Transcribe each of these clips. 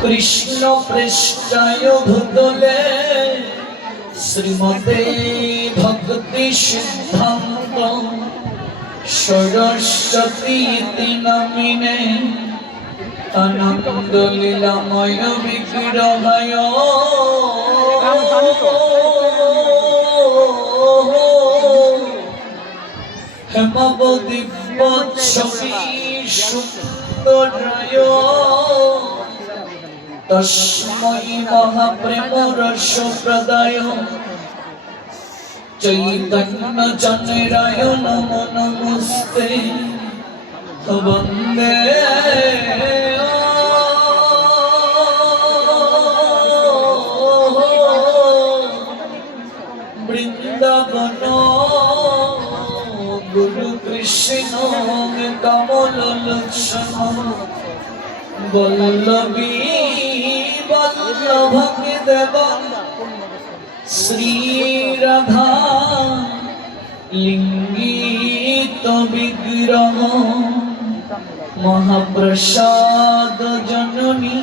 কৃষ্ণ পৃষ্ঠায় ভূতলে শ্রীমতে ভক্তি সিদ্ধান্ত সরস্বতী নামিনে আনন্দ লীলাময় বিগ্রহায় হেমবদী বৎসবী সুন্দরায় তস্मै মহাপ্রেমরস প্রদায় চৈতন্য জনরায় নমো নমস্তে বন্দে বৃন্দাবন গুরু কৃষ্ণ কমল লোচন বল্লভী বল্লভকে দেব শ্রী রাধা লিঙ্গিত বিগ্রহ মহাপ্রসাদ জননী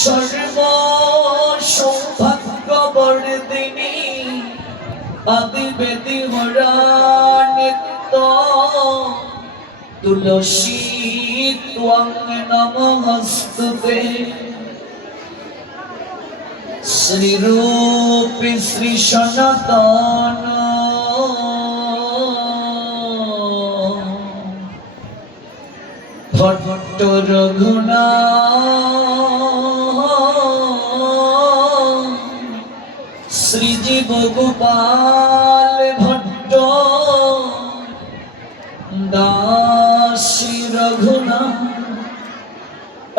সর্ব সৌভাগ্য বর্ধিনী আদিবেদী হরা নিত্য তুলসী ত্বং নমস্তুতে শ্রী রূপী শ্রী সনাতন ভট্ট রঘুনাথ শ্রীজীব গোপাল ভট্ট দাসী রঘুনাথ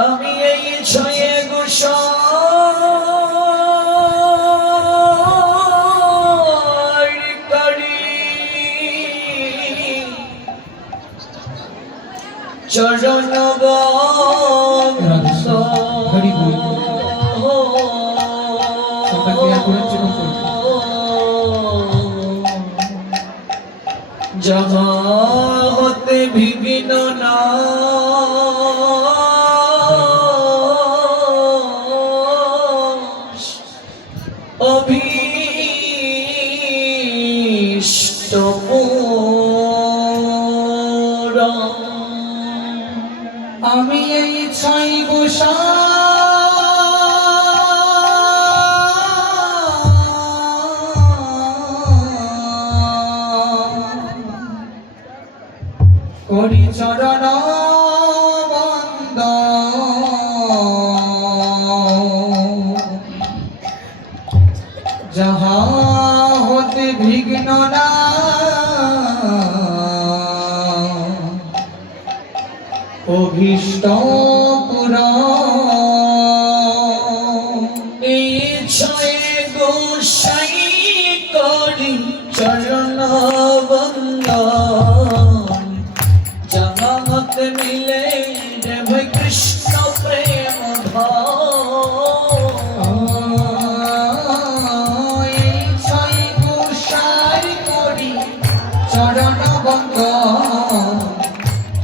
আমি এই ছয়ে চরণ যাহা হতে বিঘ্ন না অভীষ্ট আমি এই ছাই গোসা করি চরণ বন্দ যাহা হতে বিঘ্ন না অভীষ্ট পুরা এই ছয়ে গোসাই করি চরণ বন্দন যাহা মতে মিলে রে ভাই কৃষ্ণ প্রেম এই ছয়ে গোসাই করি চরণ বন্দন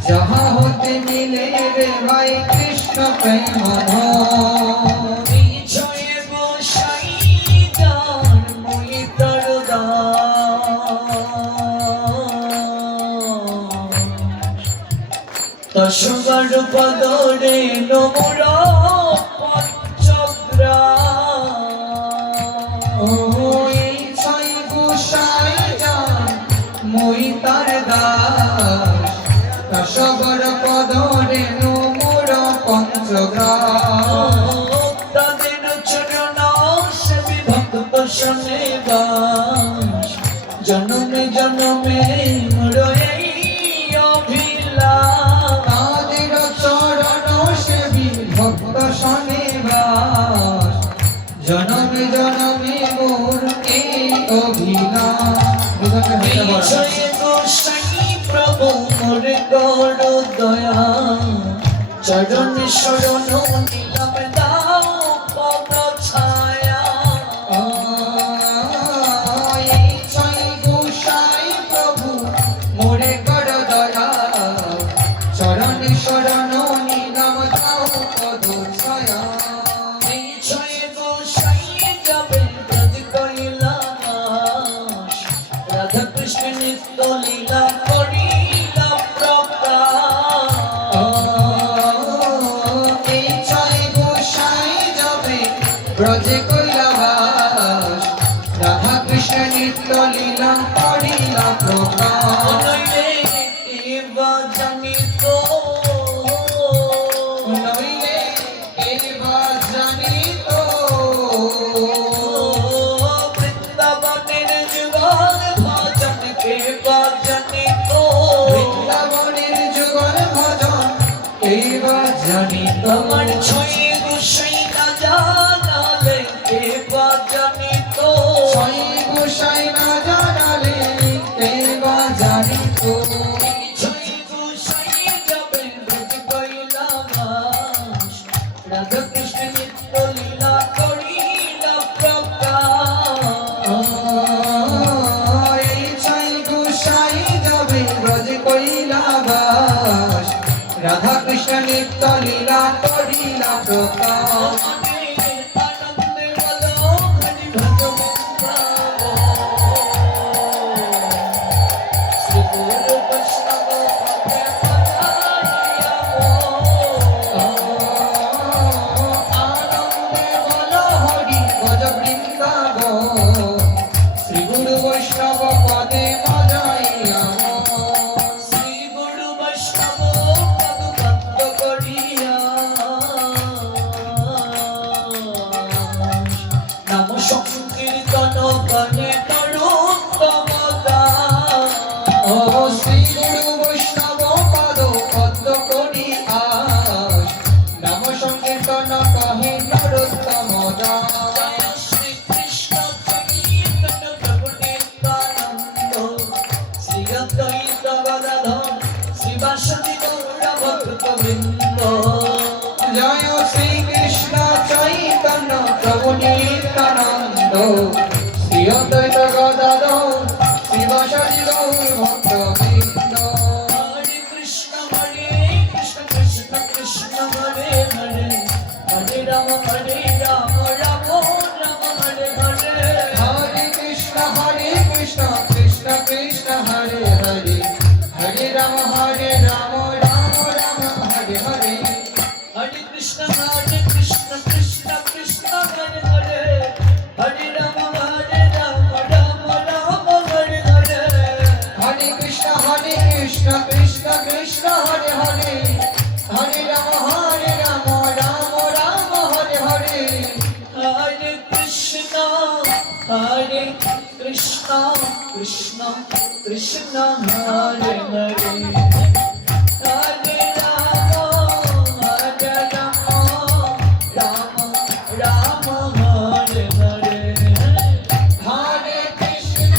যাহা হতে মিলে রে ভাই কৃষ্ণ প্রেম ছয়ে গোসাই গান মই তরদা দশবার পদরে নমর পঞ্চগ্রা এই ছয় গোসাই গান মই তার দাস দশবার পদরে নমর পঞ্চগ্রাম তাদের চরণ সেবি ভক্ত শনে বাস জনমে জনমে রয়ে অভিলাষ তাদের চরণ সেবি ভক্ত শনে বাস জনমে জনমে মোর এই অভিলাষ প্রভু মোর গড় দয়া চরণ শরণ নিলাম দাও পদ ছায়া এই ছয় গোসাই প্রভু মোরে গড় দয়া চরণ শরণ নিলাম দাও পদ ছায়া। ব্রজে কৈলাস রাধা কৃষ্ণ নিত্য লীলা করিলা প্রকাশ নইলে এবা জানিত নইলে এবা জানিত বৃন্দাবনের যুগল ভজন কে বা জানিত বৃন্দাবনের যুগল ভজন এবা জানিত আমার ছয় গোসাই না জানালে কে বা জানিত ছয় গোসাই না জানালে এবা জানিত ছয় গোসাই যাবে ব্রজ কৈলাস রাধা কৃষ্ণ নিত্য লীলা করিলা প্রকাশ এই ছয় গোসাই যাবে ব্রজ কৈলাস রাধা কৃষ্ণ নিত্য লীলা করিলা প্রকাশ আনন্দে বলো হরি ভগবান শ্রী গুরু বৈষ্ণব পদে আনন্দে বলো হরি ভজ বৃন্দাবন শ্রী গুরু বৈষ্ণব পদে মজাইয়া শ্রী গুরু বৈষ্ণব পদবদ্ধ করিয়া নাম সংকীর্তন করে তরুণ ও শ্রী গুরু বৈষ্ণব পদ পদ্ম করি আস নাম সংকীর্তন কহে নরোত্তম দাস জয় শ্রী কৃষ্ণ চৈতন্য প্রভু নিত্যানন্দ শ্রী অদ্বৈত গদাধর শ্রীবাসদি গৌর ভক্তবৃন্দ জয় শ্রী কৃষ্ণ চৈতন্য প্রভু নিত্যানন্দ শ্রী অদ্বৈত গদাধর শিবাসাদি গৌর ভক্তবৃন্দ হরে কৃষ্ণ কৃষ্ণ কৃষ্ণ হরে হরে হরে রাম রাম রাম হরে হরে হরে কৃষ্ণ কৃষ্ণ কৃষ্ণ হরে হরে হরে রাম রাম রাম হরে হরে হরে কৃষ্ণ কৃষ্ণ কৃষ্ণ হরে হরে হরে রাম রাম রাম হরে হরে হরে কৃষ্ণ কৃষ্ণ কৃষ্ণ হরে হরে হরে রাম রাম রাম হরে হরে হরে কৃষ্ণ কৃষ্ণ কৃষ্ণ হরে হরে হরে রাম রাম রাম হরে হরে হরে কৃষ্ণ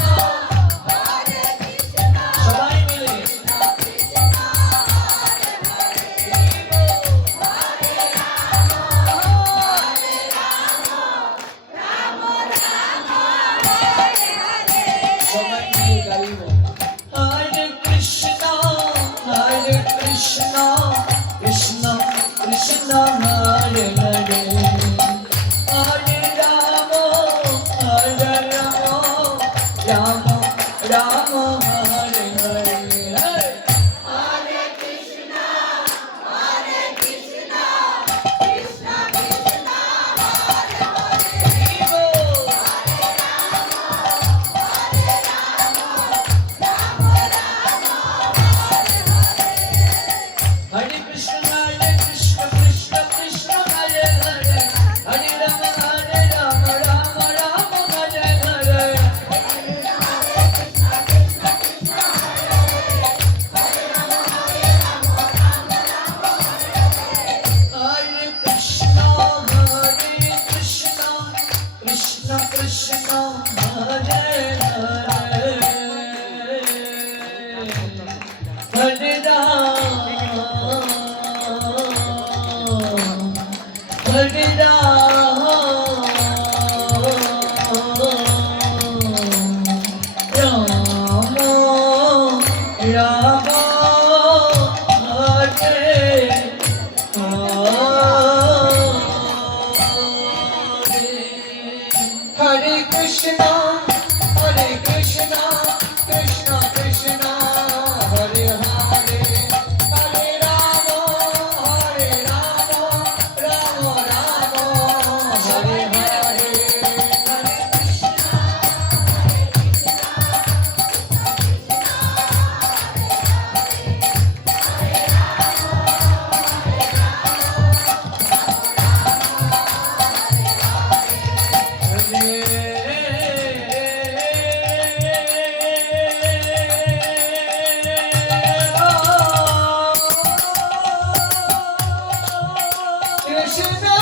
সবাই মিলে সবাই মিলে গাইব হরে কৃষ্ণ কৃষ্ণ কৃষ্ণ হরে হরে হরে রাম রাম রাম হরে হরে হরে কৃষ্ণ কৃষ্ণ কৃষ্ণ হরে হরে হরে রাম রাম রাম হরে হরে হরে কৃষ্ণ কৃষ্ণ কৃষ্ণ হরে হরে হরে রাম হরে Ram Ram Ram Hare Hare Krishna Krishna Krishna Hare Hare Hare Ram Ram Ram Krishna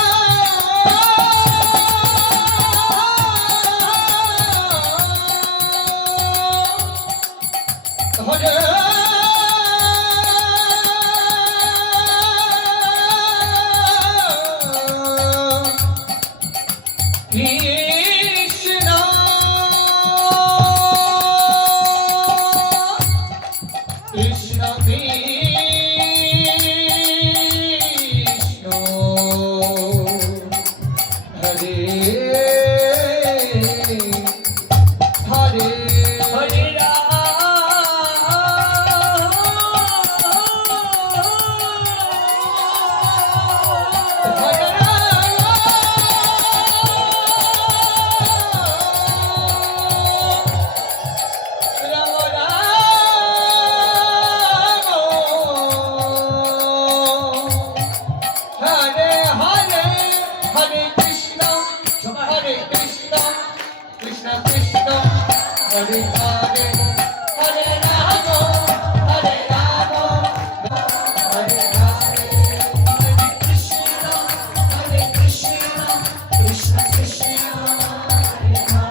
Krishna Hare Hare Hare Krishna Krishna Hare Hare Hare Rama Hare Rama Hare Hare Krishna Krishna Krishna Hare Hare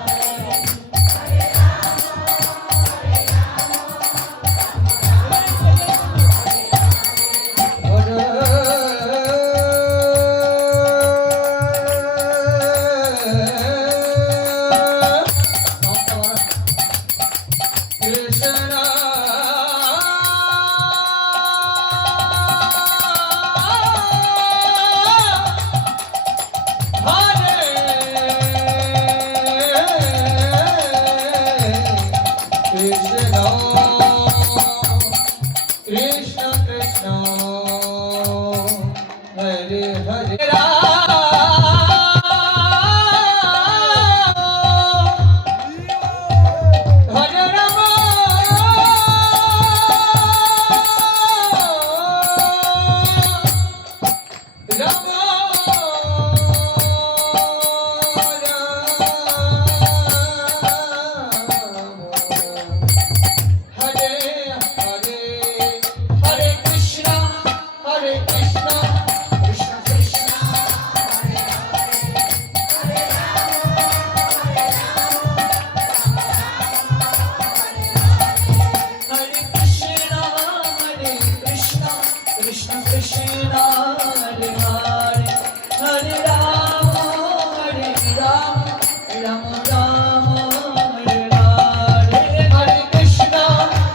Krishna Krishna Hare Hare Hare Rama Rama Hare Hare Hare Krishna Krishna Krishna Hare Krishna Krishna Krishna Hare Hare Hare Rama Rama Rama Hare Hare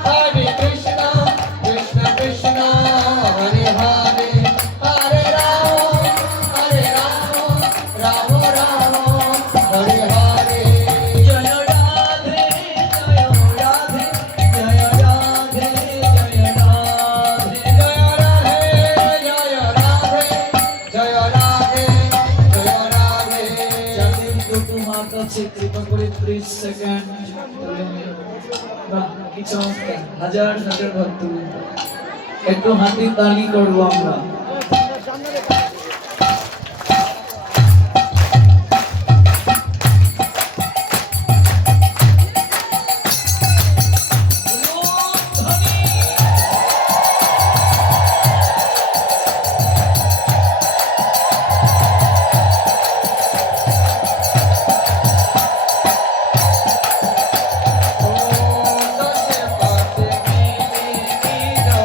Hare Krishna Krishna Krishna Hare Hare Hare Rama Rama Rama Hare Hare Jai Radhe Jai Radhe Jai Radhe Jai Radhe Jaya Radhe Jaya Radhe Jaya Radhe Jaya Radhe যাদের তো তোমার কাছে কৃপা করে 30 second বাহ কি চমৎকার হাজার হাজার ভক্তবৃন্দ একটু হাতে তালি করবো আমরা Dase paate meene nido,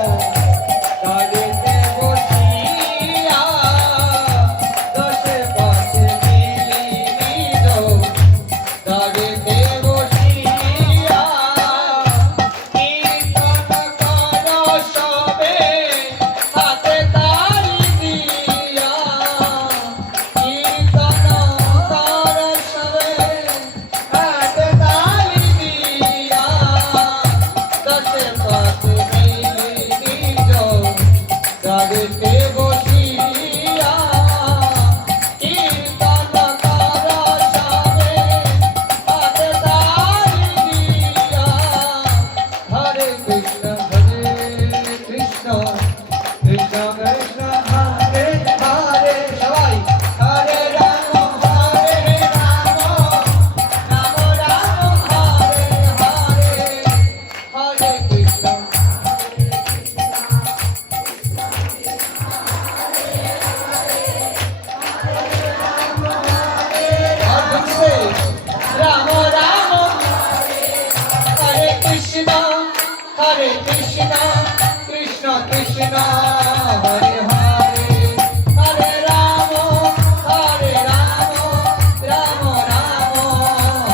kare te boti Hare Krishna, Krishna Krishna, Hare Hare, Hare Rama, Hare Rama, Rama Rama,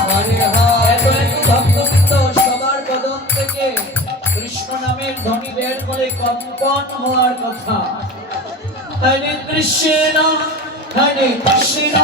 Hare Hare. ভক্তবৃন্দ সবার কদম থেকে কৃষ্ণ নামের ধ্বনি বের করে কম্পন হওয়ার কথা। হরে কৃষ্ণ হরে কৃষ্ণ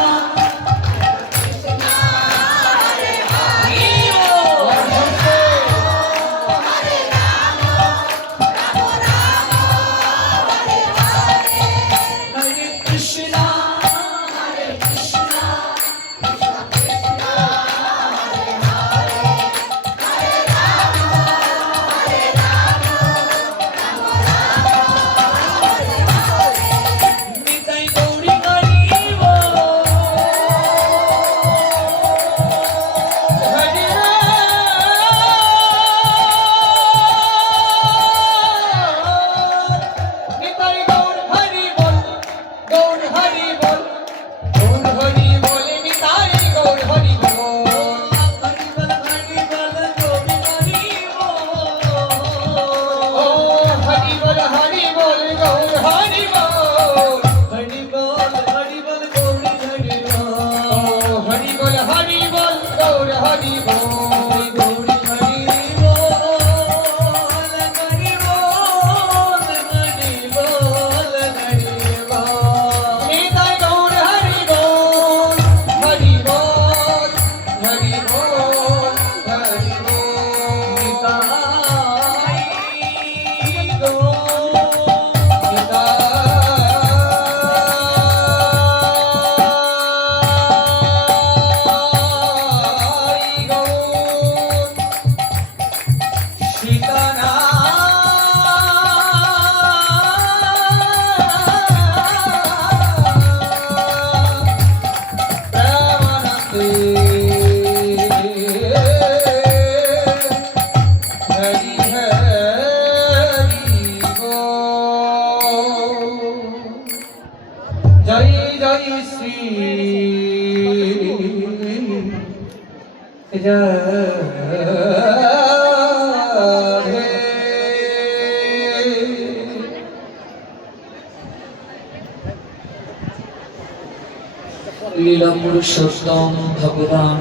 লীলা পুরুষোত্তম ভগবান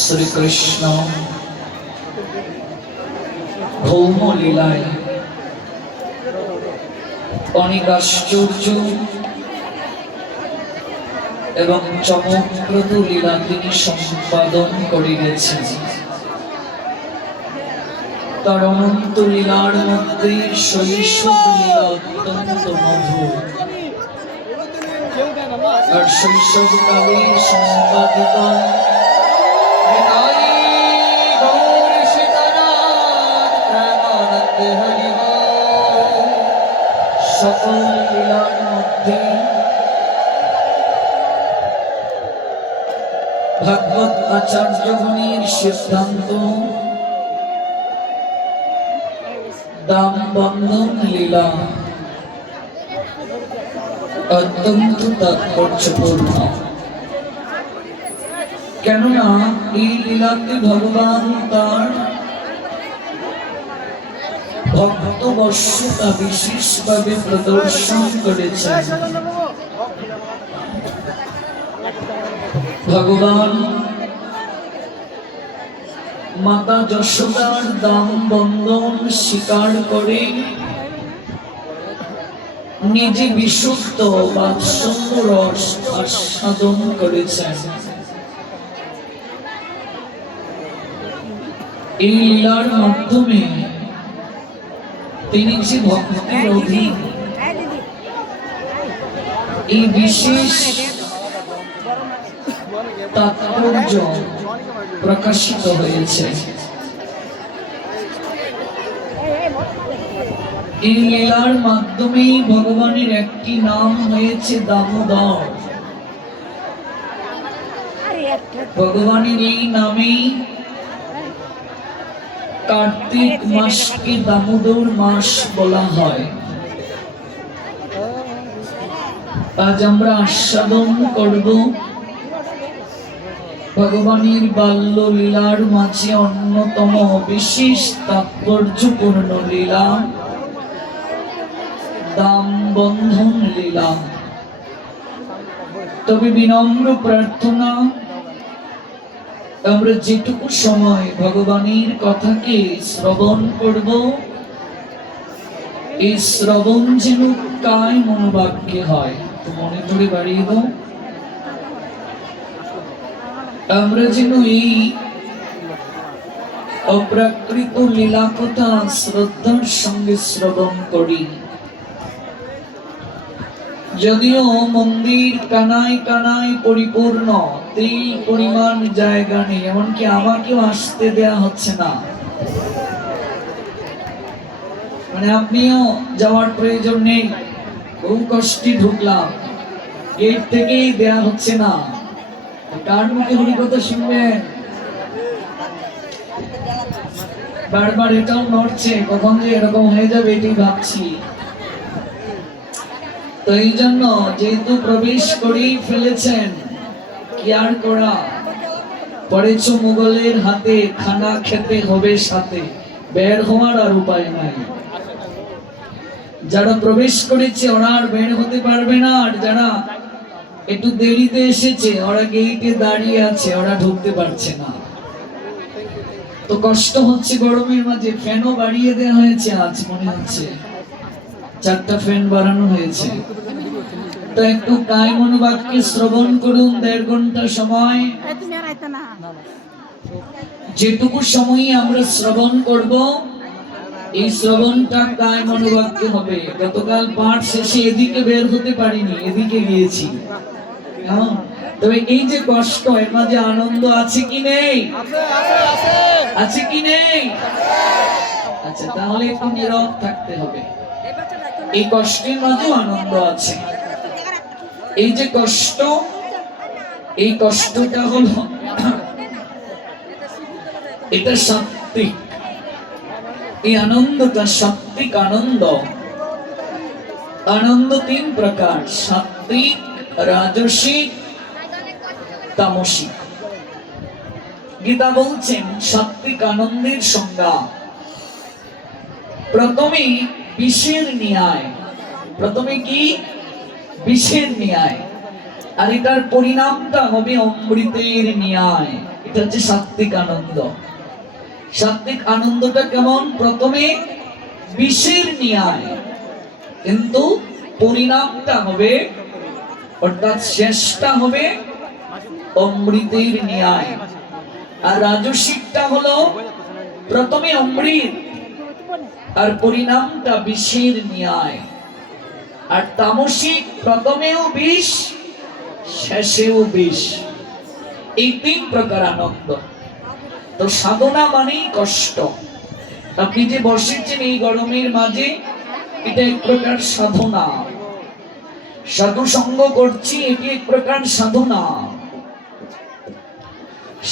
শ্রীকৃষ্ণ ভৌম লীলায় অনেক আশ্চর্য এবং চমকপ্রদ লীলা তিনি সম্পাদন করে গেছেন। তার অনন্ত লীলার মধ্যে শৈশব লীলা অত্যন্ত মধুর, আর শৈশবকালে সম্পাদিত সকল লীলার মধ্যে ভাগবত আচার্যগণের সিদ্ধান্ত দাম বন্ধন লীলা অত্যন্ত তাৎপর্যপূর্ণ। কেননা এই লীলাতে ভগবান তার ভক্তবর্ষতা বিশেষভাবে প্রদর্শন করেছেন। ভগবান মাতা যশোদার দাম বন্ধন স্বীকার করে নিজে বিশুদ্ধ বাৎসল্য রস আস্বাদন করেছেন। এই লীলার মাধ্যমে তিনি যে ভক্তের অধীন এই বিশেষ তাৎপর্য প্রকাশিত হয়েছে। এই লীলার মাধ্যমেই ভগবানের একটি নাম হয়েছে দামোদর। ভগবানের এই নামেই কার্তিক মাসকে দামোদর মাস বলা হয়। আজ আমরা আস্বাদন করব ভগবানের বাল্য লীলার মাঝে অন্যতম বিশেষ তাৎপর্যপূর্ণ লীলা দাম বন্ধন লীলা। তবে বিনম্র প্রার্থনা, আমরা যেটুকু সময় ভগবানের কথাকে শ্রবণ করব, এই শ্রবণ যেন কায় মনোবাক্যে হয়। তো মনে করে বাড়িয়ে দাও, আমরা যেন এই অপ্রাকৃত লীলা কথা শ্রদ্ধার সঙ্গে শ্রবণ করি। যদিও মন্দির কানায় কানায় পরিপূর্ণ, তেল পরিমাণ জায়গা নেই, এমনকি আমাকেও আসতে দেয়া হচ্ছে না। মানে আপনিও যাওয়ার প্রয়োজন নেই, বহু কষ্টে ঢুকলাম, গেট থেকেই দেয়া হচ্ছে না। কার মুখে হরি কথা শুনবেন? বারবার এটাও নড়ছে, কখন যে এরকম হয়ে যাবে এটাই ভাবছি। তো এই জন্য যেহেতু প্রবেশ করেই ফেলেছেন, কি আর করা, পড়েছ মুঘলের হাতে, খানা খেতে হবে সাথে, বের হওয়ার আর উপায় নাই। যারা প্রবেশ করেছে ওরা আর বের হতে পারবে না, আর যারা একটু দেরিতে এসেছে ওরা গেইটে দাঁড়িয়ে আছে, ওরা ঢুকতে পারছে না। তো কষ্ট হচ্ছে গরমের মাঝে, ফ্যানও বাড়িয়ে দেওয়া হয়েছে, আজ মনে হচ্ছে 4টা ফ্যান বাড়ানো হয়েছে। তো একটু কায় মনোবাক্যে শ্রবণ করুন, 1.5 ঘন্টা সময়। যেটুকু সময় আমরা শ্রবণ করব, এই শ্রবণটা কায় মনোবাক্যে হবে। গতকাল পাঠ শেষে এদিকে বের হতে পারিনি, এদিকে গিয়েছি। তবে এই যে কষ্ট, এর মাঝে আনন্দ আছে কি নেই? আছে কি নেই? আচ্ছা, তাহলে একটু নীরব থাকতে হবে। এই কষ্টের মাঝেও আনন্দ আছে। এই যে কষ্ট, এই কষ্টটা হলো এটা সাত্ত্বিক, এই আনন্দটা সাত্ত্বিক আনন্দ। আনন্দ 3 প্রকার: সাত্ত্বিক, রাজসিক, তামসিক। গীতা বলছেন সাত্ত্বিক আনন্দের সংজ্ঞা, প্রথমে বিষের ন্যায়। প্রথমে কি? বিষের ন্যায়, আর এটার পরিণামটা হবে অমৃতের ন্যায়। এটা হচ্ছে সাত্ত্বিক আনন্দ। সাত্ত্বিক আনন্দটা কেমন? প্রথমে বিষের ন্যায়, কিন্তু পরিণামটা হবে, অর্থাৎ শেষটা হবে অমৃতের ন্যায়। আর রাজসিকটা হলো প্রথমে অমৃত আর পরিণামটা বিষের ন্যায়। আর তামসিক প্রথমেও বিষ, শেষেও বিষ। এই 3 প্রকার আনন্দ। তো সাধনা মানেই কষ্ট। আপনি যে বসেছেন এই গরমের মাঝে, এটা এক প্রকার সাধনা। সাধু সঙ্গ করছি, এটি এক প্রকার সাধনা।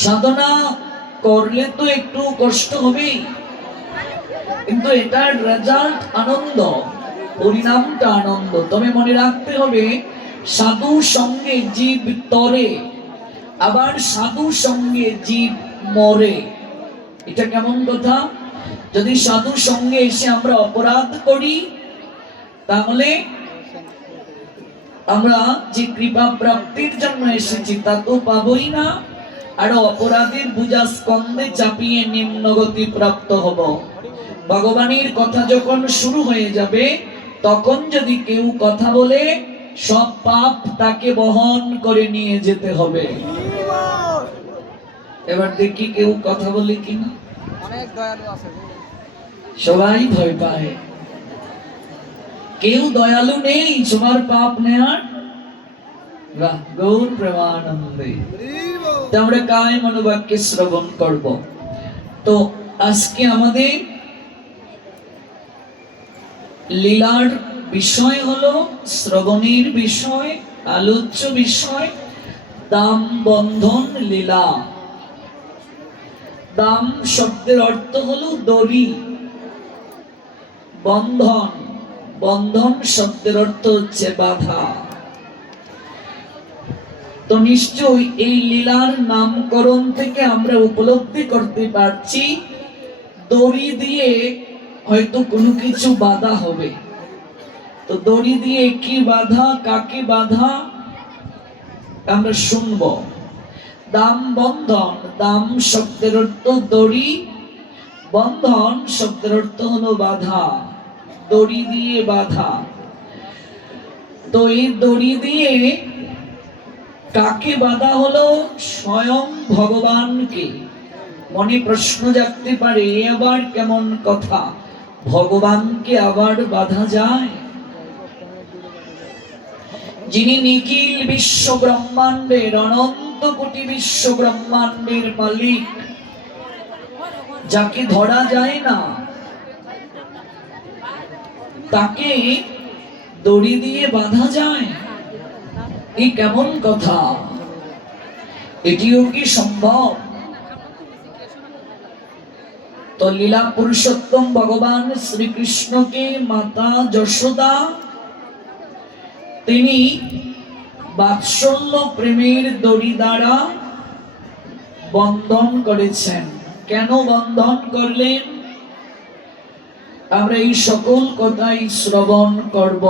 সাধনা করলে তো একটু কষ্ট হবেই, কিন্তু এটার রেজাল্ট আনন্দ, পরিণামটা আনন্দ। তবে মনে রাখতে হবে, সাধু সঙ্গে জীব তরে, আবার সাধু সঙ্গে জীব মরে। এটা কেমন কথা? যদি সাধু সঙ্গে এসে আমরা অপরাধ করি, তাহলে আমরা যে কৃপা প্রাপ্তির জন্য এসেছি তা তো পাবই না, আর অপরাধের বোঝা স্কন্ধে চাপিয়ে নিম্নগতি প্রাপ্ত হব। ভগবানের কথা যখন শুরু হয়ে যাবে, তখন যদি কেউ কথা বলে, সব পাপ তাকে বহন করে নিয়ে যেতে হবে। এবার দেখি কেউ কথা বলে কিনা। অনেক দয়ালু আছে, সবাই ভয় পায়, কেউ দয়ালু নেই সবার পাপ নেয়ার। গৌর প্রেমানন্দে। আমরা কায় মনোবাক্যে শ্রবণ করব। তো আজকে আমাদের লীলার বিষয় হলো, শ্রবণের বিষয়, আলোচ্য বিষয় দাম বন্ধন লীলা। দাম শব্দের অর্থ হলো দড়ি, বন্ধন, বন্ধন শব্দের অর্থ হচ্ছে বাধা। তো নিশ্চয়ই এই লীলার নামকরণ থেকে আমরা উপলব্ধি করতে পারছি দড়ি দিয়ে হয়তো কোনো কিছু বাঁধা হবে। তো দড়ি দিয়ে কি বাঁধা, কাকে বাঁধা আমরা শুনব। দাম বন্ধন, দাম শব্দের অর্থ দড়ি, বন্ধন শব্দের অর্থ হলো বাঁধা, দড়ি দিয়ে বাঁধা। তো এই দড়ি দিয়ে কাকে বাঁধা হলো? স্বয়ং ভগবানকে। মনে প্রশ্ন জাগতে পারে, এ আবার কেমন কথা, ভগবানকে আবার বাঁধা যায়? যিনি নিখিল বিশ্ব ব্রহ্মাণ্ডের, অনন্ত কোটি বিশ্ব ব্রহ্মাণ্ডের মালিক, যাকে ধরা যায় না, তাকে দড়ি দিয়ে বাঁধা যায়? এই কেমন কথা, এটিও কি সম্ভব? তো লীলা পুরুষোত্তম ভগবান শ্রীকৃষ্ণকে মাতা যশোদা তিনি বাৎসল্য প্রেমের দড়ি দ্বারা বন্ধন করেছেন। কেন বন্ধন করলেন আমরা এই সকল কথাই শ্রবণ করব।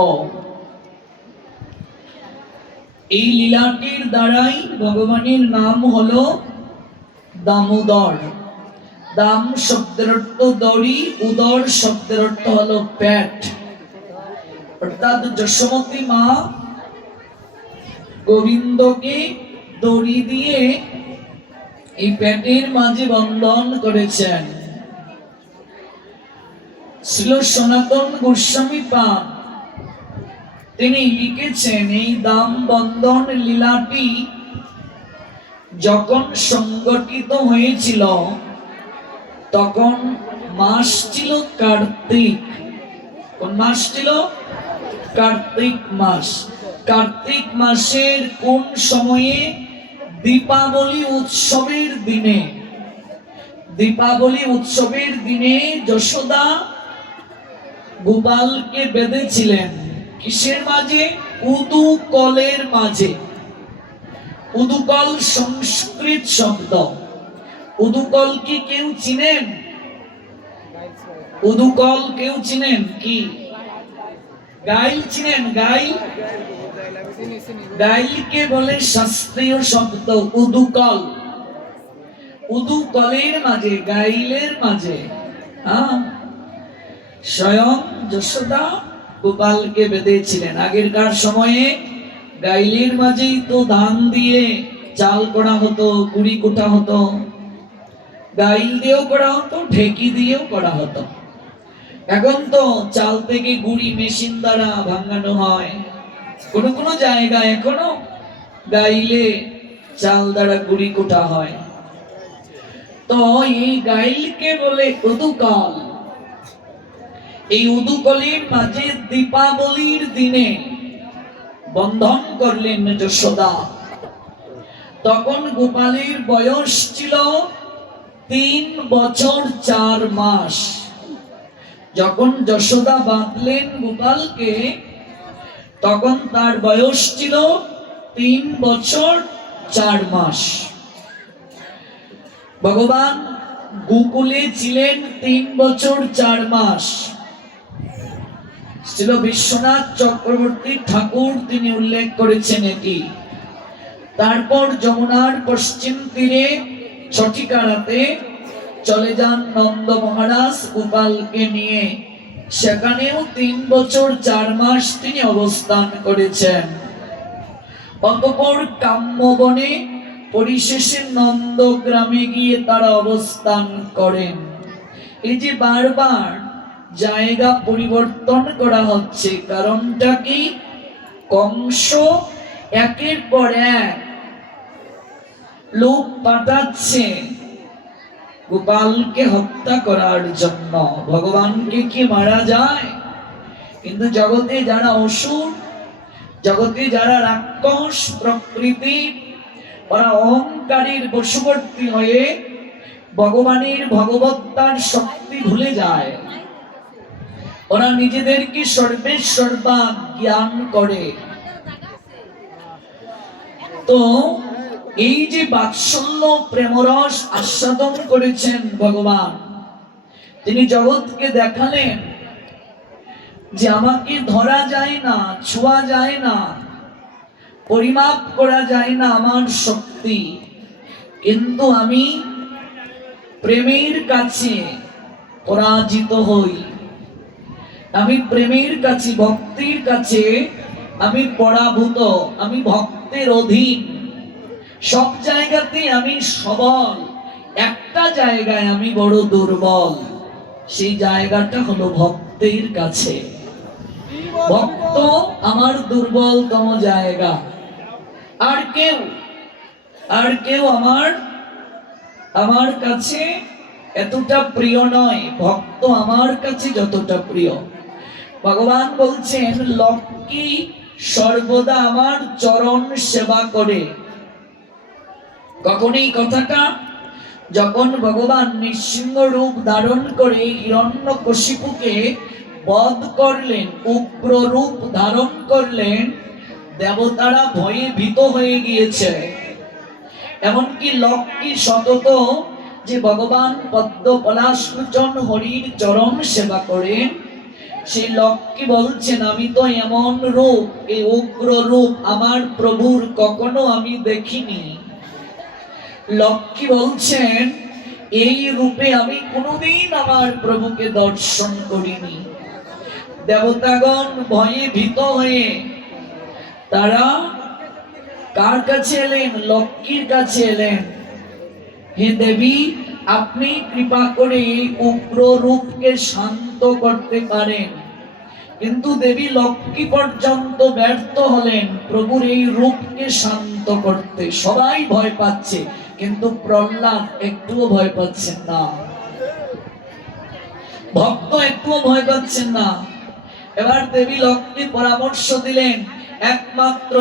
এই লীলাটির দ্বারাই ভগবানের নাম হলো দামোদর। দাম শব্দের অর্থ দড়ি, উদর শব্দের অর্থ হলো পেট। অর্থাৎ যশোমতী মা গোবিন্দকে দড়ি দিয়ে এই পেটের মাঝে বন্ধন করেছেন। শ্রীল সনাতন গোস্বামী পাদ তিনি লিখেছেন, এই দাম বন্ধন লীলাটি যখন সংগঠিত হয়েছিল তখন মাস ছিল কার্তিক। কোন মাস ছিল? কার্তিক মাস। কার্তিক মাসের কোন সময়ে? দীপাবলি উৎসবের দিনে। দীপাবলি উৎসবের দিনে যশোদা গোপালকে বেঁধেছিলেন কিসের মাঝে? উদুকলের মাঝে। উদুকল সংস্কৃত শব্দ। উদুকল কি কেউ চিনেন? উদুকল কেউ চিনেন কি? গাইল চিনেন? গাইল, গাইলকে বলে শাস্ত্রীয় শব্দ উদুকল। উদুকলের মাঝে, গাইলের মাঝে স্বয়ং যশোদা গোপালকে বেঁধেছিলেন। আগেরকার সময়ে গাইলের মাঝেই তো ধান দিয়ে চাল করা হতো, কুড়ি কোটা হতো, গাইল দিয়েও করা হতো, ঢেকি দিয়েও করা হতো। এখন তো চাল থেকে গুড়ি মেশিন দ্বারা ভাঙানো হয়। কোন কোন জায়গায় এখনো গাইলে চাল দ্বারা গুড়ি কোটা হয়। তো এই গাইলকে বলে উদুকল। এই উদুকলের মাঝে দীপাবলির দিনে বন্ধন করলেন যশোদা। তখন গোপালের বয়স ছিল 3 বছর 4 মাস। যখন যশোদা বাঁধলেন গোপালকে তখন তার বয়স ছিল 3 বছর 4 মাস। ভগবান গোকুলে ছিলেন 3 বছর 4 মাস। ছিল বিশ্বনাথ চক্রবর্তী ঠাকুর তিনি উল্লেখ করেছেন এটি। তারপর যমুনার পশ্চিম তীরে ছটিকারাতে চলে যান নন্দ মহারাজ গোপালকে নিয়ে। সেখানেও 3 বছর 4 মাস তিনি অবস্থান করেছেন। অতঃপর কাম্যবনে, পরিশেষে নন্দগ্রামে গিয়ে তারা অবস্থান করেন। এই যে বারবার জায়গা পরিবর্তন করা হচ্ছে, কারণটা কি? কংস একের পর এক লোক পাঠাচ্ছে গোপালকে হত্যা করার জন্য। ভগবানকে কি মারা যায়? কিন্তু জগতে যারা অসুর, জগতে যারা রাক্ষস প্রকৃতি, ওরা অহংকারীর বশবর্তী হয়ে ভগবানের ভগবত্তার শক্তি ভুলে যায়। ওরা নিজেদেরকে সর্বেসর্বা জ্ঞান করে। তো তো এই যে বাৎসল্য প্রেমরস আস্বাদন করেছেন ভগবান, তিনি জগৎকে দেখালেন যে আমাকে ধরা যায় না, ছোঁয়া যায় না, পরিমাপ করা যায় না আমার শক্তি, কিন্তু আমি প্রেমের কাছে পরাজিত হই, আমি প্রেমের কাছে, ভক্তির কাছে আমি পরাভূত, আমি ভক্তের অধীন। সব জায়গাতে আমি সবল, একটা জায়গায় আমি বড় দুর্বল, সেই জায়গাটা হলো ভক্তের কাছে। ভক্ত আমার দুর্বলতম জায়গা। আর কেউ আমার কাছে এতটা প্রিয় নয়, ভক্ত আমার কাছে যতটা প্রিয়। ভগবান বলছেন লক্ষ্মী সর্বদা আমার চরণ সেবা করে। কখন এই কথাটা? যখন ভগবান নৃসিংহ রূপ ধারণ করে হিরণ্যকশিপুকে বধ করলেন, উগ্র রূপ ধারণ করলেন, দেবতারা ভয়ে ভীত হয়ে গিয়েছে। এমনকি লক্ষ্মী সতত যে ভগবান পদ্ম পলাশলোচন হরির চরণ সেবা করেন, সেই লক্ষ্মী বলছেন আমি তো এমন রূপ, এই উগ্র রূপ আমার প্রভুর কখনো আমি দেখিনি। লক্ষ্মী বলছেন এই রূপে আমি কোনোদিন আমার প্রভুকে দর্শন করিনি। দেবতাগণ ভয়ে ভীত হয়ে তারা কার কাছে এলেন? লক্ষ্মীর কাছে এলেন। হে দেবী, আপনি কৃপা করে এই উগ্র রূপকে শান্ত করতে পারেন। কিন্তু দেবী লক্ষ্মী পর্যন্ত ব্যর্থ হলেন প্রভুর এই রূপকে শান্ত করতে। সবাই ভয় পাচ্ছে, কিন্তু প্রহ্লাদ একটুও ভয় পাচ্ছেন না, ভক্ত একটুও ভয় পাচ্ছেন না। এবার দেবী লক্ষ্মী পরামর্শ দিলেন, একমাত্র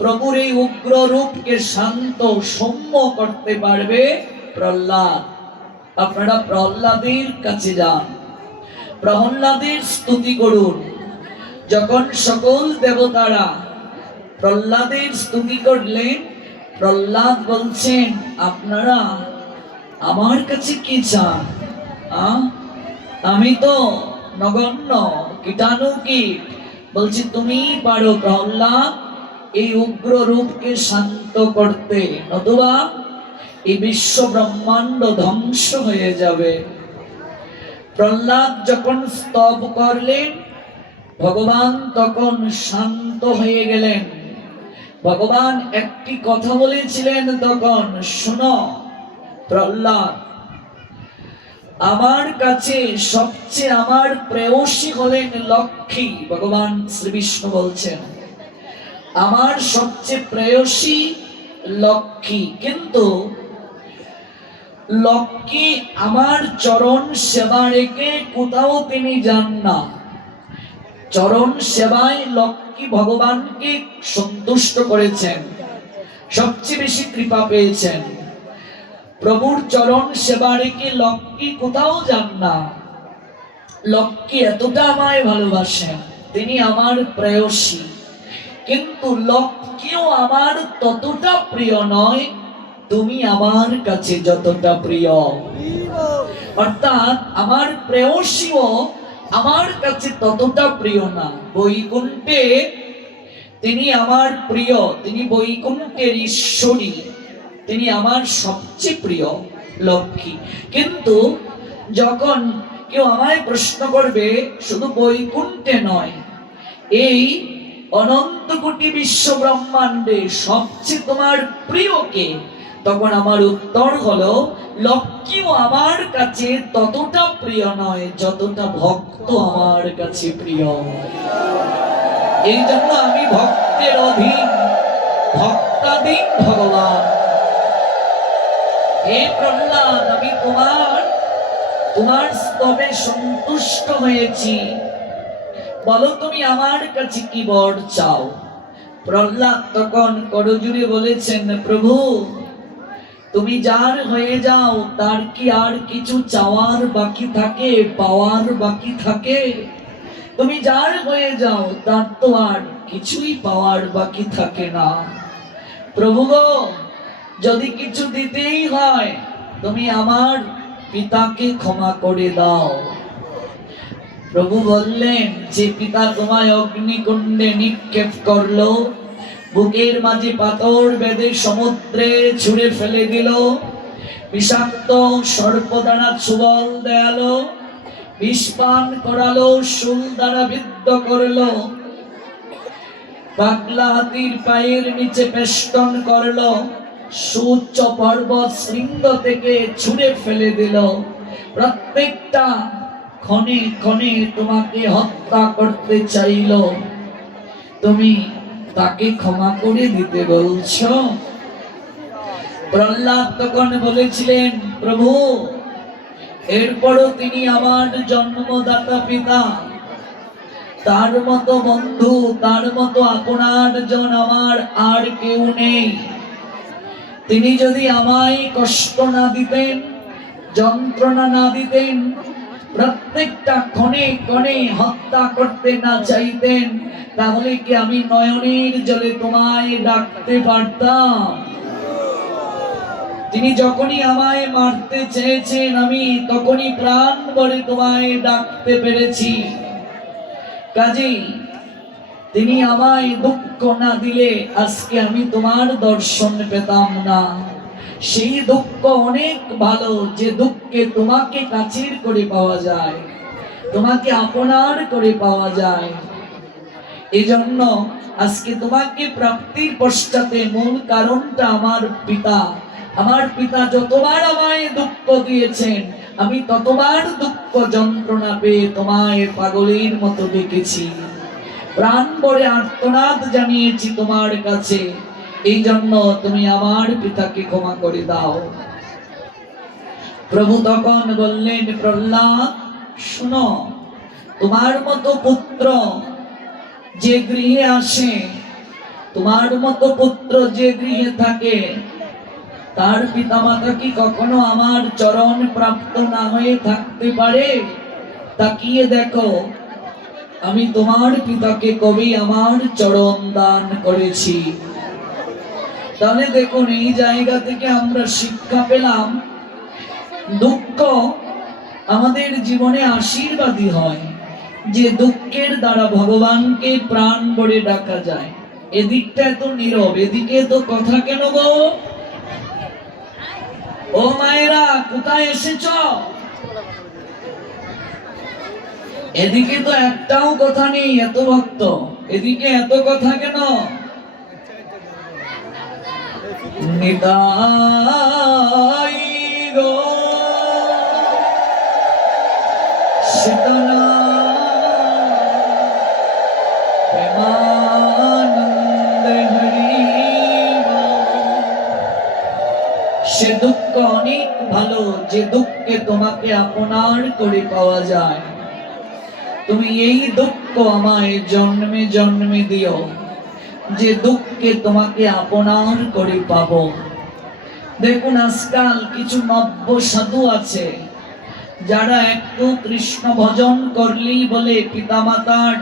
প্রভুর এই উগ্র রূপকে শান্ত সৌম্য করতে পারবে প্রহ্লাদ। আপনারা প্রহ্লাদের কাছে যান, প্রহ্লাদের স্তুতি করুন। যখন সকল দেবতারা প্রহ্লাদের স্তুতি করলেন, প্রহ্লাদ বলছেন আপনারা আমার কাছে কি চান? আমি তো নগণ্য কীটাণুকীট। বলছি তুমি পারো প্রহ্লাদ এই উগ্র রূপকে শান্ত করতে, নতুবা এই বিশ্ব ব্রহ্মাণ্ড ধ্বংস হয়ে যাবে। প্রহ্লাদ যখন স্তব করলেন, ভগবান তখন শান্ত হয়ে গেলেন। ভগবান একটি কথা বলেছিলেন তখন, শোনো প্রহ্লাদ, আমার কাছে সবচেয়ে আমার প্রেয়সী হলেন লক্ষ্মী। ভগবান শ্রী বিষ্ণু বলছেন আমার সবচেয়ে প্রেয়সী লক্ষ্মী, কিন্তু লক্ষ্মী আমার চরণ সেবা রেখে কোথাও তিনি যান না। চরণ সেবায় লক্ষ্মী ভগবানকে সন্তুষ্ট করেছেন, সবচেয়ে বেশি কৃপা পেয়েছেন। প্রভুর চরণ সেবা রেখে লক্ষ্মী কোথাও যান না। লক্ষ্মী এতটা আমায় ভালোবাসেন, তিনি আমার প্রেয়সী, কিন্তু লক্ষ্মীও আমার ততটা প্রিয় নয় তুমি আমার কাছে যতটা প্রিয়। অর্থাৎ আমার প্রেয়সীও আমার কাছে ততটা প্রিয় না। বৈকুণ্ঠে তিনি আমার প্রিয়, তিনি বৈকুণ্ঠের ঈশ্বরী, তিনি আমার সবচেয়ে প্রিয় লক্ষ্মী। কিন্তু যখন কেউ আমায় প্রশ্ন করবে শুধু বৈকুণ্ঠে নয়, এই অনন্ত কোটি বিশ্ব ব্রহ্মাণ্ডে সবচেয়ে তোমার প্রিয় কে, তখন আমার উত্তর হলো লক্ষ্মীও আমার কাছে ততটা প্রিয় নয় যতটা ভক্ত আমার কাছে প্রিয়। এই জন্য আমি ভক্তের অধীন, ভক্তাধীন ভগবান। হে প্রহ্লাদ, আমি তোমার স্তবে সন্তুষ্ট হয়েছি, বলো তুমি আমার কাছে কি বর চাও। প্রহ্লাদ তখন করজুড়ে বলেছেন, প্রভু তুমি যার হয়ে যাও তার কি আর কিছু চাওয়ার বাকি থাকে, পাওয়ার বাকি থাকে? তুমি যার হয়ে যাও তার তো আর কিছুই পাওয়ার বাকি থাকে না। প্রভু গো, যদি কিছু দিতেই হয় তুমি আমার পিতাকে ক্ষমা করে দাও। প্রভু বললেন, যে পিতা তোমায় অগ্নিকুণ্ডে নিক্ষেপ করলো, বুকের মাঝে পাথর বেঁধে সমুদ্রে ছুঁড়ে ফেলে দিল, বিষাক্ত সর্পদানা সুবল দেয়ালো, বিষপান করালো, শূল দ্বারা বিদ্ধ করলো, পাগলা হাতির পায়ের নিচে বেষ্টন করলো, সুউচ্চ পর্বত শৃঙ্গ থেকে ছুঁড়ে ফেলে দিল, প্রত্যেকটা ক্ষণে ক্ষণে তোমাকে হত্যা করতে চাইল, তুমি তাকে ক্ষমা করে দিতে বলছো? প্রহ্লাদ তখন বলেছিলেন, প্রভু এরপরও তিনি আমার জন্মদাতা পিতা, তার মতো বন্ধু, তার মতো আপনার জন আমার আর কেউ নেই। তিনি যদি আমায় কষ্ট না দিতেন, যন্ত্রণা না দিতেন, প্রত্যেকটা ক্ষণে ক্ষণে হত্যা করতে না চাইতেন, তাহলে কি আমি নয়নের জলে তোমায় ডাকতে পারতাম? তিনি যখনই আমায় মারতে চেয়েছেন, আমি তখনই প্রাণ ভরে তোমায় ডাকতে পেরেছি। কাজেই তিনি আমায় দুঃখ না দিলে আজকে আমি তোমার দর্শন পেতাম না। সেই দুঃখ অনেক ভালো, যে দুঃখে তোমাকে কাছের করে পাওয়া যায়, তোমাকে আপনার করে পাওয়া যায়। এজন্য আজকে তোমাকে প্রাপ্তির পশ্চাতে মূল কারণটা আমার পিতা। আমার পিতা যতবার আমায় দুঃখ দিয়েছেন, আমি ততবার দুঃখ যন্ত্রণা পেয়ে তোমায় পাগলের মতো ডেকেছি, প্রাণ ভরে আর্তনাদ জানিয়েছি তোমার কাছে। এই জন্য তুমি আমার পিতাকে ক্ষমা করে দাও। প্রভু তখন বললেন, প্রহ্লাদ শুনো, তোমার মতো পুত্র যে গৃহে আসে, তোমার মতো পুত্র যে গৃহে থাকে, তার পিতামাতা কি কখনো আমার চরণ প্রাপ্ত না হয়ে থাকতে পারে? তাকিয়ে দেখো, আমি তোমার পিতাকে কবে আমার চরণ দান করেছি। তাহলে দেখুন, এই জায়গা থেকে আমরা শিক্ষা পেলাম, দুঃখ আমাদের জীবনে আশীর্বাদী হয়, যে দুঃখের দ্বারা ভগবানকে প্রাণ ভরে ডাকা যায়। এদিকটা এত নীরব, এদিকে তো কথা কেন গো? ও মায়েরা, কোথায় এসেছ? এদিকে তো একটাও কথা নেই, এত ভক্ত, এদিকে এত কথা কেন? নিতাই গো শীতলা প্রেমানন্দে হরি বল। সে দুঃখ অনেক ভালো, যে দুঃখে তোমাকে আপনার করে পাওয়া যায়। তুমি এই দুঃখ আমায় জন্মে জন্মে দিও, যে দুঃখে তোমাকে আপনার করে পাবো। দেখুন, আজকাল কিছু নব্য সাধু আছে, যারা একটু কৃষ্ণ ভজন করলেই বলে পিতামাতার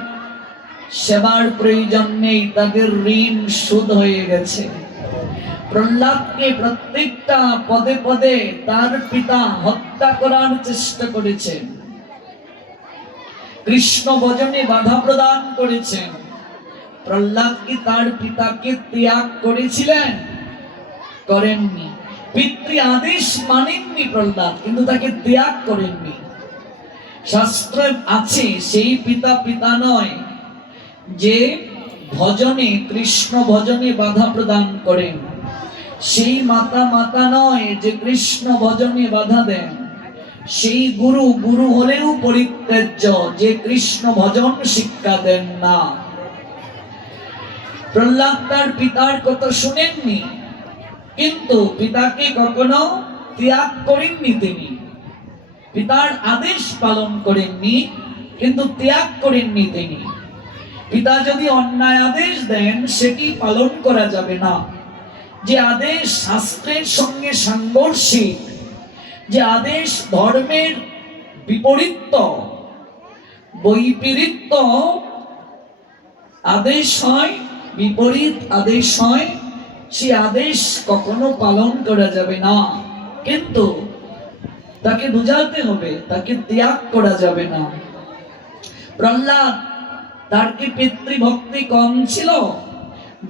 সেবার প্রয়োজন নেই, তাদের ঋণ শোধ হয়ে গেছে। প্রহ্লাদকে প্রত্যেকটা পদে পদে তার পিতা হত্যা করার চেষ্টা করেছেন, কৃষ্ণ ভজনে বাধা প্রদান করেছেন। প্রহ্লাদ কি তার পিতাকে ত্যাগ করেছিলেন? করেননি। পিতৃ আদেশ মানেননি প্রহ্লাদ, কিন্তু তাকে ত্যাগ করেননি। শাস্ত্রে আছে, সেই পিতা পিতা নয় যে ভজনে, কৃষ্ণ ভজনে বাধা প্রদান করেন। সেই মাতা মাতা নয় যে কৃষ্ণ ভজনে বাধা দেন। সেই গুরু গুরু হলেও পরিত্যাজ্য, যে কৃষ্ণ ভজন শিক্ষা দেন না। প্রহ্লাদ তার পিতার কথা শুনেননি, কিন্তু পিতাকে কখনো ত্যাগ করেননি। তিনি পিতার আদেশ পালন করেননি, কিন্তু ত্যাগ করেননি তিনি। পিতা যদি অন্যায় আদেশ দেন, সেটি পালন করা যাবে না। যে আদেশ শাস্ত্রের সঙ্গে সাংঘর্ষিক, যে আদেশ ধর্মের বিপরীত, বৈপরীত্য আদেশ হয়, বিপরীত আদেশ হয়, সে আদেশ কখনো পালন করা যাবে না, কিন্তু তাকে বুঝাতে হবে, তাকে ত্যাগ করা যাবে না। প্রহ্লাদ, তার কি পিতৃভক্তি কম ছিল?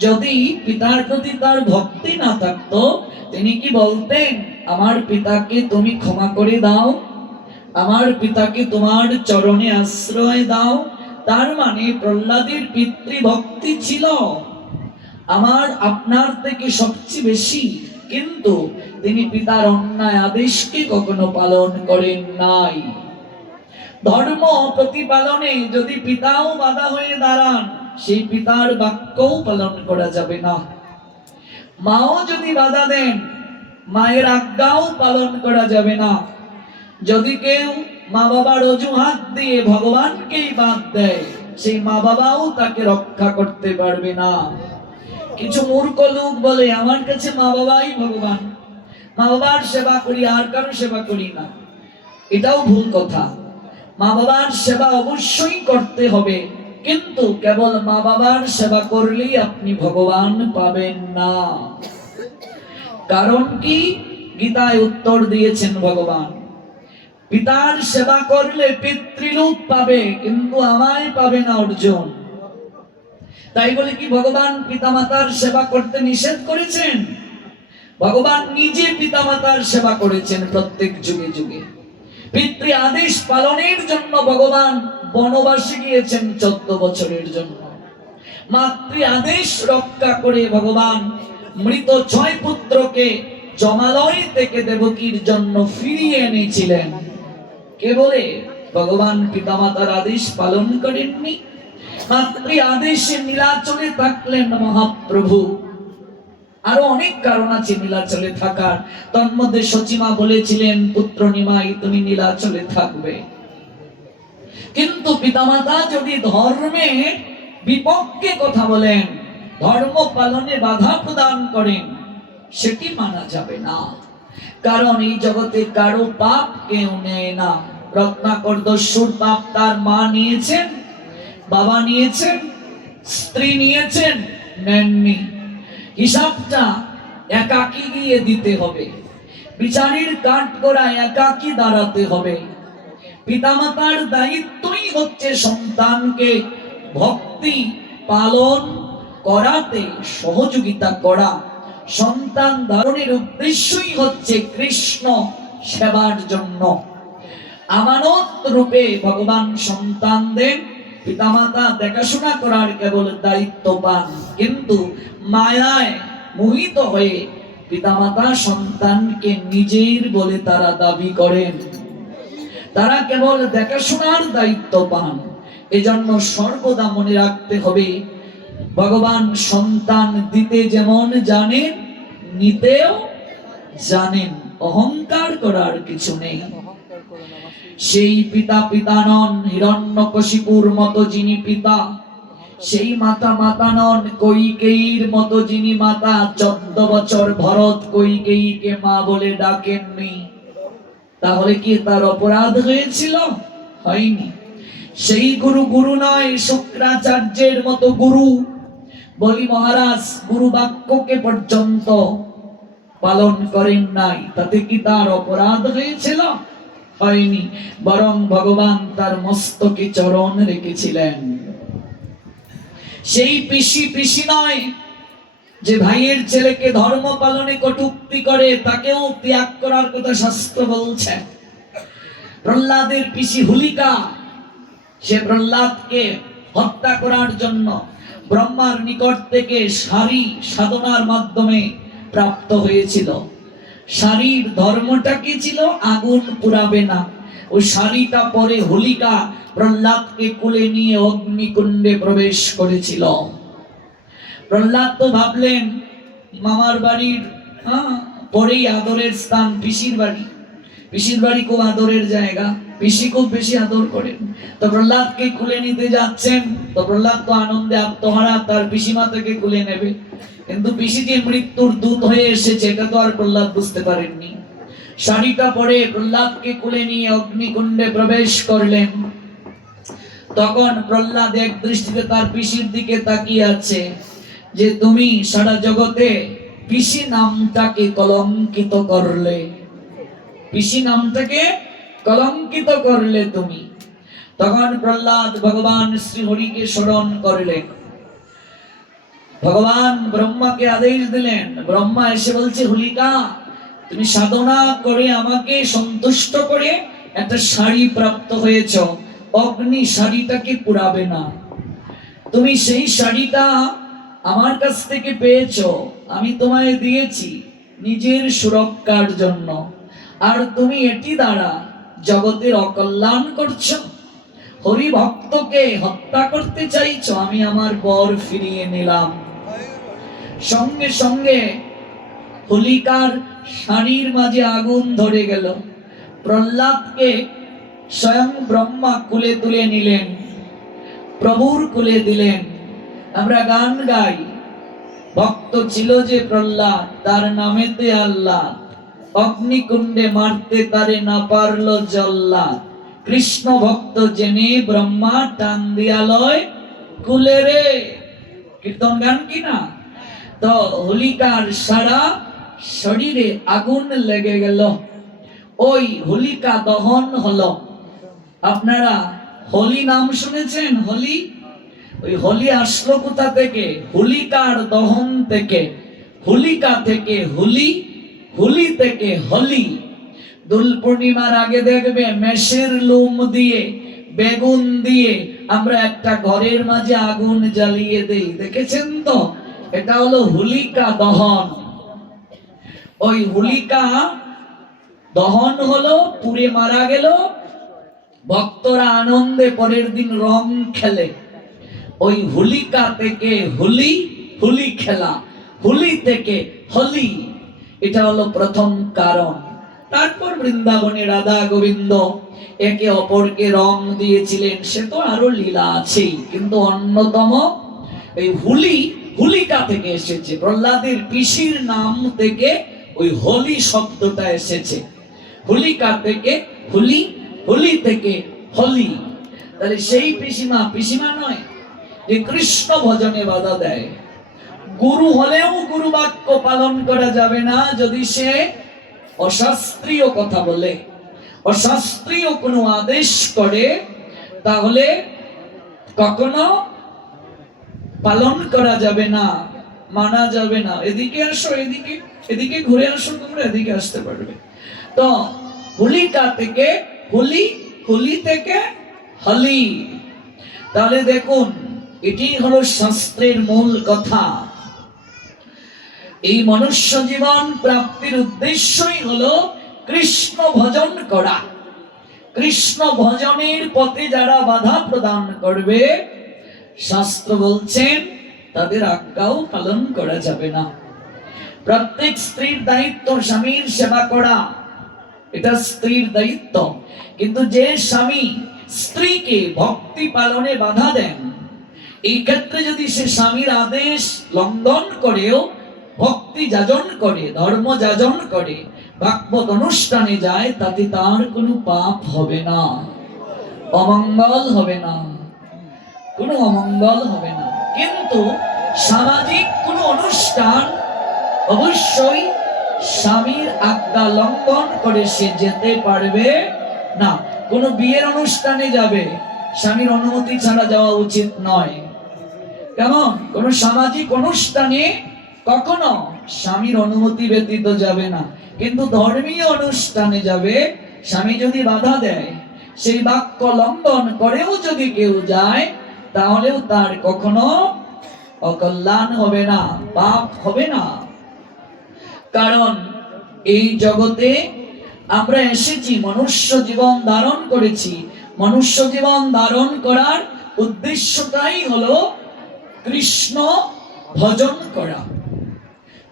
যদি পিতার প্রতি তার ভক্তি না থাকতো, তিনি কি বলতেন আমার পিতাকে তুমি ক্ষমা করে দাও, আমার পিতাকে তোমার চরণে আশ্রয় দাও? তার মানে প্রহ্লাদের পিতৃভক্তি ছিল আমার আপনার থেকে সবচেয়ে বেশি, কিন্তু তিনি পিতার অন্যায় আদেশকে কখনো পালন করেন নাই। ধর্ম প্রতিপালনে যদি পিতাও বাধা হয়ে দাঁড়ান, সেই পিতার বাক্যও পালন করা যাবে না। মাও যদি বাধা দেন, মায়ের আজ্ঞাও পালন করা যাবে না। যদি কেউ মা বাবার অজুহাত দিয়ে ভগবানকেই বাদ দেয়, সেই মা বাবাও তাকে রক্ষা করতে পারবে না। কিছু মূর্খ লোক বলে আমার কাছে মা বাবাই ভগবান, মা বাবার সেবা করি, আর কারো সেবা করি না। এটাও ভুল কথা। মা বাবার সেবা অবশ্যই করতে হবে, কিন্তু কেবল মা বাবার সেবা করলেই আপনি ভগবান পাবেন না। কারণ কি? গীতায় উত্তর দিয়েছেন ভগবান, পিতার সেবা করলে পিতৃলোক পাবে, কিন্তু আমায় পাবে না অর্জুন। তাই বলে কি ভগবান পিতামাতার সেবা করতে নিষেধ করেছেন? ভগবান নিজে পিতামাতার সেবা করেছেন প্রত্যেক যুগে যুগে। পিতৃ আদেশ পালনের জন্য ভগবান বনবাসে গিয়েছেন 14 বছরের জন্য। মাতৃ আদেশ রক্ষা করে ভগবান মৃত 6 পুত্রকে জমালয় থেকে দেবকীর জন্য ফিরিয়ে এনেছিলেন। কে বলে? ভগবান পিতামাতার আদেশ পালন করেননি। মাতৃ আদেশে নীলাচলে থাকলেন মহাপ্রভু। আরো অনেক কারণ আছে নীলাচলে থাকার, তন্মধ্যে সচিমা বলেছিলেন পুত্র নিমাই তুমি নীলাচলে থাকবে। কিন্তু পিতামাতা যদি ধর্মে বিপক্ষে কথা বলেন, ধর্ম পালনে বাধা প্রদান করেন, সেটি মানা যাবে না। কারণ এই জগতে কারো পাপ কেউ নেয় না। রত্নাকর দস্যুর পাপ তার মা নিয়েছেন, বাবা নিয়েছেন, স্ত্রী নিয়েছেন, নেননি। হিসাবটা একাকী গিয়ে দিতে হবে, বিচারের কাঠগড়ায় একাকী দাঁড়াতে হবে। পিতামাতার দায়িত্বই হচ্ছে সন্তানকে ভক্তি পালন করাতে সহযোগিতা করা। সন্তান ধারণের উদ্দেশ্যই হচ্ছে কৃষ্ণ সেবার জন্য। আমানত রূপে ভগবান সন্তান দেন, পিতামাতা দেখাশোনা করার কেবল দায়িত্ব পান। কিন্তু মায়ায় মোহিত হয়ে পিতামাতা সন্তানকে নিজের বলে তারা দাবি করেন, তারা কেবল দেখাশোনার দায়িত্ব পান। এজন্য সর্বদা মনে রাখতে হবে, ভগবান সন্তান দিতে যেমন জানেন, নিতেও জানেন। অহংকার করার কিছু নেই। সেই পিতা পিতা নন হিরণ্যকশিপুর মতো যিনি পিতা, সেই মাতা মাতা নন কৈকেয়ীর মতো যিনি মাতা। 14 বছর ভরত কৈকেয়ীকে মা বলে ডাকেননি, তাহলে কি তার অপরাধ হয়েছিল? হয়নি। সেই গুরু গুরু নয়, শুক্রাচার্যের মতো গুরু। বলি মহারাজ গুরু বাক্যকে পর্যন্ত পালন করেন নাই, তাতে কি তার অপরাধ হয়েছিল? হয়নি। বরং ভগবান তার মস্তকে চরণ রেখেছিলেন। সেই পিসি পিসি নয় যে ভাইয়ের ছেলেকে ধর্ম পালনে কটূক্তি করে, তাকেও ত্যাগ করার কথা শাস্ত্র বলছে। প্রহ্লাদের পিসি হুলিকা, সে প্রহ্লাদকে হত্যা করার জন্য ব্রহ্মার নিকট থেকে শারী সাধনার মাধ্যমে প্রাপ্ত হয়েছিল। শারীর ধর্মটা কি ছিল? আগুন পুরাবে না। ওই শাড়িটা পরে হোলিকা প্রহ্লাদকে কোলে নিয়ে অগ্নিকুণ্ডে প্রবেশ করেছিল। প্রহ্লাদ তো ভাবলেন মামার বাড়ির পরেই আদরের স্থান পিসির বাড়ি, পিসির বাড়ি খুব আদরের জায়গা, পিসি খুব বেশি আদর করেন। তো প্রহ্লাদকে কোলে নিতে যাচ্ছেন, তো প্রহ্লাদ তো আনন্দে আত্মহারা, তার পিসিমা থেকে কোলে নেবে। কিন্তু পিসি যে মৃত্যুর দূত হয়ে এসেছে এটা তো আর প্রহ্লাদ বুঝতে পারেননি। শাড়িটা পরে প্রহ্লাদকে কোলে নিয়ে অগ্নিকুণ্ডে প্রবেশ করলেন। তখন প্রহ্লাদ এক দৃষ্টিতে তার পিসির দিকে তাকিয়ে আছে যে তুমি সারা জগতে পিসি নামটাকে কলঙ্কিত করলে, পিসি নামটাকে কলঙ্কিত করলে তুমি। তখন প্রহ্লাদ ভগবান শ্রী হরিকে স্মরণ করলেন। ভগবান ব্রহ্মাকে আদেশ দিলেন। ব্রহ্মা এসে বলছে, হোলিকা, তুমি সাধনা করে আমাকে সন্তুষ্ট করে একটা শাড়ি প্রাপ্ত হয়েছ, অগ্নি শাড়িটাকে পুরাবে না। তুমি সেই শাড়িটা আমার কাছ থেকে পেয়েছো, আমি তোমায় দিয়েছি নিজের সুরক্ষার জন্য, আর তুমি এটি দ্বারা জগতের অকল্যাণ করছো, হরি ভক্তকে হত্যা করতে চাইছো। আমি আমার বর ফিরিয়ে নিলাম। সঙ্গে সঙ্গে হোলিকার শাড়ির মাঝে আগুন ধরে গেল। প্রহ্লাদকে স্বয়ং ব্রহ্মা কুলে তুলে নিলেন, প্রভুর কুলে দিলেন। আমরা গান গাই, ভক্ত ছিল যে প্রহ্লাদ, তার নামেতে আল্লাহ, অগ্নিকুণ্ডে মারতে তারে না পারলো জল্লাদ, কৃষ্ণ ভক্ত জেনে ব্রহ্মা টান দিয়ালয় কুলে রে। কীর্তন গান কি না? তো হোলিকার সারা শরীরে আগুন লেগে গেল, ওই হোলিকা দহন হলো। আপনারা হোলি নাম শুনেছেন? হোলি, ওই হোলি আসলো কোথা থেকে? হোলিকার দহন থেকে। হোলিকা থেকে হোলি, হোলি থেকে হোলি। দোল পূর্ণিমার আগে দেখবে মেষের লোম দিয়ে, বেগুন দিয়ে আমরা একটা ঘরের মাঝে আগুন জ্বালিয়ে দেই, দেখেছেন তো? এটা হলো হোলিকা দহন। ওই হোলিকা দহন হলো, পুড়ে মারা গেল। ভক্তরা আনন্দে পরের দিন রং খেলে। ওই হোলিকা থেকে হোলি, হোলি খেলা, হোলি থেকে হোলি, এটা হলো প্রথম কারণ। তারপর বৃন্দাবনে রাধা গোবিন্দ একে অপরকে রং দিয়েছিলেন, সে তো আরো লীলা আছেই, কিন্তু অন্যতম এই হোলি, হোলিকা থেকে এসেছে। প্রহ্লাদের পিসির নাম থেকে ওই হোলি শব্দটা এসেছে। হোলিকা থেকে হোলি, হোলি থেকে হোলি। তাহলে সেই পিসিমা, পিসিমা নয় যে কৃষ্ণ ভজনে বাধা দেয়। গুরু হলেও গুরু বাক্য পালন করা যাবে না যদি সে অশাস্ত্রীয় কথা বলে, অশাস্ত্রীয় কোনো আদেশ করে, তাহলে কখনো পালন করা যাবে না, মানা যাবে না। এদিকে আসো, এদিকে, এদিকে ঘুরে আসো, তোমরা এদিকে আসতে পারবে। তো হোলিকা থেকে হোলি, হোলি থেকে হোলি। তাহলে দেখুন, এটি হলো শাস্ত্রের মূল কথা। এই মনুষ্য জীবন প্রাপ্তির উদ্দেশ্যই হলো কৃষ্ণ ভজন করা। কৃষ্ণ ভজনের পথে যারা বাধা প্রদান করবে, শাস্ত্র বলছেন তাদের আজ্ঞাও পালন করা যাবে না। প্রত্যেক স্ত্রীর দায়িত্ব স্বামীর সেবা করা, এটা স্ত্রীর দায়িত্ব। কিন্তু যে স্বামী স্ত্রীকে ভক্তি পালনে বাধা দেন, এই ক্ষেত্রে যদি সে স্বামীর আদেশ লঙ্ঘন করেও ভক্তি যাজন করে, ধর্ম যাজন করে, ভাগবত অনুষ্ঠানে যায়, তাতে তার কোনো পাপ হবে না, অমঙ্গল হবে না, কোনো অমঙ্গল হবে না। কিন্তু সামাজিক কোনো অনুষ্ঠান অবশ্যই স্বামীর আজ্ঞা লঙ্ঘন করে সে যেতে পারবে না। কোনো বিয়ের অনুষ্ঠানে যাবে, স্বামীর অনুমতি ছাড়া যাওয়া উচিত নয়। কেমন? কোন সামাজিক অনুষ্ঠানে কখনো স্বামীর অনুমতি ব্যতীত যাবে না। কিন্তু ধর্মীয় অনুষ্ঠানে যাবে, স্বামী যদি বাধা দেয়, সেই বাক্য লঙ্ঘন করেও যদি কেউ যায়, তাহলেও তার কখনো অকল্যাণ হবে না, পাপ হবে না। কারণ এই জগতে আমরা এসেছি, মনুষ্য জীবন ধারণ করেছি। মনুষ্য জীবন ধারণ করার উদ্দেশ্যটাই হলো কৃষ্ণ ভজন করা।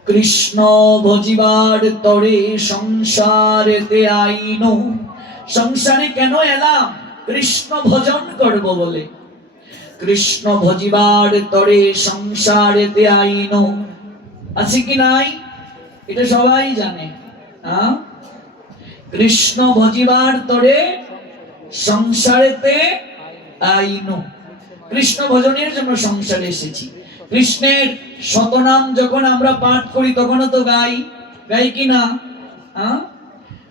কৃষ্ণ ভজিবার তরে সংসারেতে আইনো। সংসারে কেন এলাম? কৃষ্ণ ভজন করব বলে। কৃষ্ণ ভজিবার তরে সংসারেতে আইনো, আছে কি নাই? এটা সবাই জানে। কৃষ্ণ ভজিবার তরে সংসারেতে আইনো। কৃষ্ণ ভজনের জন্য সংসারে এসেছি। কৃষ্ণের শতনাম যখন আমরা পাঠ করি তখনও তো গাই, গাই কি না?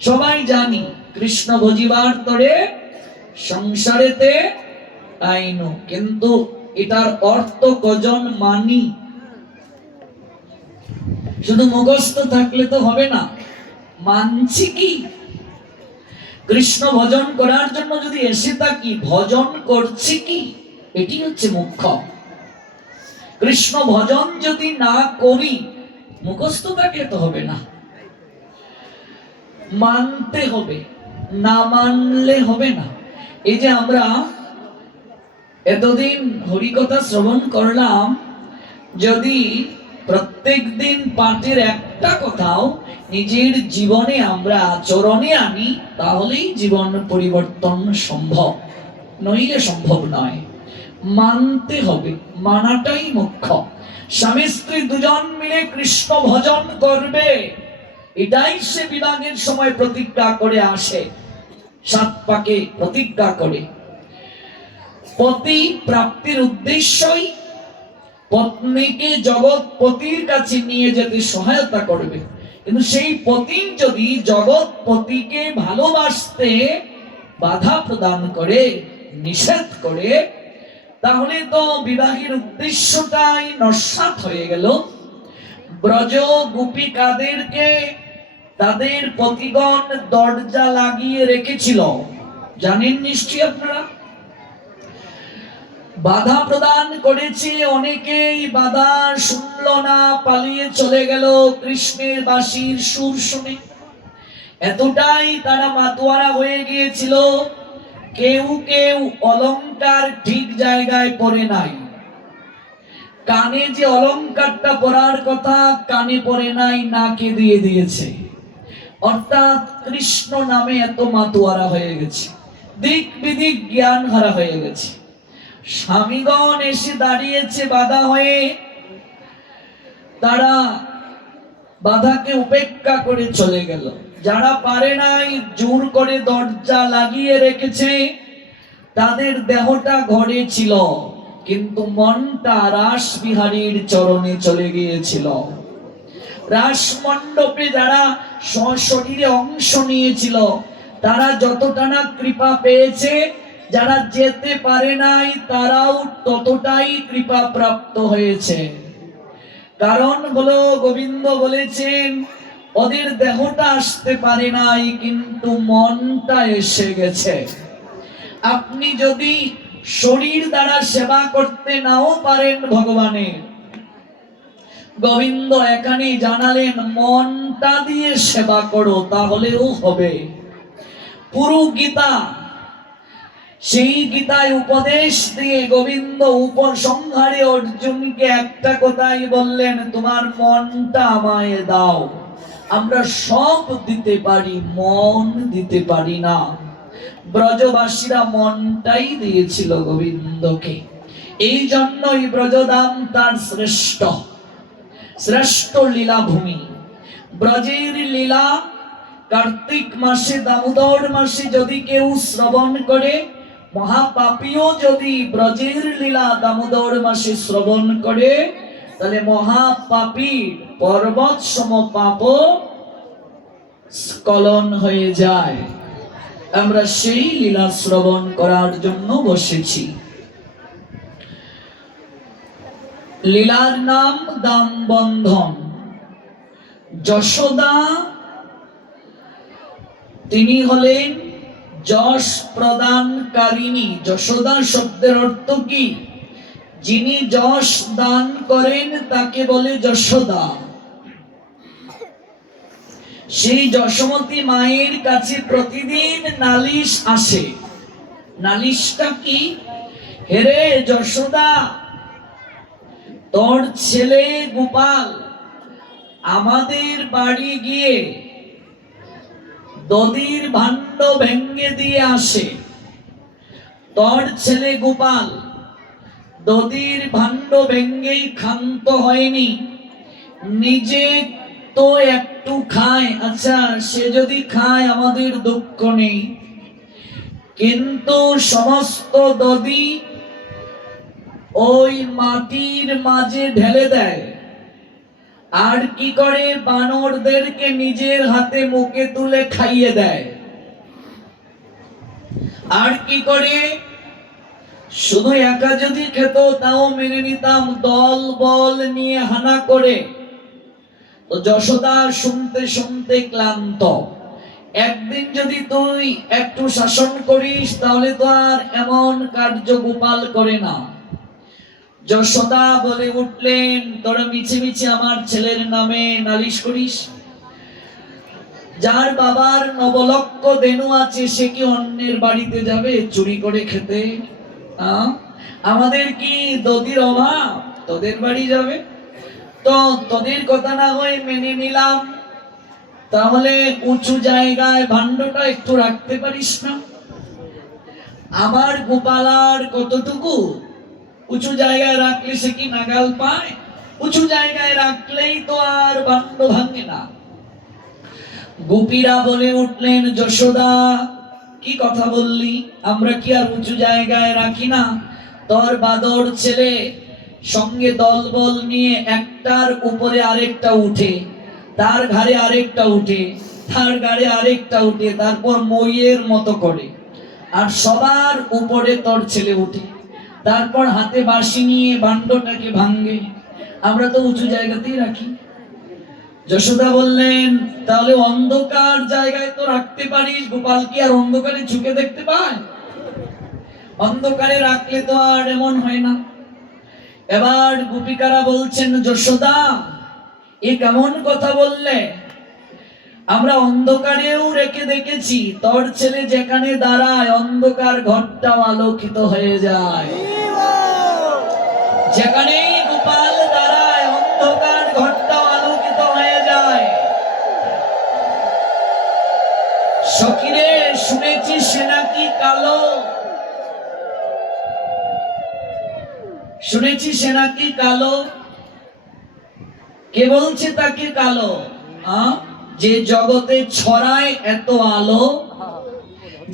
সবাই জানি কৃষ্ণ ভজিবার তরে সংসারেতে আইনু, কিন্তু এটার অর্থ কজন মানি? শুধু মুখস্থ থাকলে তো হবে না, মানছি কি? কৃষ্ণ ভজন করার জন্য যদি এসে থাকি, ভজন করছি কি? এটি হচ্ছে মুখ্য। কৃষ্ণ ভজন যদি না করি, মুখস্থ থাকলে তো হবে না, মানতে হবে, না মানলে হবে না। এই যে আমরা এতদিন হরিকথা শ্রবণ করলাম, যদি প্রত্যেক দিন পাঠের একটা কথাও নিজের জীবনে আমরা আচরণে আনি, তাহলেই জীবন পরিবর্তন সম্ভব, নইলে সম্ভব নয়। মানতে হবে, মানাটাই মুখ্য। স্বামী স্ত্রী দুজন মিলে কৃষ্ণ ভজন করবে, এটাই সে বিবাহের সময় প্রতিজ্ঞা করে আসে, 7 পাকে প্রতিজ্ঞা করে। পতি প্রাপ্তির উদ্দেশ্যই পত্নীকে জগৎপতির কাছে নিয়ে যেতে সহায়তা করবে, কিন্তু সেই পতি যদি জগৎপতিকে ভালোবাসতে বাধা প্রদান করে, নিষেধ করে, তাহলে তো বিবাহের উদ্দেশ্যটাই নস্যাৎ হয়ে গেল। ব্রজ গোপিকাদেরকে তাদের পতিগণ দরজা লাগিয়ে রেখেছিল, জানেন নিশ্চয়ই আপনারা। বাধা প্রদান করেছে, অনেকেই বাধা শুনল না, পালিয়ে চলে গেল কৃষ্ণের বাঁশির সুর শুনে। এতটাই তারা মাতোয়ারা হয়ে গিয়েছিল, কেউ কেউ অলংকার ঠিক জায়গায় পরে নাই, কানে যে অলংকারটা পরার কথা কানে পরে নাই, নাকে দিয়ে দিয়েছে। অর্থাৎ কৃষ্ণ নামে এত মাতোয়ারা হয়ে গেছে, দিক বিদিক জ্ঞান হারা হয়ে গেছে। স্বামীগণ এসে দাঁড়িয়েছে বাধা হয়ে, তারা বাধাকে উপেক্ষা করে চলে গেল। যারা পারে নাই, জোর করে দরজা লাগিয়ে রেখেছে, তাদের দেহটা ঘরে ছিল, কিন্তু মনটা রাসবিহারীর চরণে চলে গিয়েছিল। রাসমণ্ডপে যারা সশরীরে অংশ নিয়েছিল, তারা যতটা না কৃপা পেয়েছে, যারা যেতে পারে নাই তারাও ততটাই কৃপা প্রাপ্ত হয়েছে। কারণ হলো, গোবিন্দ বলেছেন, ওদের দেহটা আসতে পারে নাই, কিন্তু মনটা এসে গেছে। আপনি যদি শরীর দ্বারা সেবা করতে নাও পারেন ভগবানের, গোবিন্দ এখানে জানালেন মনটা দিয়ে সেবা করো, তাহলেও হবে। পুরো গীতা, সেই গীতায় উপদেশ দিয়ে গোবিন্দ উপসংহারে অর্জুনকে একটা কথাই বললেন, তোমার মনটা আমায় দাও। আমরা সব দিতে পারি, মন দিতে পারি না। ব্রজবাসীরা মনটাই দিয়েছিল গোবিন্দকে, এই জন্যই ব্রজধাম তার শ্রেষ্ঠ শ্রেষ্ঠ লীলাভূমি। ব্রজের লীলা কার্তিক মাসে, দামোদর মাসে যদি কেউ শ্রবণ করে, মহাপাপীও যদি ব্রজের লীলা দামোদর মাসে শ্রবণ করে, তাহলে মহাপাপীর পর্বত সম পাপ স্খলন হয়ে যায়। আমরা সেই লীলা শ্রবণ করার জন্য বসেছি। লীলার নাম দাম বন্ধন। যশোদা, তিনি হলেন যশ প্রদানকারিণী। যশোদা শব্দের অর্থ কি? যিনি যশ দান করেন তাকে বলে যশোদা। সেই যশোমতী মায়ের কাছে প্রতিদিন নালিশ আসে। নালিশটা কি? হেরে যশোদা, তোর ছেলে গোপাল আমাদের বাড়ি গিয়ে দধির ভাণ্ড ভেঙ্গে দিয়ে আসে। তোর ছেলে গোপাল দধির ভাণ্ড ভেঙ্গেই ক্ষান্ত হয়নি, নিজে তো একটু খায়। আচ্ছা, সে যদি খায় আমাদের দুঃখ নেই, কিন্তু সমস্ত দধি ওই মাটির মাঝে ঢেলে দেয়, আর কি করে বানরদেরকে নিজের হাতে মুখে তুলে খাইয়ে দেয়। আর কি করে, শুধু একা যদি খেত তাও মেনে নিতাম, দল বল নিয়ে হানা করে। তো যশোদা শুনতে শুনতে ক্লান্ত। একদিন যদি তুই একটু শাসন করিস তাহলে তো আর এমন কার্য গোপাল করে না। যশোদা বলে উঠলেন, তোরা মিছে মিছে আমার ছেলের নামে নালিশ করিস? যার বাবার নবলক্ষ দেনু আছে সে কি অন্যের বাড়িতে যাবে চুরি করে খেতে? আমাদের কি দধির অভাব? তোদের বাড়ি যাবে? তো তোদের কথা না হয় মেনে নিলাম, তাহলে উঁচু জায়গায় ভাণ্ডটা একটু রাখতে পারিস না? আমার গোপালার কতটুকু উঁচু জায়গায় রাখলে সে কি নাগাল পায়? উঁচু জায়গায় রাখলেই তো আর ভাণ্ড ভাঙে না। গোপীরা বলে উঠলেন, যশোদা কি কথা বললি? আমরা কি আর উঁচু জায়গায় রাখি না? তোর বাদর ছেলে সঙ্গে দলবল নিয়ে একটার উপরে আরেকটা উঠে, তার ঘাড়ে আরেকটা উঠে, তার ঘাড়ে আরেকটা উঠে, তারপর মইয়ের মতো করে, আর সবার উপরে তোর ছেলে উঠে, তারপর হাতে বাঁশি নিয়ে ভাণ্ডটাকে ভাঙে। আমরা তো উঁচু জায়গাতেই রাখি। যশোদা বললেন, তাহলে অন্ধকার জায়গায় তো রাখতে পারিস। গোপাল কি আর অন্ধকারে ঝুঁকে দেখতে পায়? অন্ধকারে রাখলে তো আর এমন হয় না। এবার গোপিকারা বলছেন, যশোদা এ কেমন কথা বললে? আমরা অন্ধকারেও রেখে দেখেছি, তোর ছেলে যেখানে দাঁড়ায় অন্ধকার ঘরটাও আলোকিত হয়ে যায়। যেখানেই গোপাল দাঁড়ায় অন্ধকার ঘরটাও আলোকিত হয়ে যায়। সখিরে শুনেছি সে নাকি কালো, শুনেছি সে নাকি কালো। কে বলছে তাকে কালো? যে জগতে ছড়ায় এত আলো,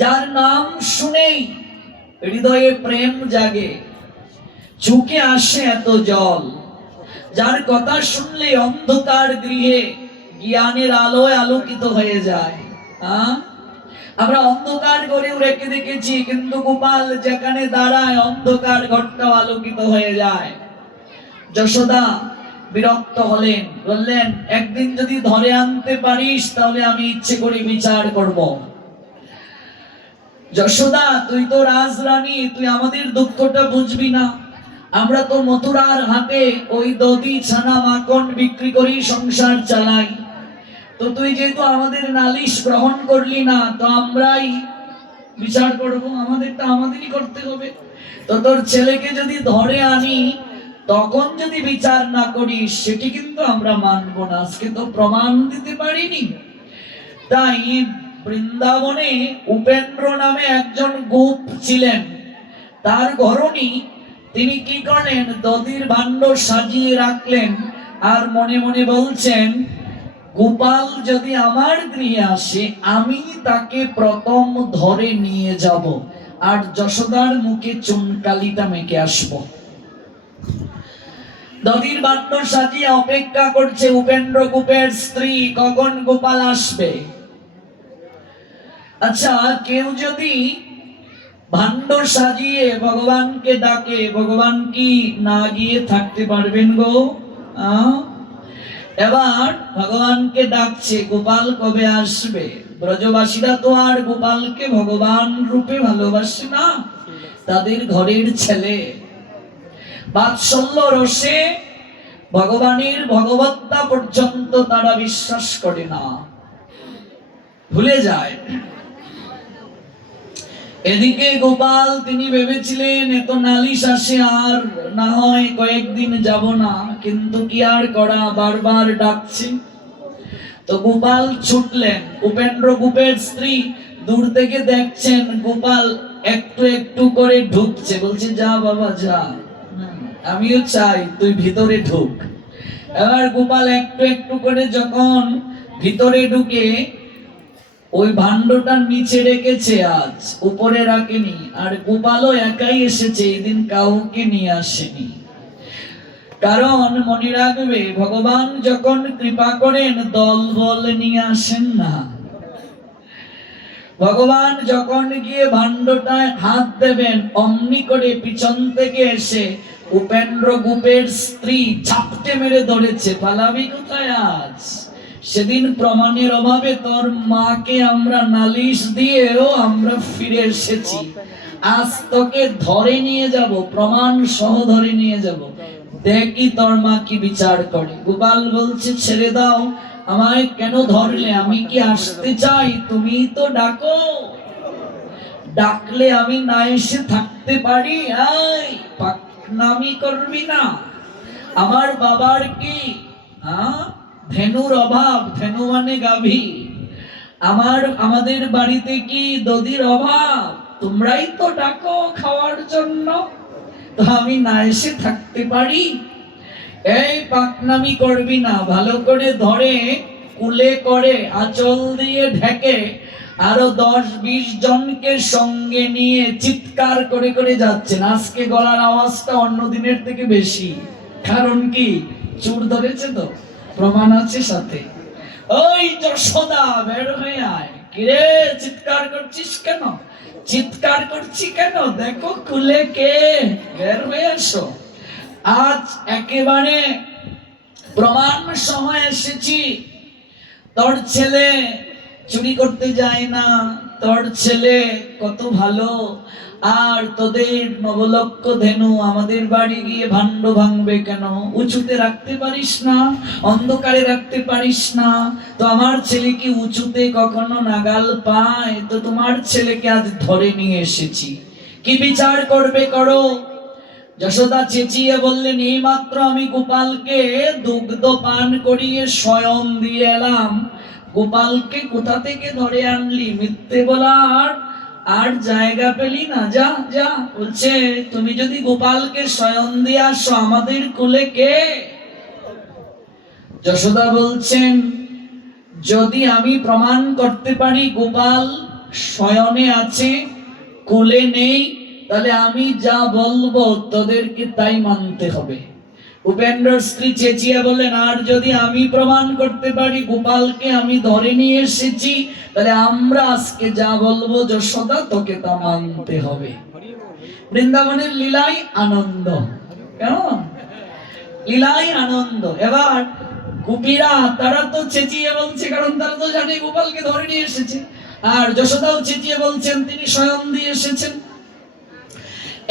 যার নাম শুনেই হৃদয়ে প্রেম জাগে, চোখে আসে এত জল, যার কথা শুনলে অন্ধকার গৃহে জ্ঞানের আলোয় আলোকিত হয়ে যায়। আমরা অন্ধকার গড়েও রেখে দেখেছি, কিন্তু গোপাল যেখানে দাঁড়ায় অন্ধকার ঘরটাও আলোকিত হয়ে যায়। যশোদা বিরক্ত হলেন, বললেন, একদিন যদি ধরে আনতে পারিস তাহলে আমি ইচ্ছে করে বিচার করব। যশোদা তুই তো রাজরানী, তুই আমাদের দুঃখটা বুঝবি না। আমরা তো মথুরার হাটে ওই দধি ছানা মাখন বিক্রি করি সংসার চালাই। তো তুই যেহেতু আমাদের নালিশ গ্রহণ করলি না, তো আমরাই বিচার করব, আমাদেরটা আমাদেরই করতে হবে। তো তোর ছেলেকে যদি ধরে আনি তখন যদি বিচার না করিস সেটি কিন্তু আমরা মানব না। আজকে তো প্রমাণ দিতে পারিনি। তাই বৃন্দাবনে উপেন্দ্র নামে একজন গোপ ছিলেন, তার ঘরণী তিনি কি করলেন, দধির ভাণ্ড সাজিয়ে রাখলেন, আর মনে মনে বলছেন, গোপাল যদি আমার গৃহে আসে আমি তাকে প্রথম ধরে নিয়ে যাব, আর যশোদার মুখে চুনকালিটা মেখে আসবো। দধির ভাণ্ড সাজিয়ে অপেক্ষা করছে উপেন্দ্র গোপের স্ত্রী, কখন গোপাল আসবে। আচ্ছা, কেউ যদি ভাণ্ড সাজিয়ে ভগবানকে ডাকে, ভগবান কি না গিয়ে থাকতে পারবেন গো? এবার ভগবানকে ডাকছে, গোপাল কবে আসবে? ব্রজবাসীরা তো আর গোপালকে ভগবান রূপে ভালোবাসে না, তাদের ঘরের ছেলে। বাৎসল্য রসে ভগবানের ভগবত্তা পর্যন্ত তারা বিশ্বাস করে না, ভুলে যায়। এদিকে গোপাল তিনি ভেবেছিলেন এত নালিশ আসে, আর না হয় কয়েকদিন যাব না, কিন্তু কি আর করা, বারবার ডাকছে। তো গোপাল ছুটলেন। উপেন্দ্র গোপের স্ত্রী দূর থেকে দেখছেন গোপাল একটু একটু করে ঢুকছে, বলছে, যা বাবা যা, আমিও চাই তুই ভিতরে ঢুক। এবার গোপাল একটু একটু করে যখন ভিতরে ঢুকে ওই ভাণ্ডটার নিচে রেখেছে, আজ উপরে রাখেনি। আর গোপালও একাই এসেছে, এদিন কাউকে নিয়ে আসেনি। কারণ মনে রাখবে, ভগবান যখন কৃপা করেন দল বল নিয়ে আসেন না। ভগবান যখন গিয়ে ভাণ্ডটায় হাত দেবেন, অমনি করে পিছন থেকে এসে উপেন্দ্র গুপের স্ত্রী ঝাপটে মেরে ধরেছে, পালাবি কোথায় আজ? সেদিন প্রমাণের অভাবে তোর মাকে আমরা নালিশ দিয়েও আমরা ফিরে এসেছি, আজ তোকে ধরে নিয়ে যাব, প্রমাণ সহ ধরে নিয়ে যাব, দেখি তোর মা কি বিচার করে। গোপাল বলছে, ছেড়ে দাও, আমায় কেন ধরলে? আমি কি আসতে চাই? তুমি তো ডাকো, ডাকলে আমি না এসে থাকতে পারি? এই পাকনামি করবি না। আমার বাবার কি ধেনুর অভাব? ধেনু মানে গাভী। আমাদের বাড়িতে কি দধির অভাব? তোমরাই তো ডাকো খাওয়ার জন্য, তো আমি না এসে থাকতে পারি? এই পাকনামি করবি না। ভালো করে ধরে কুলে করে আঁচল দিয়ে ঢেকে আরো 10-20 জনকে সঙ্গে নিয়ে চিৎকার করে করে যাচ্ছেন। আজকে গলার আওয়াজটা অন্য দিনের থেকে বেশি। কারণ কি? চোর ধরেছে তো, প্রমাণ আছে সাথে। ওই যশোদা, বের হয়ে আয়। কিরে চিৎকার করছিস কেন? চিৎকার করছি কেন? দেখো কুলে কে, বের হয়ে এসো। আজ একেবারে প্রমাণ সহ এসেছি। তোর ছেলে চুরি করতে যায় না, তোর ছেলে কত ভালো, আর তোদের নবলক্ষ ধেনু আমাদের বাড়ি গিয়ে ভাণ্ড ভাঙবে কেন? উঁচুতে রাখতে পারিস না, অন্ধকারে রাখতে পারিস না, তো আমার ছেলে কি উঁচুতে কখনো নাগাল পায়? তো তোমার ছেলেকে আজ ধরে নিয়ে এসেছি, কি বিচার করবে করো। যশোদা চেঁচিয়ে বললেন, এই মাত্র আমি গোপালকে দুগ্ধ পান করিয়ে শয়ন দিয়ে এলাম, গোপালকে কোথা থেকে ধরে আনলি? মিথ্যে বলার আর জায়গা পেলি না, যা যা। বলছে, তুমি যদি গোপালকে শয়ন দিয়ে আসো, আমাদের কোলে কে? যশোদা বলছেন, যদি আমি প্রমাণ করতে পারি গোপাল শয়নে আছে, কোলে নেই, তাহলে আমি যা বলবো তোদেরকে তাই মানতে হবে। উপেন্দ্রর স্ত্রী চেঁচিয়ে বললেন, আর যদি আমি প্রমাণ করতে পারি গোপালকে আমি ধরে নিয়ে এসেছি, তাহলে আমরা আজকে যা বলবো যশোদা তোকে তা মানতে হবে। বৃন্দাবনের লীলাই আনন্দ, কেমন লীলাই আনন্দ। এবার গোপীরা তারা তো চেঁচিয়ে বলছে, কারণ তারা তো জানে গোপালকে ধরে নিয়ে এসেছে। আর যশোদাও চেঁচিয়ে বলছেন তিনি স্বয়ং দিয়ে এসেছেন।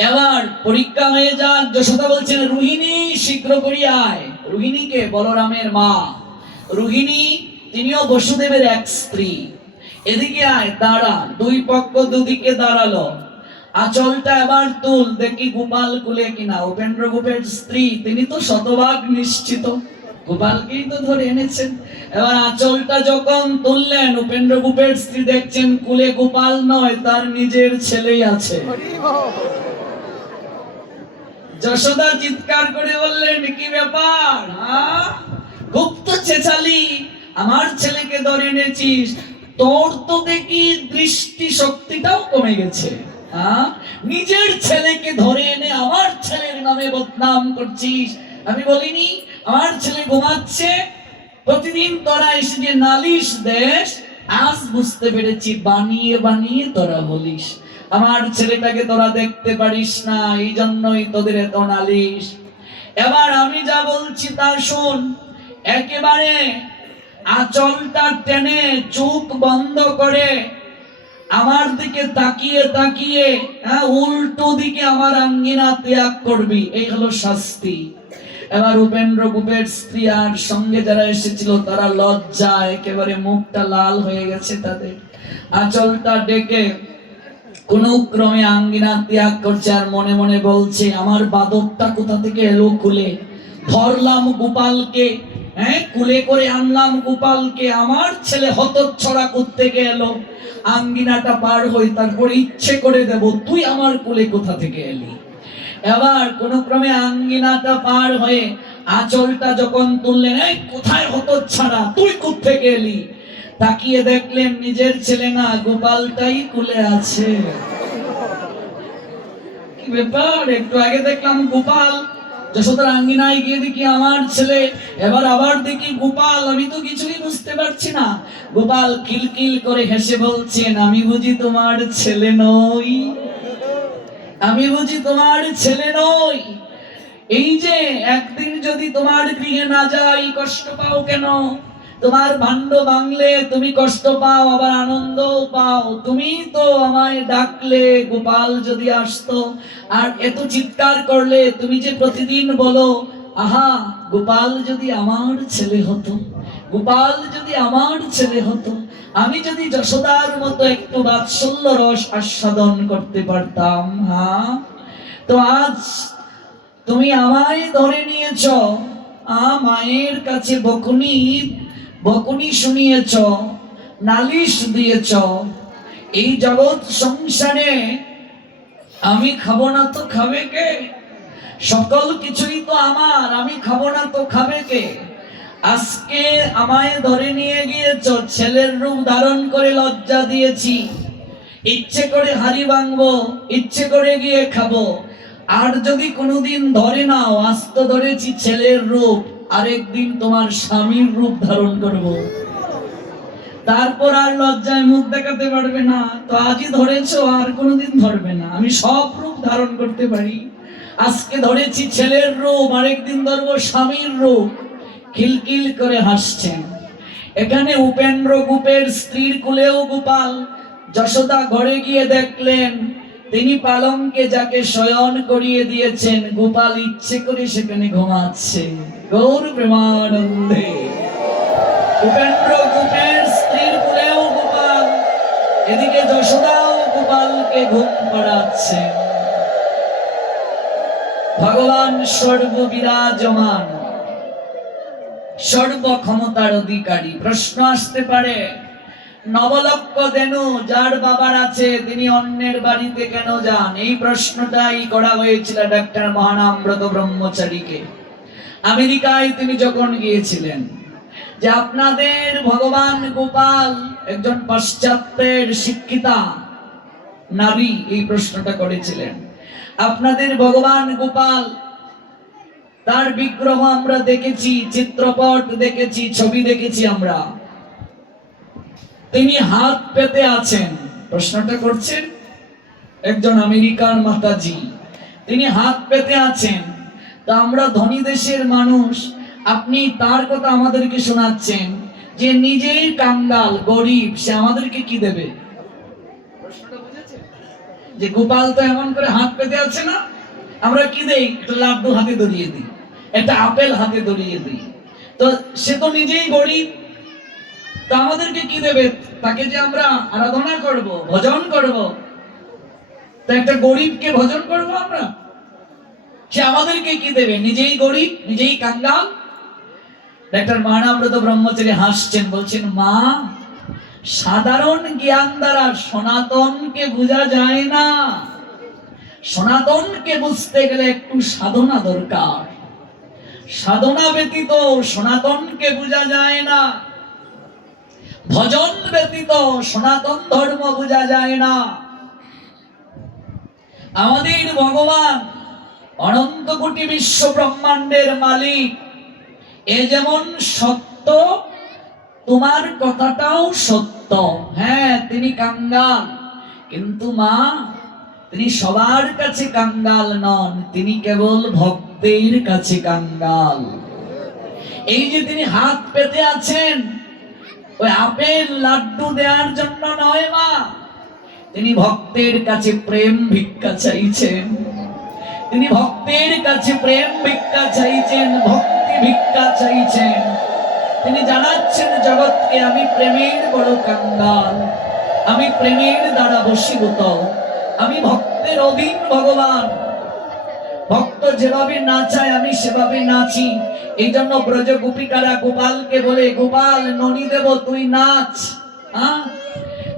এবার পরীক্ষা হয়ে যাক। যশোদা বলছেন, রোহিণী শীঘ্র করিয়া আয়। রোহিণীকে বলরামের মা, রোহিণী তিনিও বসুদেবের এক স্ত্রী। এদিকে আয়, দাঁড়া। দুই পক্ষ দুদিকে দাঁড়ালো। আঁচলটা এবার তুল, দেখি গোপাল কুলে কিনা। উপেন্দ্র গুপের স্ত্রী, তিনি তো শতভাগ নিশ্চিত গোপালকেই তো ধরে এনেছেন। এবার আঁচলটা যখন তুললেন, উপেন্দ্র গুপের স্ত্রী দেখছেন কুলে গোপাল নয়, তার নিজের ছেলেই আছে। যশোদা চিৎকার করে বললেন, কি ব্যাপার? গুপ্ত চেঁচালি, আমার ছেলেকে ধরে এনেছিস, তোর তো দেখি দৃষ্টি শক্তিটাও কমে গেছে। নিজের ছেলেকে ধরে এনে আমার ছেলের নামে বদনাম করছিস। আমি বলিনি আমার ছেলে ঘুমাচ্ছে? প্রতিদিন তোরা এসে যে নালিশ দেশ, আজ বুঝতে পেরেছি বানিয়ে বানিয়ে তোরা বলিস। আমার ছেলেটাকে তোরা দেখতে পারিস না, এই জন্যই তোদের এত নালিশ। এবার আমি যা বলছি তা শোন। একেবারে আঁচলটা টেনে চোখ বন্ধ করে আমার দিকে তাকিয়ে তাকিয়ে উল্টো দিকে আমার আঙ্গিনা ত্যাগ করবি, এই হলো শাস্তি। এবার উপেন্দ্র গুপের স্ত্রী আর সঙ্গে যারা এসেছিল তারা লজ্জায় একেবারে মুখটা লাল হয়ে গেছে তাদের। আঁচলটা ডেকে কোন ক্রমে আঙ্গিনা ত্যাগ করছে, আর মনে মনে বলছে, আমার বাদরটা কোথা থেকে এলো কুলে? ধরলাম গোপালকে, কুলে করে আনলাম গোপালকে, আমার ছেলে হতচ্ছড়া কোত্থেকে এলো? আঙ্গিনাটা পার হই, তারপর ইচ্ছে করে দেব, তুই আমার কুলে কোথা থেকে এলি? এবার কোন ক্রমে আঙ্গিনাটা পার হয়ে আঁচলটা যখন তুললেন, কোথায় হতচ্ছাড়া, তুই কোত্থেকে এলি? তাকিয়ে দেখলেন নিজের ছেলে না, গোপালটাই কুলে আছে। কি ব্যাপার, একটু আগে দেখলাম গোপাল, যশোদার আঙ্গিনায় গিয়ে দেখি আমার ছেলে, এবার আবার দেখি গোপাল, আমি তো কিছুই বুঝতে পারছি না। গোপাল কিলকিল করে হেসে বলছেন, আমি বুঝি তোমার ছেলে নই, আমি বুঝি তোমার ছেলে নই। এই যে একদিন যদি তোমার গৃহে না যাই কষ্ট পাও কেন? তোমার ভাণ্ড ভাঙলে তুমি কষ্ট পাও, আবার আনন্দ পাও। তুমি তো আমায় ডাকলে, গোপাল যদি আসতো আর এত চিৎকার করলে, তুমি যে প্রতিদিন বলো, আহা গোপাল যদি আমার ছেলে হতো, গোপাল যদি আমার ছেলে হতো, আমি যদি যশোদার মতো একটু বাৎসল্য রস আস্বাদন করতে পারতাম। হ্যাঁ, তো আজ তুমি আমায় ধরে নিয়েছ, মায়ের কাছে বকুনি শুনিয়েছ, নালিশ দিয়েছ। এই জগৎ সংসারে আমি খাবো না তো খাবে কে? সকল কিছুই তো আমার, আমি খাবো না তো খাবে কে? আজকে আমায় ধরে নিয়ে গিয়েছ, ছেলের রূপ ধারণ করে লজ্জা দিয়েছি, ইচ্ছে করে হাড়ি ভাঙবো, ইচ্ছে করে গিয়ে খাবো। আর যদি কোনোদিন ধরে নাও, আজ তো ধরেছি ছেলের রূপ, আরেকদিন তোমার স্বামীর রূপ ধারণ করব, তারপর আর লজ্জায় মুখ দেখাতে পারবে না। তো আজই ধরেছো, আর কোনোদিন ধরবে না। আমি সব রূপ ধারণ করতে পারি, আজকে ধরেছি ছেলের রূপ, আরেকদিন ধরবো স্বামীর রূপ। খিলখিল করে হাসছেন। এখানে উপেন্দ্র গুপের স্ত্রীর কুলেও গোপাল। যশোদা ঘরে গিয়ে দেখলেন তিনি পালঙ্কে যাকে শয়ন করিয়ে দিয়েছেন, গোপাল ইচ্ছে করে সেখানে ঘুমাচ্ছে। গৌর প্রেমানন্দে। উপেন্দ্র গুপের স্ত্রীর কুলেও গোপাল, এদিকে যশোদাও গোপালকে ঘুম পাড়াচ্ছে। ভগবান সর্ব বিরাজমান, সর্ব ক্ষমতার অধিকারী। প্রশ্ন আসতে পারে, নবলক্ষ দেনু যার বাবার আছে তিনি অন্যের বাড়িতে কেন যান? এই প্রশ্নটাই করা হয়েছিল ডাক্তার মহানামব্রত ব্রহ্মচারীকে আমেরিকায় তিনি যখন গিয়েছিলেন, যে আপনাদের ভগবান গোপাল একজন পাশ্চাত্যের শিক্ষিতা নারী এই প্রশ্নটা করেছিলেন, আপনাদের ভগবান গোপাল তার বিগ্রহ আমরা দেখেছি, চিত্রপট দেখেছি, ছবি দেখেছি আমরা, তিনি হাত পেতে আছেন। প্রশ্নটা করছেন একজন আমেরিকার মাতাজি, তিনি হাত পেতে আছেন। তা আমরা ধনী দেশের মানুষ, আপনি তার কথা আমাদেরকে শোনাচ্ছেন, যে নিজেই কাঙ্গাল গরিব, সে আমাদেরকে কি দেবে? প্রশ্নটা বুঝেছেন? যে গোপাল তো এমন করে হাত পেতে আছে না, আমরা কি দেই? একটা লাড্ডু হাতে ধরিয়ে দিই, একটা আপেল হাতে ধরিয়ে দিই। তো সে তো নিজেই গরিব, তা আমাদেরকে কি দেবে? তাকে যে আমরা আরাধনা করব, ভজন করব, তা একটা গরিবকে ভজন করব আমরা, সে আমাদেরকে কি দেবে? নিজেই গরিব, নিজেই কাঙ্গাল। ডাক্তার মহানামব্রত ব্রহ্মচারী হাসছেন, বলছেন, মা, সাধারণ জ্ঞান দ্বারা সনাতনকে বোঝা যায় না, সনাতনকে বুঝতে গেলে একটু সাধনা দরকার, সাধনা ব্যতীত সনাতনকে বোঝা যায় না, ভজন ব্যতীত সনাতন ধর্ম বোঝা যায় না। আমাদের ভগবান অনন্ত কোটি বিশ্ব ব্রহ্মাণ্ডের মালিক, এ যেমন সত্য, তোমার কথাটাও সত্য। হ্যাঁ, তিনি কাঙ্গাল, কিন্তু মা, তিনি সবার কাছে কাঙ্গাল নন, তিনি কেবল ভক্তের কাছে কাঙ্গাল। এই যে তিনি হাত পেতে আছেন, ওই আপেল লাড্ডু দেওয়ার জন্য নয় মা, তিনি ভক্তের কাছে প্রেম ভিক্ষা চাইছেন, তিনি ভক্তের কাছে প্রেম ভিক্ষা চাইছেন, ভক্তি ভিক্ষা চাইছেন। তিনি জানাচ্ছেন জগৎকে, আমি প্রেমের বড় কাঙ্গাল, আমি প্রেমের দ্বারা বশীভূত, আমি ভক্তের অধীন ভগবান। ভক্ত যেভাবে নাচায় আমি সেভাবে নাচি। এই জন্য ব্রজ গোপিকারা গোপালকে বলে, গোপাল ননি দেব, তুই নাচ।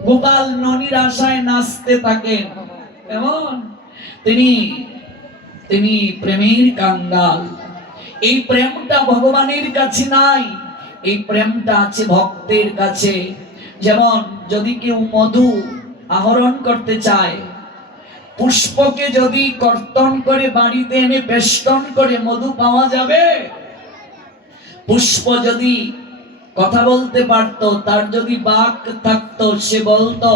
গোপাল ননির আশায় নাচতে থাকেন। এমন তিনি প্রেমের কাঙ্গাল। এই প্রেমটা ভগবানের কাছে নাই, এই প্রেমটা আছে ভক্তের কাছে। যেমন যদি কেউ মধু আহরণ করতে চায়, পুষ্পকে যদি কর্তন করে বাড়িতে এনে বেষ্টন করে মধু পাওয়া যাবে? পুষ্প যদি কথা বলতে পারতো, তার যদি বাক থাকতো, সে বলতো,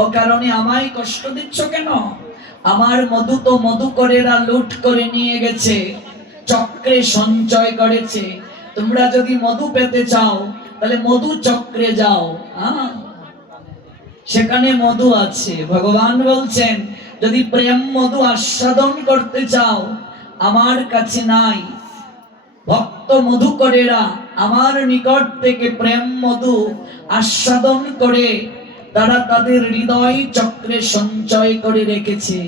ও কারণে আমায় কষ্ট দিচ্ছ কেন? আমার মধু তো মধুকরেরা লুট করে নিয়ে গেছে, চক্রে সঞ্চয় করেছে। তোমরা যদি মধু পেতে চাও তাহলে মধু চক্রে যাও, সেখানে মধু আছে। ভগবান বলছেন, যদি প্রেম মধু আস্বাদন করতে চাও, আমার কাছে নাই। ভক্ত মধুকরেরা আমার নিকট থেকে প্রেম মধু আস্বাদন করে তারা তাদের হৃদয় চক্রে সঞ্চয় করে রেখেছে।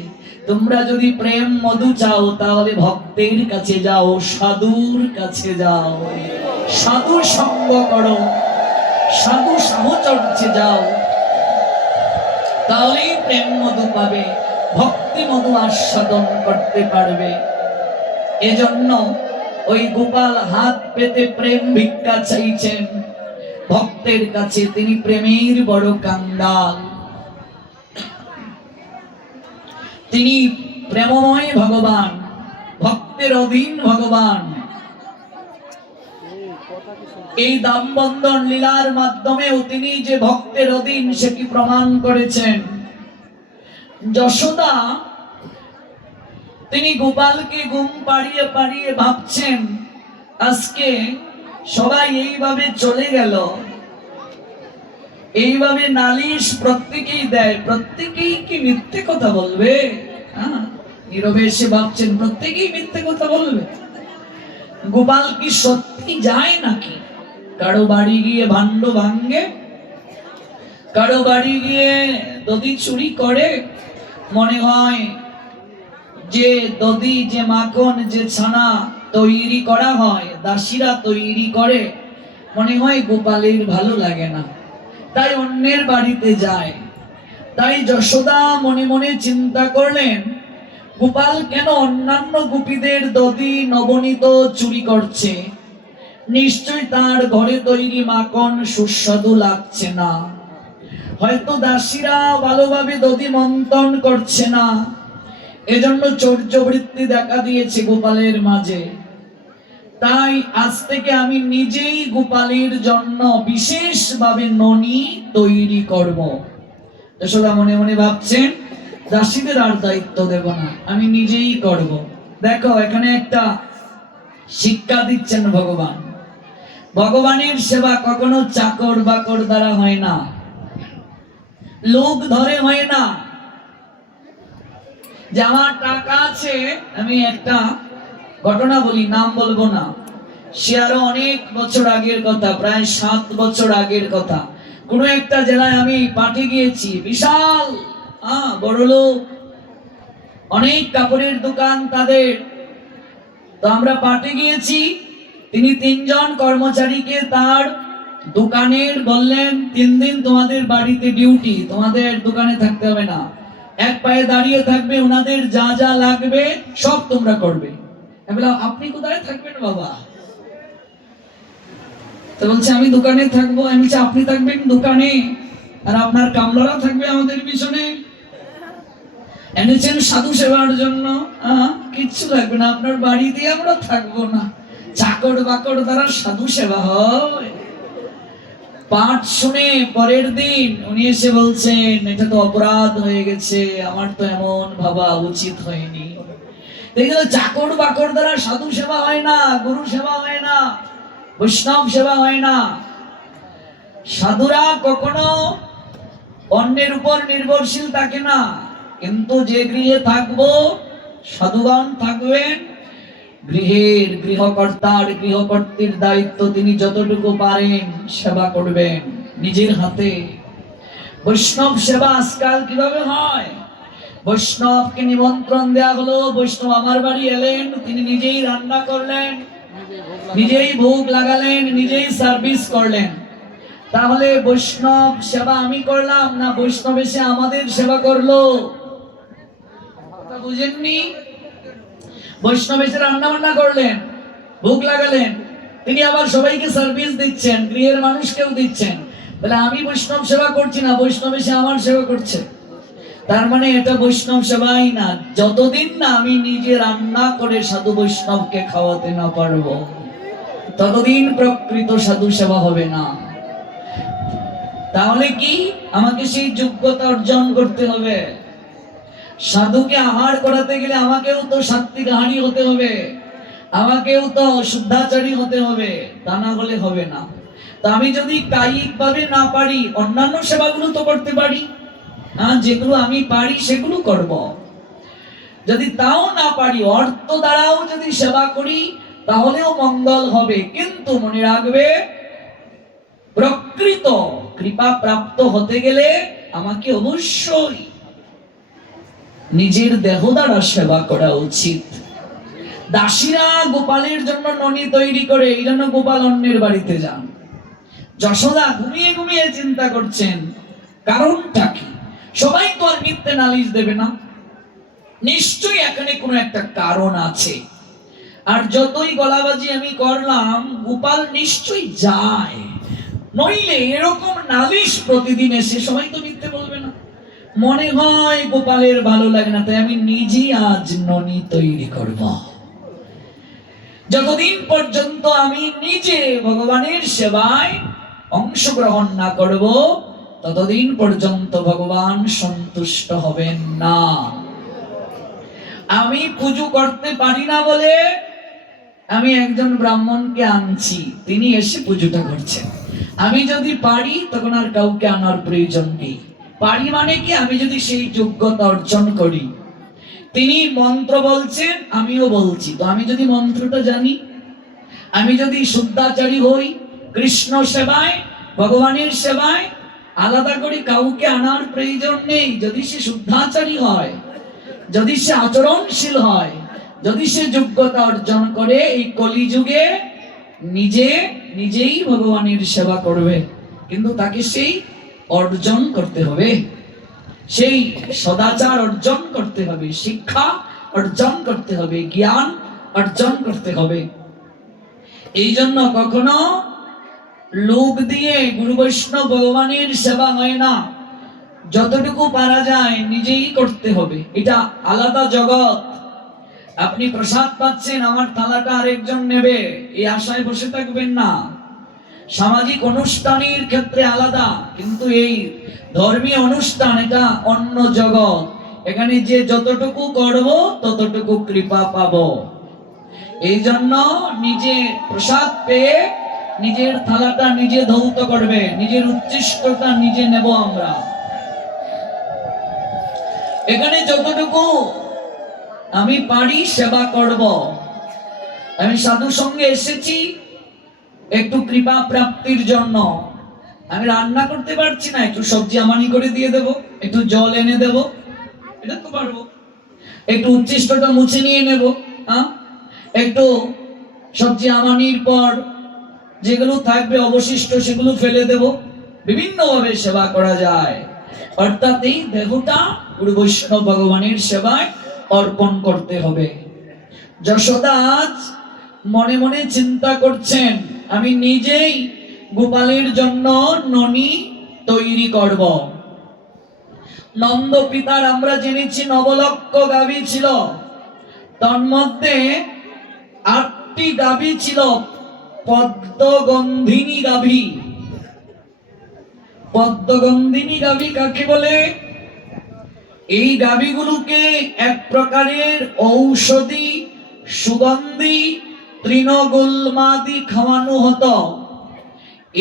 তোমরা যদি প্রেম মধু চাও তাহলে ভক্তের কাছে যাও, সাধুর কাছে যাও, সাধু সঙ্গ করো, সাধু সাহচর্যে যাও, তাহলেই প্রেম মধু পাবে, ভক্তি মধু আস্বাদন করতে পারবে। এজন্য ওই গোপাল হাত পেতে প্রেম ভিক্ষা চাইছেন ভক্তের কাছে। তিনি প্রেমের বড় কাঙ্গাল, তিনি প্রেমময় ভগবান, ভক্তের অধীন ভগবান। এই দামবন্ধন লীলার মাধ্যমেও তিনি যে ভক্তের অধীন সেটি প্রমাণ করেছেন। যশোদা তিনি গোপালকে ঘুম পাড়িয়ে পাড়িয়ে ভাবছেন, আজকে সবাই এইভাবে চলে গেল, এইভাবে নালিশ প্রত্যেকেই দেয়, প্রত্যেকেই কি মিথ্যে কথা বলবে? নীরবে এসে ভাবছেন প্রত্যেকেই মিথ্যে কথা বলবে। গোপাল কি সত্যি যায় নাকি? কারো বাড়ি গিয়ে ভাণ্ড ভাঙ্গে, কারো বাড়ি গিয়ে দধি চুরি করে। মনে হয় যে দধি, যে মাখন, যে ছানা তৈরি করা হয়, দাসীরা তৈরি করে, মনে হয় গোপালের ভালো লাগে না, তাই অন্যের বাড়িতে যায়। তাই যশোদা মনে মনে চিন্তা করলেন, গোপাল কেন অন্যান্য গোপীদের দধি নবনীত চুরি করছে? নিশ্চয় তার ঘরে তৈরি মাখন সুস্বাদু লাগছে না, হয়তো দাসীরা ভালোভাবে দধি মন্থন করছে না, এজন্য চৌর্যবৃত্তি দেখা দিয়েছে গোপালের মাঝে। তাই আজ থেকে আমি নিজেই গোপালের জন্য বিশেষভাবে ননি তৈরি করব। যশোদা মনে মনে ভাবছেন, দাসীদের আর দায়িত্ব দেব না, আমি নিজেই করব। দেখো, এখানে একটা শিক্ষা দিচ্ছেন ভগবান। ভগবানের সেবা কখনো চাকর বাকর দ্বারা হয় না, লোক ধরে হয় না। যে আমার টাকা আছে, আমি একটা ঘটনা বলি, নাম বলবো না, সে আরো অনেক বছর আগের কথা, প্রায় 7 বছর আগের কথা। কোন একটা জেলায় আমি পাঠে গিয়েছি, বিশাল বড় লোক, অনেক কাপড়ের দোকান তাদের। তো আমরা পাঠে গিয়েছি, তিনি 3 জন কর্মচারীকে তার দোকানের বললেন, 3 দিন তোমাদের বাড়িতে ডিউটি, তোমাদের দোকানে থাকতে হবে না, এক পায়ে দাঁড়িয়ে থাকবে, ওনাদের যা যা লাগবে সব তোমরা করবে। আমি বললাম, আপনি কোথায় থাকবেন বাবা? তো বলছে, আমি দোকানে থাকবো। আমি বলছি, আপনি থাকবেন দোকানে আর আপনার কামলারা থাকবে আমাদের পিছনে? এনেছেন সাধু সেবার জন্য, কিচ্ছু লাগবে না, আপনার বাড়িতে আমরা থাকবো না। চাকর বাকর দ্বারা সাধু সেবা হয়? পাঠ শুনে পরের দিন উনি এসে বলছেন, এটা তো অপরাধ হয়ে গেছে, আমার তো এমন ভাবা উচিত হয়নি। দেখো, চাকর বাকর দ্বারা সাধু সেবা হয় না, গুরু সেবা হয় না, বৈষ্ণব সেবা হয় না। সাধুরা কখনো অন্যের উপর নির্ভরশীল থাকে না, কিন্তু যে গৃহে থাকবো, সাধুগণ থাকবেন, গৃহের গৃহকর্তার গৃহকর্তীর দায়িত্ব তিনি যতটুকু পারেন সেবা করবেন নিজের হাতে। বৈষ্ণব সেবা আজকাল কিভাবে হয়? বৈষ্ণবকে নিমন্ত্রণ দেয়া হলো, বৈষ্ণব আমার বাড়ি এলেন, তিনি নিজেই রান্না করলেন, নিজেই ভোগ লাগালেন, নিজেই সার্ভিস করলেন। তাহলে বৈষ্ণব সেবা আমি করলাম না বৈষ্ণব এসে আমাদের সেবা করলো? বুঝেননি? বৈষ্ণব এসে রান্না বান্না করলেন, ভোগ লাগালেন, তিনি আবার সবাইকে সার্ভিস দিচ্ছেন, গৃহের মানুষকেও দিচ্ছেন। বলে আমি বৈষ্ণব সেবা করছি না, বৈষ্ণব এসে আমার সেবা করছে। তার মানে এটা বৈষ্ণব সেবাই না। যতদিন না আমি নিজে রান্না করে সাধু বৈষ্ণবকে খাওয়াতে না পারবো, ততদিন প্রকৃত সাধু সেবা হবে না। তাহলে কি আমাকে সেই যোগ্যতা অর্জন করতে হবে। সাধুকে আহার করাতে গেলে আমাকেও তো সাত্বিক আহারী হতে হবে, আমাকেও তো শুদ্ধাচারী হতে হবে, তা না হলে হবে না। তো আমি যদি কায়িক ভাবে না পারি, অন্যান্য সেবাগুলো তো করতে পারি, যেগুলো আমি পারি সেগুলো করব। যদি তাও না পারি, অর্থ দ্বারাও যদি সেবা করি তাহলেও মঙ্গল হবে। কিন্তু মনে রাখবে, প্রকৃত কৃপা প্রাপ্ত হতে গেলে আমাকে অবশ্যই নিজের দেহ দ্বারা সেবা করা উচিত। দাসীরা গোপালের জন্য ননি তৈরি করে, এই জন্য গোপাল অন্যের বাড়িতে যান। যশোদা ঘুমিয়ে ঘুমিয়ে চিন্তা করছেন কারণটা কি। সবাই তো আর মিথ্যে নালিশ দেবে না, নিশ্চয়ই এখানে কোনো একটা কারণ আছে। আর যতই গলাবাজি আমি করলাম, গোপাল নিশ্চয়ই যায়, নইলে এরকম নালিশ প্রতিদিন এসে সবাই তো মিথ্যে বলবে না। মনে হয় গোপালের ভালো লাগে না, তাই আমি নিজেই আজ ননি তৈরি করব। যতদিন পর্যন্ত আমি নিজে ভগবানের সেবায় অংশগ্রহণ না করব, ততদিন পর্যন্ত ভগবান সন্তুষ্ট হবেন না। আমি পুজো করতে পারি না বলে আমি একজন ব্রাহ্মণকে আনছি, তিনি এসে পুজোটা করছেন। আমি যদি পারি তখন আর কাউকে আনার প্রয়োজন নেই। পারি মানে কি, আমি যদি সেই যোগ্যতা অর্জন করি। তিনি মন্ত্র বলছেন, আমিও বলছি, তো আমি যদি মন্ত্রটা জানি, আমি যদি শুদ্ধাচারী হই, কৃষ্ণ সেবায় ভগবানের সেবায় আলাদা করে কাউকে আনার প্রয়োজন নেই। যদি সে শুদ্ধাচারী হয়, যদি সে আচরণশীল হয়, যদি সে যোগ্যতা অর্জন করে, এই কলিযুগে নিজেই ভগবানের সেবা করবে। কিন্তু তাকে সেই অর্জন করতে হবে, সেই সদাচার অর্জন করতে হবে, শিক্ষা অর্জন করতে হবে, জ্ঞান অর্জন করতে হবে। এই জন্য কখনো লোক দিয়ে গুরু বৈষ্ণব ভগবানের সেবা হয় না। যতটুকু পারা যায় নিজেই করতে হবে। এটা আলাদা জগৎ। আপনি প্রসাদ পাচ্ছেন, আমার থালাটা আরেকজন নেবে, এই আশায় বসে থাকবেন না। সামাজিক অনুষ্ঠানের ক্ষেত্রে আলাদা, কিন্তু এই ধর্মীয় অনুষ্ঠান এটা অন্য জগৎ। এখানে যে যতটুকু করব ততটুকু কৃপা পাবো। এই জন্য নিজে প্রসাদ পেয়ে নিজের থালাটা নিজে ধৌত করবে, নিজের উচ্ছিষ্টটা নিজে নেব আমরা। এখানে যতটুকু আমি পারি সেবা করব। আমি সাধু সঙ্গে এসেছি একটু কৃপা প্রাপ্তির জন্য। আমি রান্না করতে পারছি না, একটু সবজি আমানি করে দিয়ে দেব, একটু জল এনে দেব, এটা তো পারবো। একটু উচ্ছিষ্টটা মুছে নিয়ে নেব, একটু সবজি আমানির পর যেগুলো থাকবে অবশিষ্ট সেগুলো ফেলে দেব। বিভিন্ন ভাবে সেবা করা যায়। অর্থাৎ এই দেহটা গুরু বৈষ্ণব ভগবানের সেবায় অর্পণ করতে হবে। যশোদা আজ মনে মনে চিন্তা করছেন, আমি নিজেই গোপালের জন্য ননি তৈরি করব। নন্দ পিতার আমরা জেনেছি নবলক্ষ গাভী ছিল, তন্মধ্যে 8টি গাভী ছিল পদ্মগন্ধিনী গাভী। পদ্মগন্ধিনী গাভী কাকে বলে? এই গাভীগুলোকে এক প্রকারের ঔষধি সুগন্ধি তৃণগুল্মাদি খাওয়ানো হতো।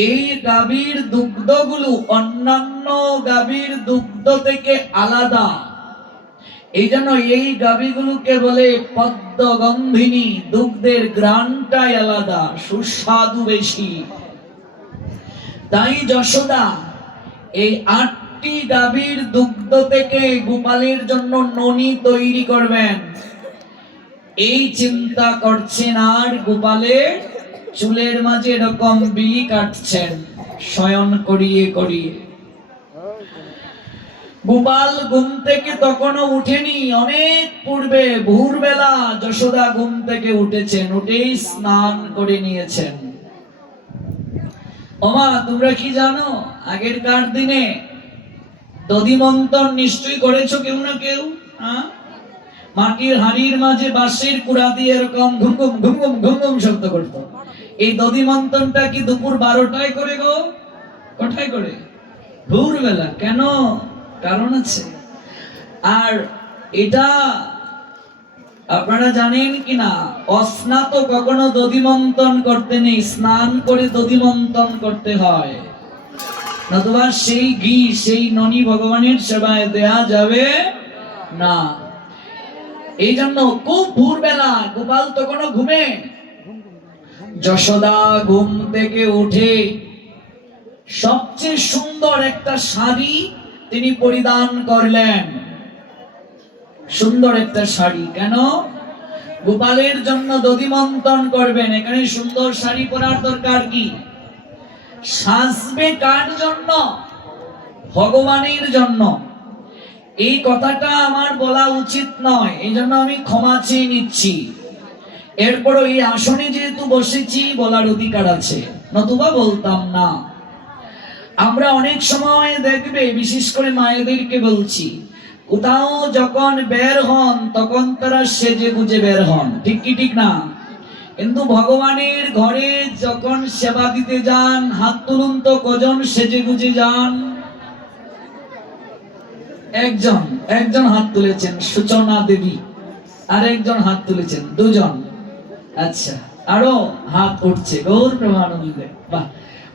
এই গাভীর দুগ্ধগুলো অন্যান্য গাভীর দুগ্ধ থেকে আলাদা, এই জন্য এই গাভীগুলোকে বলে পদ্মগন্ধিনী। দুগ্ধের ঘ্রাণটাই আলাদা, সুস্বাদু বেশি। তাই যশোদা এই 8টি গাভীর দুগ্ধ থেকে গোপালের জন্য ননি তৈরি করবেন, এই চিন্তা করছেন। আর গোপালের চুলের মাঝে এরকম বিলি কাটছেন শয়ন করিয়ে করিয়ে। গোপাল ঘুম থেকে তখনও উঠেনি, অনেক পূর্বে ভোরবেলা যশোদা ঘুম থেকে উঠেছেন, উঠেই স্নান করে নিয়েছেন। ওমা তোমরা কি জানো, আগেরকার দিনে দধিমন্তন নিশ্চয়ই করেছো কেউ না কেউ। মাটির হাড়ির মাঝে বাঁশের কুড়া দিয়ে এরকম ঘুমঘুম ঘুমঘুম ঘুমঘুম শব্দ করতো। এই দধিমন্তনটা কি দুপুর 12টায় করে গো? কোথায় করে? ভোরবেলা। কেন? কারণ আছে। আর এটা আপনারা জানেন কিনা, অস্নাত কখনো দধিমন্তন করতে নেই, স্নান করে দধিমন্তন করতে হয়, নতুবা সেই ঘি সেই ননি ভগবানের সেবায় দেয়া যাবে না। এই জন্য খুব ভোরবেলা, গোপাল তখনও ঘুমে, যশোদা ঘুম থেকে উঠে সবচেয়ে সুন্দর একটা শাড়ি তিনি পরিধান করলেন। সুন্দর একটা শাড়ি। কেন? গোপালের জন্য দধিমন্তন করবেন, এখানে সুন্দর শাড়ি পরার দরকার কি? সাজবে কার জন্য? ভগবানের জন্য। এই কথাটা আমার বলা উচিত নয়, এই জন্য আমি ক্ষমা চেয়ে নিচ্ছি। এরপরও এই আসনে যেহেতু বসেছি বলার অধিকার আছে, নতুবা বলতাম না। আমরা অনেক সময় দেখবে, বিশেষ করে মায়েদেরকে বলছি, কোথাও যখন বের হন তখন তারা সেজে গুজে বের হন, ঠিক কি ঠিক না? কিন্তু ভগবানের ঘরে যখন সেবা দিতে যান, হাত তুলুন তো, কজন সেজে গুজে যান? একজন হাত তুলেছেন, সূচনা দেবী। আর একজন হাত তুলেছেন, দুজন। আচ্ছা, আরো হাত উঠছে, গৌর প্রেমানন্দে। বাহ!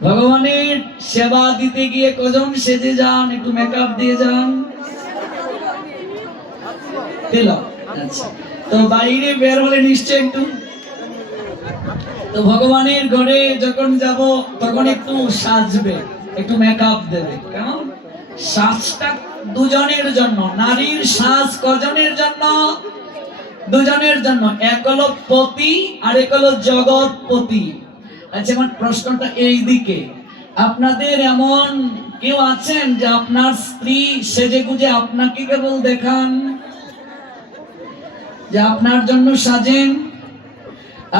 ভগবানের সেবা দিতে গিয়ে কজন সেজে যান? একটু মেকআপ দিয়ে যান। আচ্ছা, তো বাইরে বের হলে নিশ্চয় একটু, তো ভগবানের ঘরে যখন যাব তখন একটু সাজবে, একটু মেকআপ দেবে। কেমন? সাজটা দুজনের জন্য। নারীর সাজ কজনের জন্য? দুজনের জন্য। এক হলো পতি আর এক হলো জগৎপতি। আচ্ছা, আমার প্রশ্নটা এই দিকে, আপনাদের এমন কেউ আছেন যে আপনার স্ত্রী সেজে গুজে আপনাকে কেবল দেখান, যে আপনার জন্য সাজেন?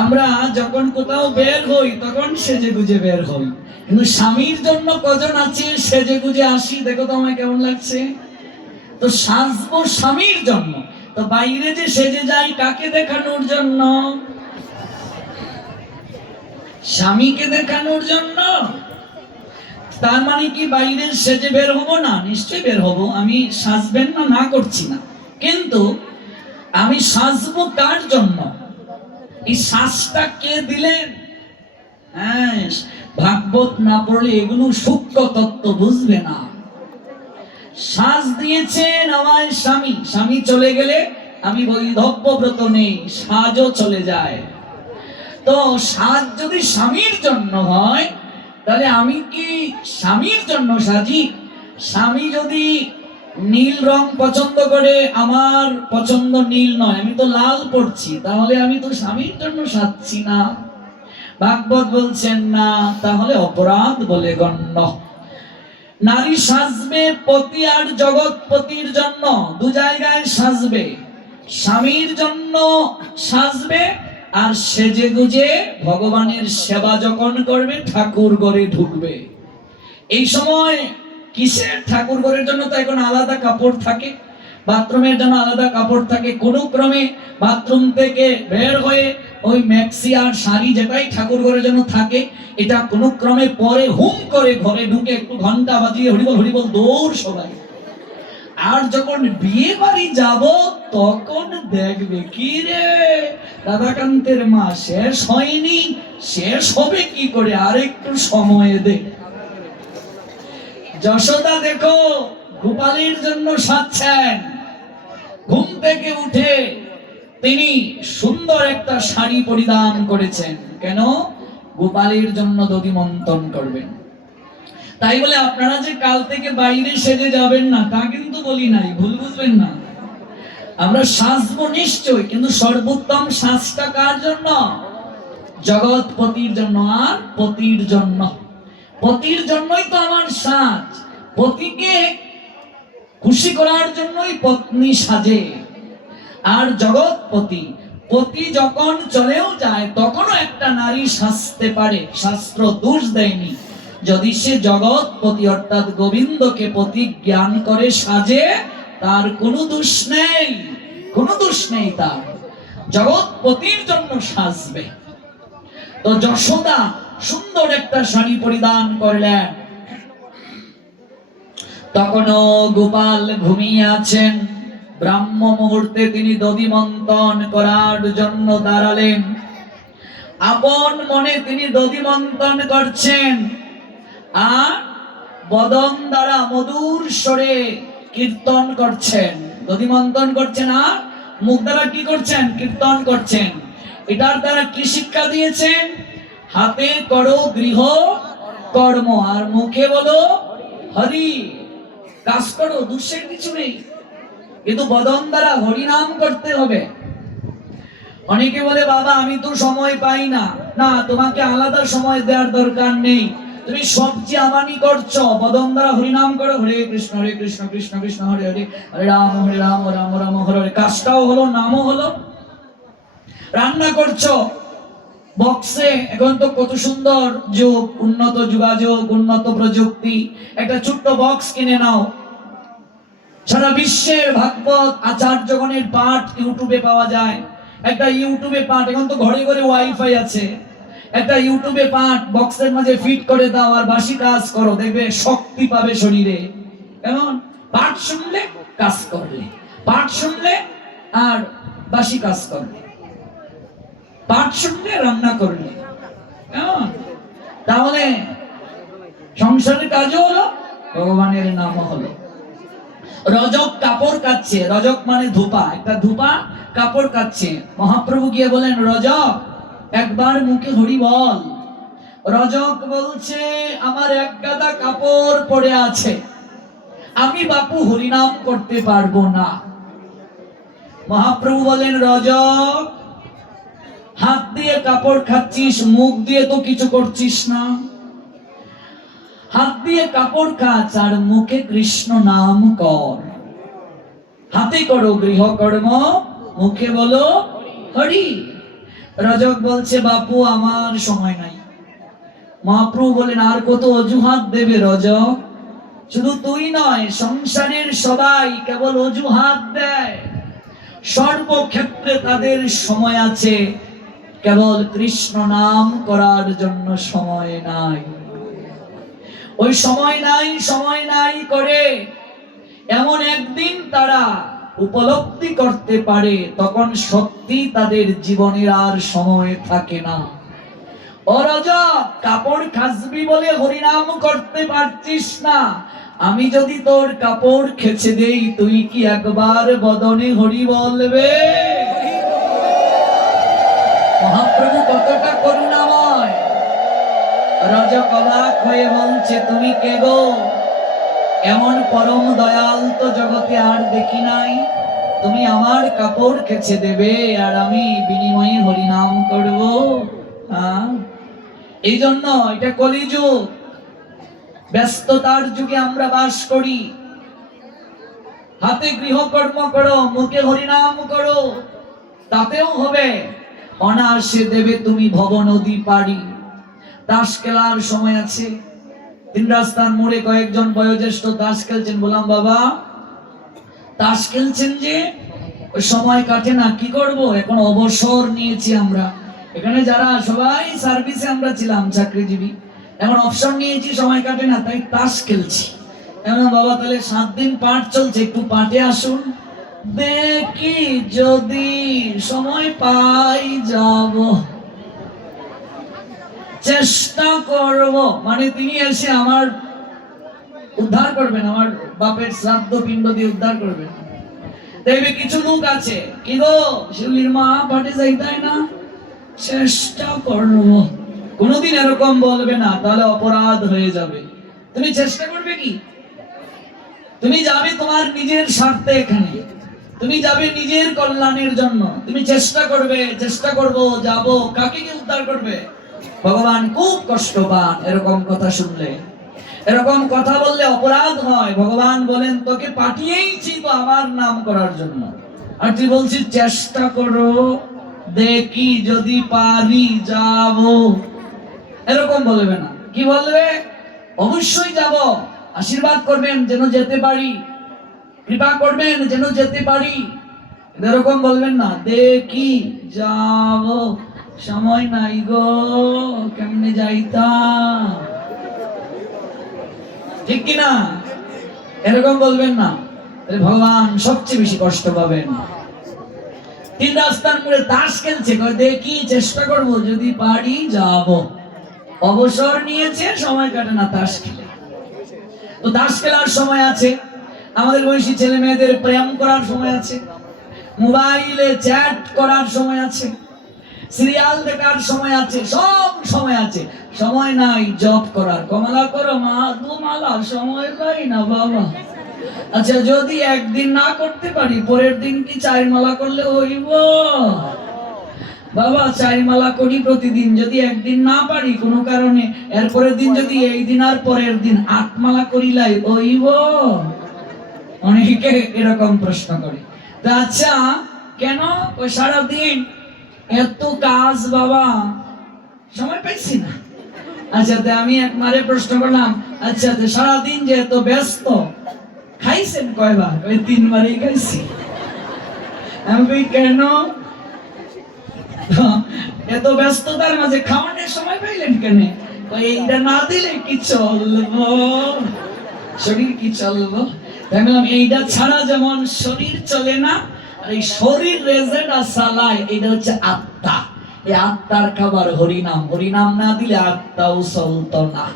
আমরা যখন কোথাও বের হই তখন সেজে গুজে বের হই, কিন্তু স্বামীর জন্য কজন আছে সেজে গুজে আসি? দেখো তো আমায় কেমন লাগছে। তো সাজবো স্বামীর জন্য, তো বাইরে যে সেজে যাই কাকে দেখানোর জন্য? স্বামীকে দেখানোর জন্য। তার মানে কি বাইরে সেজে বের হবো না? নিশ্চয়ই বের হবো। আমি সাজবেন না, না করছি না, কিন্তু আমি সাজবো কার জন্য? এই সাজটা কে দিলেন? হ্যাঁ, ভাগবত না পড়লে এগুলো সূক্ষ্ম তত্ত্ব বুঝবে না। সাজ দিয়েছেন আমার স্বামী। স্বামী চলে গেলে আমি বৈধব্য ব্রত নেই, সাজও চলে যায়। তো সাজ যদি স্বামীর জন্য হয়, তাহলে আমি কি স্বামীর জন্য সাজি? স্বামী যদি নীল রং পছন্দ করে, আমার পছন্দ নীল নয়, আমি তো লাল পড়ছি, তাহলে আমি তো স্বামীর জন্য সাজছি না। ভাগবত বলছেন না, তাহলে অপরাধ বলে গণ্য। নারী সাজবে পতি আর জগৎপতির জন্য, দু জায়গায় সাজবে। স্বামীর জন্য সাজবে, আর সেজে গুজে ভগবানের সেবা যখন করবে ঠাকুর ঘরে ঢুকবে। এই সময় কিসের ঠাকুর ঘরের জন্য তো এখন আলাদা কাপড় থাকে, বাথরুমের জন্য আলাদা কাপড় থাকে। কোন ক্রমে বাথরুম থেকে বের হয়ে ওই ম্যাক্সি আর শাড়ি যেটাই ঠাকুর ঘরের জন্য থাকে, এটা কোন ক্রমে পরে হুম করে ঘরে ঢুকে একটু ঘন্টা বাজিয়ে হরিবল হরিবল দৌড় সবাই। আর যখন বিয়ে বাড়ি যাব তখন দেখবে, কি রে রাধাকান্তের মা শেষ হয়নি, শেষ হবে কি করে, আর একটু সময় দে। যশোদা দেখো গোপালের জন্য সাজছেন। ঘুম থেকে উঠে তিনি সুন্দর একটা শাড়ি পরিধান করেছেন। কেন? গোপালের জন্য দধিমন্তন করবেন। তাই বলে আপনারা যে কাল থেকে বাইরে সেজে যাবেন না তা কিন্তু বলি নাই, ভুল বুঝবেন না। আমরা সাজবো নিশ্চয়, কিন্তু সর্বোত্তম সাজটা কার জন্য? জগৎপতির জন্য আর পতির জন্য। পতির জন্যই তো আমার সাজ। পতিকে খুশি করার জন্যই পত্নী সাজে। আর জগৎপতি, পতি যখন চলেও যায় তখনও একটা নারী সাজতে পারে, শাস্ত্র দোষ দেয়নি। যদি সে জগৎপতি অর্থাৎ গোবিন্দকে পতি জ্ঞান করে সাজে, তার কোনো দোষ নেই, কোনো দোষ নেই, তার জগৎপতির জন্য সাজবে। তো যশোদা সুন্দর একটা শাড়ি পরিধান করলেন। তখনও গোপাল ঘুমিয়ে আছেন। ব্রাহ্ম মুহূর্তে তিনি দধি মন্থন করার জন্য দাঁড়ালেন। আপন মনে তিনি দধি মন্থন করছেন, আর বদন দ্বারা মধুর স্বরে কীর্তন করছেন। দধি মন্থন করছেন আর মুখ দ্বারা কি করছেন? কীর্তন করছেন। এটার দ্বারা কি শিক্ষা দিয়েছেন? হাতে করো গৃহ কর্ম আর মুখে বলো হরি। কাজ করো, দুঃখের কিছু নেই, কিন্তু বদন দ্বারা হরিনাম করতে হবে। অনেকে বলে বাবা আমি তো সময় পাই না। না, তোমাকে আলাদা সময় দেওয়ার দরকার নেই। তুমি সবজি আমানি করছো, বদন দ্বারা হরিনাম করো, হরে কৃষ্ণ কৃষ্ণ কৃষ্ণ হরে হরে, হরে রাম রাম রাম হরে হরে। কাজটাও হলো, নামও হলো। রান্না করছো বক্সে, এখন তো কত সুন্দর যুগ, উন্নত যোগাযোগ, উন্নত প্রযুক্তি, একটা ছোট্ট বক্স কিনে নাও। সারা বিশ্বের ভাগবত আচার্যগণের পাঠ ইউটিউবে পাওয়া যায়। একটা ইউটিউবে পাঠ, এখন তো ঘরে ঘরে ওয়াইফাই আছে, একটা ইউটিউবে পাঠ বক্সের মাঝে ফিট করে দাও আর বাসি কাজ করো, দেখবে শক্তি পাবে শরীরে। কেমন? পাঠ শুনলে কাজ করলে, পাঠ শুনলে আর বাসি কাজ করলে, পাঠ শুনলে রান্না করলে, কেমন? তাহলে সংসারের কাজও হলো, ভগবানের নামও হলো। রজক কাপড় কাচ্ছে, রজক মানে ধূপা, একটা ধূপা কাপড় কাচ্ছে। মহাপ্রভু গিয়ে বলেন, রজক একবার মুখে হরি বল। রজক বলছে, আমার এক গাদা কাপড় পড়ে আছে, আমি বাপু হরিনাম করতে পারবো না। মহাপ্রভু বলেন, রজক হাত দিয়ে কাপড় খাচ্ছিস, মুখ দিয়ে তো কিছু করছিস না। হাত দিয়ে কাপড় কাচ আর মুখে কৃষ্ণ নাম কর। হাতে করো গৃহকর্ম, মুখে বলো হরি। রজক বলছে, বাপু আমার সময় নাই। মহাপ্রভু বলেন, আর কত অজুহাত দেবে রজক? শুধু তুই নয়, সংসারের সবাই কেবল অজুহাত দেয়। সর্বক্ষেত্রে তাদের সময় আছে, কেবল কৃষ্ণ নাম করার জন্য সময় নাই। ওই সময় নাই, সময় নাই করে এমন একদিন তারা উপলব্ধি করতে পারে, তখন সত্যি তাদের জীবনের আর সময় থাকে না। ও রজক, কাপড় খাসবি বলে হরিনাম করতে পারছিস না, আমি যদি তোর কাপড় খেচে দেই, তুই কি একবার বদনে হরি বলবে? মহাপ্রভু কতটা করুণাময়। রজক অবাক হয়ে বলছে, তুমি কে গো? এমন পরম দয়াল তো জগতে আর দেখি নাই। তুমি আমার কাপড় কেচে দেবে আর আমি বিনিময়ে হরিনাম করব? এই জন্য এটা কলিযুগ, ব্যস্ততার যুগে আমরা বাস করি। হাতে গৃহকর্ম করো, মুখে হরিনাম করো, তাতেও হবে। অনায়াসে দেবে তুমি ভব নদী পাড়ি। তাস খেলার সময় আছে, তিন রাস্তার মোড়ে কয়েকজন বয়োজ্যেষ্ঠ তাস খেলছেন। বললাম, বাবা তাস খেলছেন যে, ওই সময় কাটে না, কি করব? এখন অবসর নিয়েছি আমরা, এখানে যারা সবাই সার্ভিসে আমরা ছিলাম চাকরিজীবী, এখন অবসর নিয়েছি, সময় কাটে না, তাই তাস খেলছি। এখন বাবা তাহলে 7 দিন পাঠ চলছে, একটু পাঠে আসুন। দেখি যদি সময় পাই যাব, চেষ্টা করব। মানে তিনি এসে আমার উদ্ধার করবেন, আমার বাপের শ্রাদ্ধ পিণ্ড দিয়ে উদ্ধার করবেন। দেখবে কিছু লোক আছে, কি গো শিউলির মা পাঠে যাইতাই না, চেষ্টা করব। কোনোদিন এরকম বলবে না, তাহলে অপরাধ হয়ে যাবে। তুমি চেষ্টা করবে কি? তুমি যাবে তোমার নিজের স্বার্থে, এখানে তুমি যাবে নিজের কল্যাণের জন্য। তুমি চেষ্টা করবে, চেষ্টা করব, যাব, কাকে কি উদ্ধার করবে? ভগবান খুব কষ্ট পান এরকম কথা শুনলে। এরকম কথা বললে অপরাধ হয়। ভগবান বলেন, তোকে পাঠিয়েইছি তো আমার নাম করার জন্য, আর তুই বলছিস চেষ্টা করো, দেখি যদি পারি যাব। এরকম বলবে না, কি বলবে? অবশ্যই যাব, আশীর্বাদ করবেন যেন যেতে পারি, কৃপা করবেন যেন যেতে পারি। এরকম বলবেন না, দেখি যাব, সময় নাই গো, কেমনে যাইতাম, ঠিক কিনা? এরকম বলবেন না, ভগবান সবচেয়ে বেশি কষ্ট পাবেন। তিন রাস্তার মোড়ে তাস খেলছে, দেখি চেষ্টা করব যদি পারি যাব। অবসর নিয়েছে, সময় কাটে না তাস খেলে। তো তাস খেলার সময় আছে, আমাদের বয়সী ছেলে মেয়েদের প্রেম করার সময় আছে, মোবাইলে চ্যাট করার সময় আছে, সিরিয়াল দেখার সময় আছে, সব সময় আছে। সময় নাই জব করার। কমলা করো মা, দুমালা সময় পাই না বাবা। আচ্ছা, যদি একদিন না করতে পারি, পরের দিন কি 4 মালা করলে হইব? বাবা 4 মালা করি প্রতিদিন, যদি একদিন না পারি কোনো কারণে, এর পরের দিন যদি এই দিন আর পরের দিন 8 মালা করিলাই হইব? অনেকে এরকম প্রশ্ন করে। তো আচ্ছা, কেন সারাদিন এত কাজ বাবা, সময় পাইছি না। আচ্ছা, আমি একবারে প্রশ্ন করলাম, আচ্ছা সারাদিন যে এত ব্যস্ত, খাইছেন কয়বার? ওই 3 বারই খাইছি। আমি কেন এত ব্যস্ততার মাঝে খাওয়ানোর সময় পাইলেন কেন? এইটা না দিলে কি চলবো, শরীর কি চলবো? তাই বললাম এইটা ছাড়া যেমন শরীর চলে না, আর এই শরীর রেজেটা চালায়, এটা হচ্ছে আত্মা। এই আত্মার খাবার হরিনাম, হরিনাম না দিলে আত্মাও চলতো না।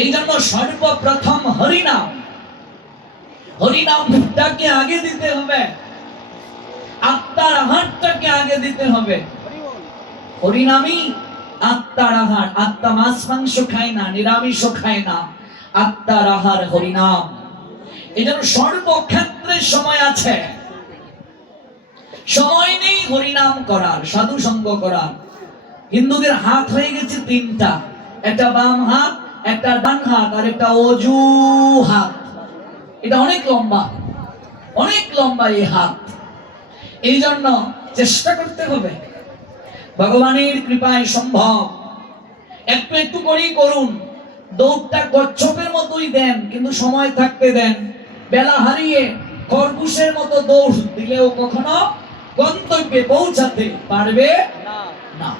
এই জন্য সর্বপ্রথম হরিনাম, হরিনামটাকে আগে দিতে হবে, আত্মার আহারটাকে আগে দিতে হবে। হরিনামই আত্মার আহার। আত্মা মাছ মাংস খায় না, নিরামিষও খায় না, আত্মার আহার হরিনাম। এই জন্য সর্বক্ষেত্রে সময় আছে, সময় নেই হরিনাম করার, সাধু সঙ্গ করার। হিন্দুদের হাত হয়ে গেছে 3টা, একটা বাম হাত, একটা ডান হাত, আর একটা অজু হাত। এটা অনেক লম্বা, অনেক লম্বা এই হাত। এই জন্য চেষ্টা করতে হবে, ভগবানের কৃপায় সম্ভব। একটু একটু করেই করুন, দৌড়টা কচ্ছপের মতোই দেন, কিন্তু সময় থাকতে দেন। বেলা হারিয়ে খরগোশের মতো দৌড় দিলেও কখনো গন্তব্যে পৌঁছাতে পারবে না।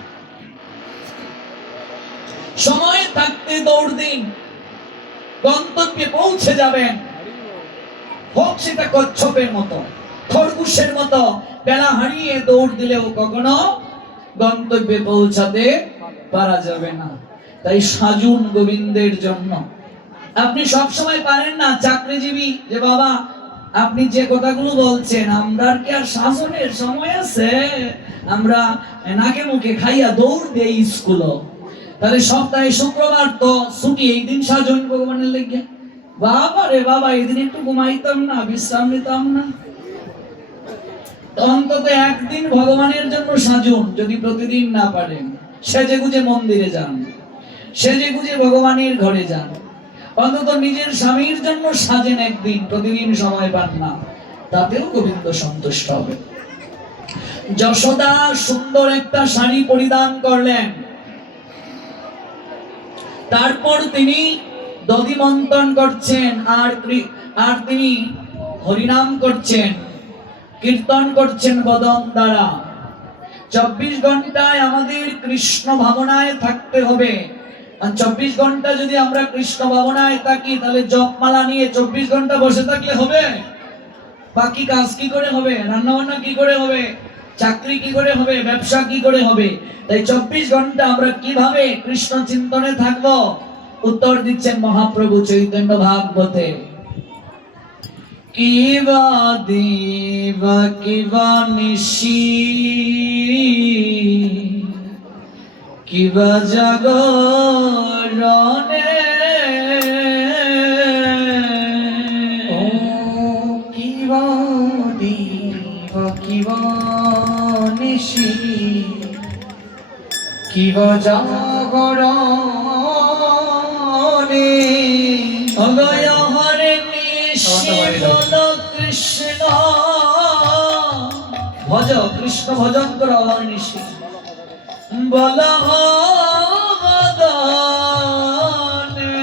সময় থাকতে দৌড় দিন, গন্তব্যে পৌঁছে যাবেন। হোক সেটা কচ্ছপের মতো, খরগোশের মতো, বেলা হারিয়ে দৌড় দিলেও কখনো গন্তব্যে পৌঁছাতে পারা যাবে না। তাই সাজুন গোবিন্দের জন্য। আপনি সব সময় পারেন না, চাকরিজীবী যে বাবা আপনি যে কথাগুলো বলছেন, আমরা কি আর শাসনের সময় আছে? আমরা নাকে মুখে খাইয়া দৌড় দেই স্কুল। তাহলে সপ্তাহে শুক্রবার তো ছুটি, এই দিন সাজন ভগবানের লেগে। বাবা রে বাবা, এই দিন একটু ঘুমাইতাম না, বিশ্রাম নিতাম না? অন্তত একদিন ভগবানের জন্য সাজুন। যদি প্রতিদিন না পারেন, সেজে গুজে মন্দিরে যান, সেজে গুজে ভগবানের ঘরে যান। অন্তত নিজের স্বামীর জন্য সাজেন একদিন, প্রতিদিন সময় পান না, তাতেও গোবিন্দ সন্তুষ্ট হবে। যশোদা সুন্দর একটা শাড়ি পরিধান করলেন, তারপর তিনি দধি মন্থন করছেন, আর তিনি হরিনাম করছেন, কীর্তন করছেন বদন দ্বারা। 24 ঘন্টায় আমাদের কৃষ্ণ ভাবনায় থাকতে হবে। আর 24 ঘন্টা যদি আমরা কৃষ্ণ ভাবনায় থাকি, তাহলে জপমালা নিয়ে 24 ঘন্টা বসে থাকলে হবে? বাকি কাজ কি করে হবে? রান্না বান্না কি করে হবে? চাকরি কি করে হবে? ব্যবসা কি করে হবে? তাই 24 ঘন্টা আমরা কিভাবে কৃষ্ণ চিন্তনে থাকবো? উত্তর দিচ্ছেন মহাপ্রভু চৈতন্য ভাগবতে। কিবা দিবা কিবা নিশি, কিবা জাগরণে, ও কিবা দিবা কিবা নিশি, কিবা জাগরণে, অগয় হরে নিশি বল কৃষ্ণ, ভজ কৃষ্ণ ভজন কর হরে নিশি, বল মদনে,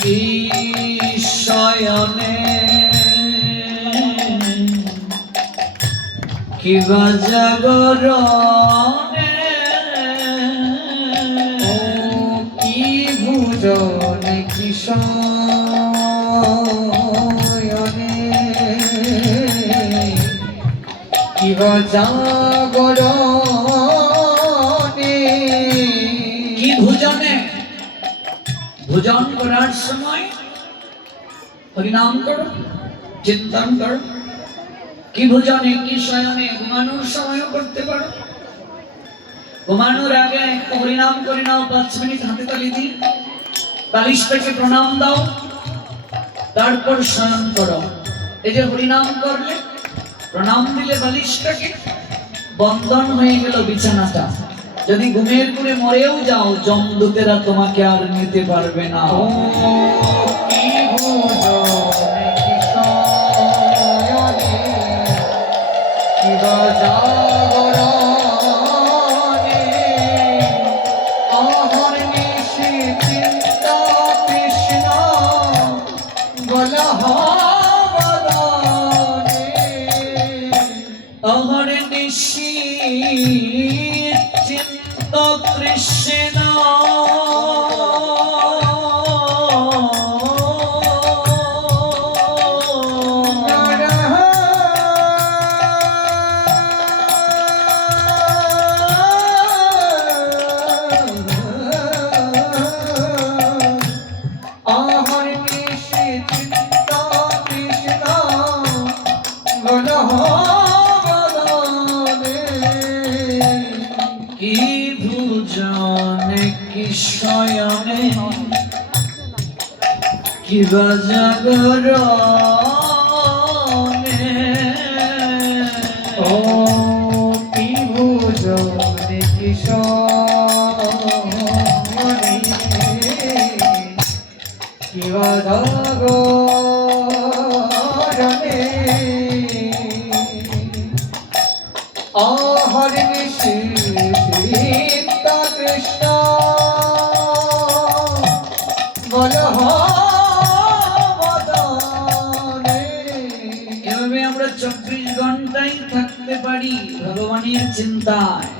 কি শয়নে কিবা জাগরণে কি ভুজনে কি শয়নে কিবা জাগরণে কি ভোজনে ভোজন করার সময় হরিনাম করো চিন্তন করো কি ভোজনে কি শয়নে ঘুমানোর সময়ও করতে পারো ঘুমানোর আগে একটু হরিনাম করে নাও 5 মিনিট হাতে তালি দিয়ে বালিশটাকে প্রণাম দাও তারপর শয়ন করো এই যে হরিনাম করলে প্রণাম দিলে বালিশটাকে বন্ধন হয়ে গেল বিছানাটা যদি ঘুমের করে মরেও যাও যমদূতেরা তোমাকে আর নিতে পারবে না কি ভুজনে কি শয়নে কিবা জাগরণে অহর্নিশি চিন্তা কৃষ্ণ বলহবদনে অহর্নিশি চিন্ত কৃষ্ণ অহর্নিশি চিন্তা কৃষ্ণ বলহবদনে কি ভোজনে কি শয়নে কিবা জাগরণে ও কি ভুজনে কি শয়নে কিবা জাগরণে অহর্নিশি চিন্তা কৃষ্ণ বলহবদনে এভাবে আমরা 24 ঘন্টাই থাকতে পারি ভগবানের চিন্তায়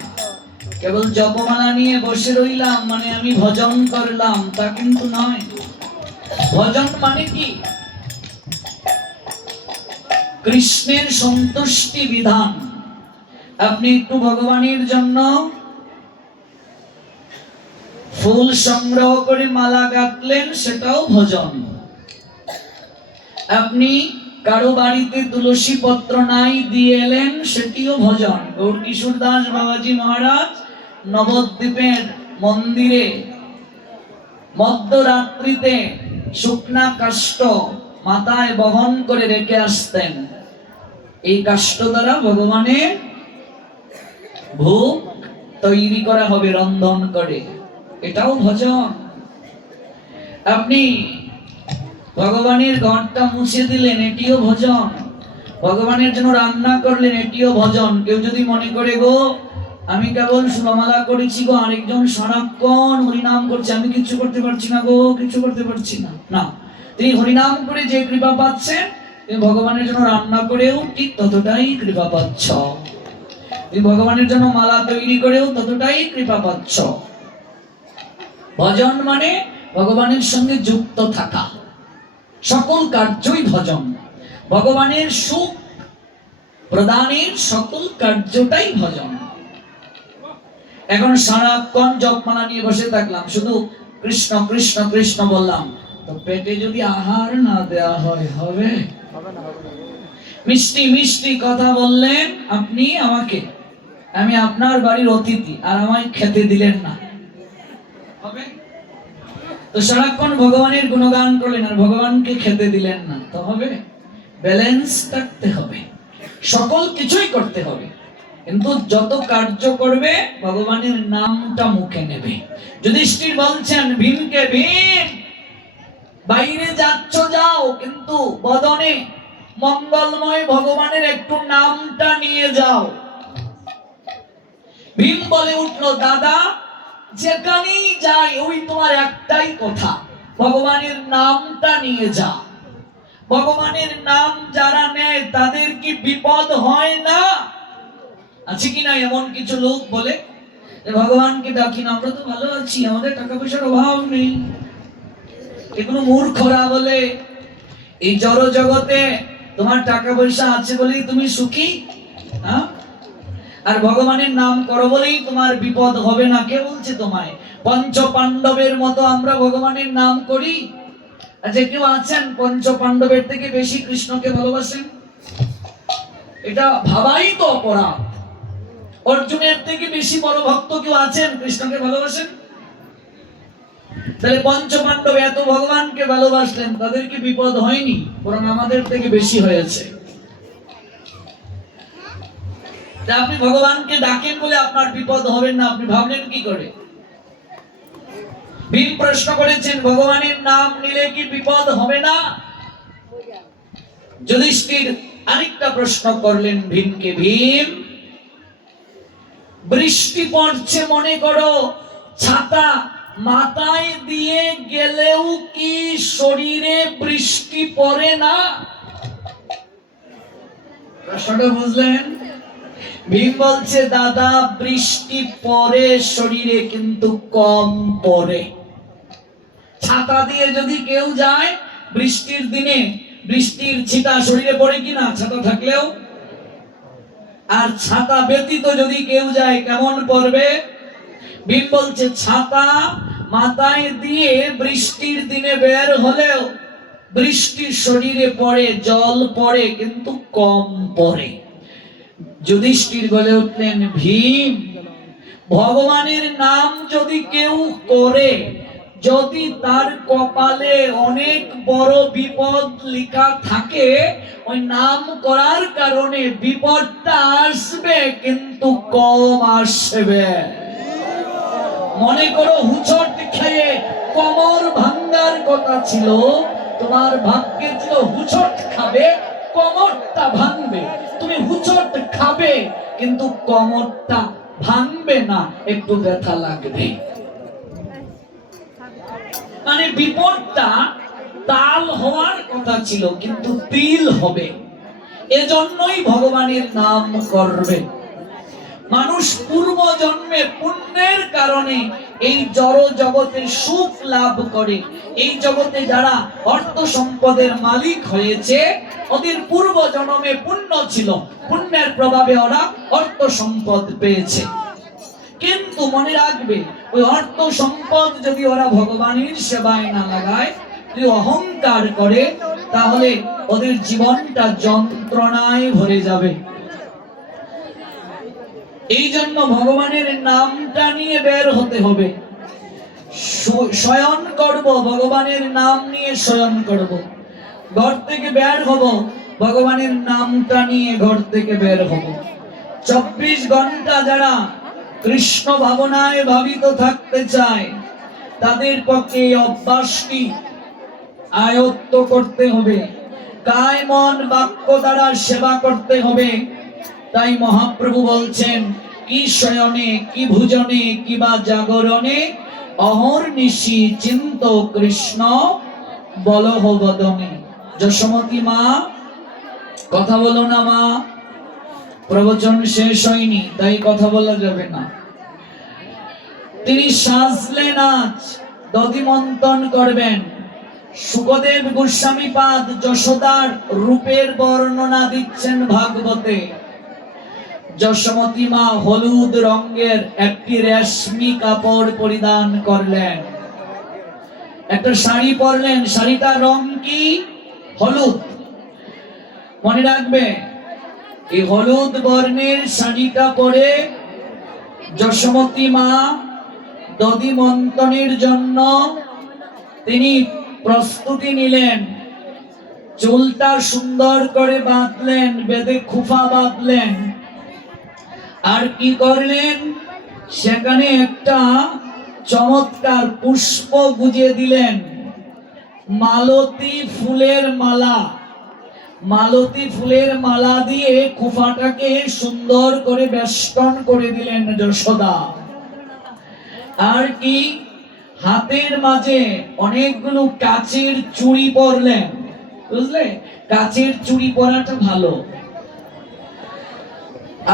কেবল জপমালা নিয়ে বসে রইলাম মানে আমি ভজন করলাম তা কিন্তু নয় ভজন মানে কি কৃষ্ণের সন্তুষ্টি বিধান আপনি একটু ভগবানের জন্য ফুল সংগ্রহ করে মালা গাঁথলেন সেটাও ভজন আপনি কারো বাড়িতে তুলসী পত্র নাই দিয়ে এলেন সেটিও ভজন গৌর কিশোর দাস বাবাজি মহারাজ নবদ্বীপের মন্দিরে মধ্যরাত্রিতে শুকনা কাষ্ঠ মাথায় বহন করে রেখে আসতেন এই কাষ্ঠ দ্বারা ভগবানের ভোগ তৈরি করা হবে রন্ধন করে এটাও ভজন আপনি ভগবানের ঘরটা মুছে দিলেন এটিও ভজন ভগবানের জন্য রান্না করলেন এটিও ভজন কেউ যদি মনে করে গো আমি কেবল সুরমালা করেছি গো আরেকজন সারাক্ষণ হরিনাম করছে আমি কিছু করতে পারছি না গো কিছু করতে পারছি না না তিনি হরিনাম করে যে কৃপা পাচ্ছেন তুমি ভগবানের জন্য রান্না করেও ঠিক ততটাই কৃপা পাচ্ছ তুমি ভগবানের জন্য মালা তৈরি করেও ততটাই কৃপা পাচ্ছ ভজন মানে ভগবানের সঙ্গে যুক্ত থাকা সকল কার্যই ভজন ভগবানের সুখ প্রদানের সকল কার্যটাই ভজন এখন সারাক্ষণ জপমালা নিয়ে বসে থাকলাম শুধু কৃষ্ণ কৃষ্ণ কৃষ্ণ বললাম তো পেটে যদি আহার না দেয়া হয় হবে মিষ্টি মিষ্টি কথা বললেন আপনি আমাকে আমি আপনার বাড়ির অতিথি আর আমায় খেতে দিলেন না হবে তো সারাক্ষণ ভগবানের গুণগান করলেন আর ভগবানকে খেতে দিলেন না তো হবে ব্যালেন্স রাখতে হবে সকল কিছুই করতে হবে কিন্তু যত কার্য করবে ভগবানের নামটা মুখে নেবে যুধিষ্ঠির বলছেন ভীমকে ভীম বাইরে যাচ্ছ যাও কিন্তু বদনে মঙ্গলময় ভগবানের একটু নামটা নিয়ে যাও ভীম বলে উঠলো দাদা যেখানেই যাই ওই তোমার একটাই কথা ভগবানের নামটা নিয়ে যা। ভগবানের নাম যারা নেয় তাদের কি বিপদ হয় না? আছে কি না এমন কিছু লোক বলে ভগবানকে ডাকি না, আমরা তো ভালো আছি, আমাদের টাকা পয়সার অভাব নেই। এগুলো মূর্খরা বলে এই জড় জগতে তোমার টাকা পয়সা আছে বলেই তুমি সুখী, হ্যাঁ? আর ভগবানের নাম করো বলেই তোমার বিপদ হবে না। কে বলছে তোমায়? পঞ্চ পাণ্ডবের মতো আমরা ভগবানের নাম করি। আচ্ছা, কেউ আছেন পঞ্চ পাণ্ডবের থেকে বেশি কৃষ্ণকে ভালোবাসেন? এটা ভাবাই তো অপরাধ। অর্জুনের থেকে বেশি বড় ভক্ত কেউ আছেন কৃষ্ণকে ভালোবাসেন? তাহলে পঞ্চ পাণ্ডব এত ভগবানকে ভালোবাসলেন, তাদের কি বিপদ হয়নি? বরং আমাদের থেকে বেশি হয়েছে। আপনি ভগবানকে ডাকেন বলে আপনার বিপদ হবে না, আপনি ভাবলেন কি করে? ভীম প্রশ্ন করেছেন, ভগবানের নাম নিলে কি বিপদ হবে না? যুধিষ্ঠির আরেকটা প্রশ্ন করলেন ভীমকে, ভীম বৃষ্টি পড়ছে মনে করো, ছাতা মাথায় দিয়ে গেলেও কি শরীরে বৃষ্টি পড়ে না? প্রশ্নটা বুঝলেন? ভীম বলছে, দাদা বৃষ্টি পড়ে শরীরে কিন্তু কম পড়ে। ছাতা দিয়ে যদি কেউ যায় বৃষ্টির দিনে, বৃষ্টির ছিটা শরীরে পড়ে কিনা ছাতা থাকলেও? আর ছাতা ব্যতীত যদি কেউ যায় কেমন পড়বে? ভীম বলছে, ছাতা মাথায় দিয়ে বৃষ্টির দিনে বের হলেও বৃষ্টি শরীরে পড়ে, জল পড়ে, কিন্তু কম পড়ে। যুধিষ্ঠির বলে উঠলেন, ভীম ভগবানের নাম যদি কেউ করে, যদি তার কপালে অনেক বড় বিপদ লেখা থাকে, ওই নাম করার কারণে বিপদটা আসবে কিন্তু কম আসবে। মনে করো হুচট খেয়ে কোমর ভাঙ্গার কথা ছিল, তোমার ভাগ্যে ছিল হুচট খাবে, কোমরটা ভাঙবে। তুমি হুচট খাবে কিন্তু কোমরটা ভাঙবে না, একটু ব্যথা লাগবে। মানে বিপদটা তাল হওয়ার কথা ছিল কিন্তু তিল হবে। এজন্যই ভগবানের নাম করবে। মানুষ পূর্ব জন্মে পুণ্যের কারণে এই জড় জগতে সুখ লাভ করে। এই জগতে যারা অর্থ সম্পদের মালিক হয়েছে, ওদের পূর্ব জন্মে পুণ্য ছিল, পুণ্যের প্রভাবে ওরা অর্থ সম্পদ পেয়েছে। কিন্তু মনে রাখবে, ওই অর্থ সম্পদ যদি ওরা ভগবানের সেবায় না লাগায়, যদি অহংকার করে, তাহলে ওদের জীবনটা যন্ত্রণায় ভরে যাবে। এই জন্য ভগবানের নামটা নিয়ে বের হতে হবে। শয়ন করব, ভগবানের নাম নিয়ে শয়ন করব। ঘর থেকে বের হব, ভগবানের নামটা নিয়ে ঘর থেকে বের হব। 24 ঘন্টা যারা কৃষ্ণ ভাবনায় ভাবিত থাকতে চায়, তাদের পক্ষে এই অভ্যাসটি আয়ত্ত করতে হবে। কায় মন বাক্য দ্বারা সেবা করতে হবে। তাই মহাপ্রভু বলছেন, কি শয়নে কি ভুজনে কিবা জাগরণে, অহর্নিশি চিন্ত কৃষ্ণ বলহ বদনে। যশোমতী মা, কথা বলো না মা। প্রবচন শেষ হয়নি, তাই কথা বলা যাবে না। তিনি সাজলেন আজ, দধিমন্তন করবেন। সুখদেব গোস্বামীপাদ যশোদার রূপের বর্ণনা দিচ্ছেন ভাগবতে। যশোমতী মা হলুদ রঙের একটি রেশমি কাপড় পরিধান করলেন, একটা শাড়ি পরলেন। শাড়িটার রং কি? হলুদ। মনে রাখবে, এই হলুদ বর্ণের শাড়িটা পরে যশোমতী মা দধিমন্তনের জন্য তিনি প্রস্তুতি নিলেন। চুলটা সুন্দর করে বাঁধলেন, বেঁধে খুফা বাঁধলেন। আর কি করলেন? সেখানে একটা চমৎকার পুষ্প গুজে দিলেন, মালতী ফুলের মালা। মালতী ফুলের মালা দিয়ে খুফাটাকে সুন্দর করে বেষ্টন করে দিলেন যশোদা। আর কি? হাতের মাঝে অনেকগুলো কাচের চুড়ি পরলেন, বুঝলে? কাচের চুড়ি পরাটা ভালো।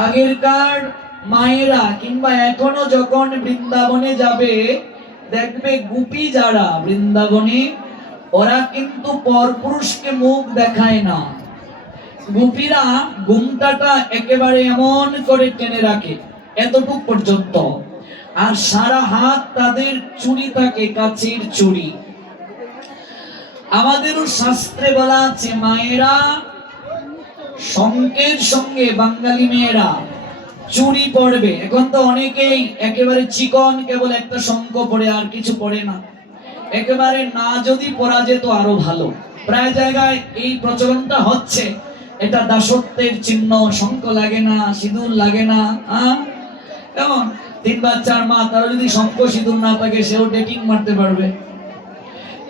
আগেরকার মায়েরা কিংবা এখনো যখন বৃন্দাবনে যাবে দেখবে গোপী যারা বৃন্দাবনে, ওরা কিন্তু পরপুরুষকে মুখ দেখায় না। গোপীরা ঘুমটাটা একেবারে এমন করে টেনে রাখে এতটুক পর্যন্ত, আর সারা হাত তাদের চুড়ি থাকে কাচের চুড়ি। আমাদেরও শাস্ত্রে বলা আছে মায়েরা শঙ্কের সঙ্গে, বাঙালি মেয়েরা চুড়ি পরবে। এখন তো অনেকেই একেবারে চিকন কেবল একটা শঙ্খ পরে, আর কিছু পরে না। একেবারে না যদি পরা যেত আরো ভালো। প্রায় জায়গায় এই প্রচলনটা হচ্ছে, এটা দাসত্বের চিহ্ন, শঙ্খ লাগে না, সিঁদুর লাগে না। কেমন 3 বাচ্চার মা, তারা যদি শঙ্খ সিঁদুর না থাকে সেও ডেটিং মারতে পারবে।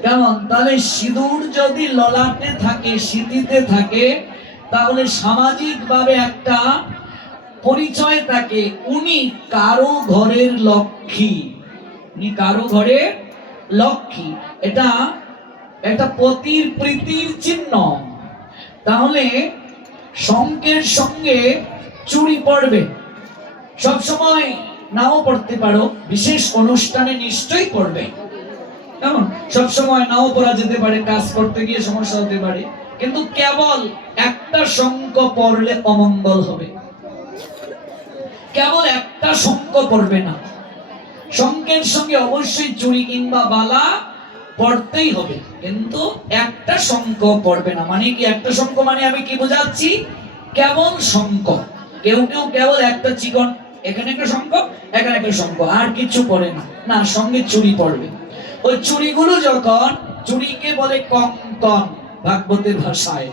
কেমন? তাহলে সিঁদুর যদি ললাটে থাকে, সিঁথিতে থাকে, তাহলে সামাজিক ভাবে একটা পরিচয় থাকে, উনি কারো ঘরের লক্ষ্মী, উনি কারো ঘরের লক্ষ্মী। এটা একটা পতির প্রীতির চিহ্ন। তাহলে শঙ্কের সঙ্গে চুড়ি পড়বে। সবসময় নাও পড়তে পারো, বিশেষ অনুষ্ঠানে নিশ্চয়ই পড়বে। কেমন? সবসময় নাও পড়া যেতে পারে, কাজ করতে গিয়ে সমস্যা হতে পারে, কিন্তু কেবল একটা শঙ্খ পড়লে অমঙ্গল হবে। কেবল একটা শঙ্খ পড়বে না, শঙ্খের সঙ্গে অবশ্যই চুড়ি কিংবা বালা পড়তেই হবে, কিন্তু একটা শঙ্খ পড়বে না। মানে কি একটা শঙ্খ মানে আমি কি বোঝাচ্ছি? কেবল শঙ্খ। কেউ কেউ কেবল একটা চিকন, এখানে একটা শঙ্খ, এখানে একটা শঙ্খ, আর কিছু পড়ে না। না, সঙ্গে চুড়ি পড়বে। ওই চুড়িগুলো যখন, চুড়িকে বলে কঙ্কন ভাগবতের ভাষায়,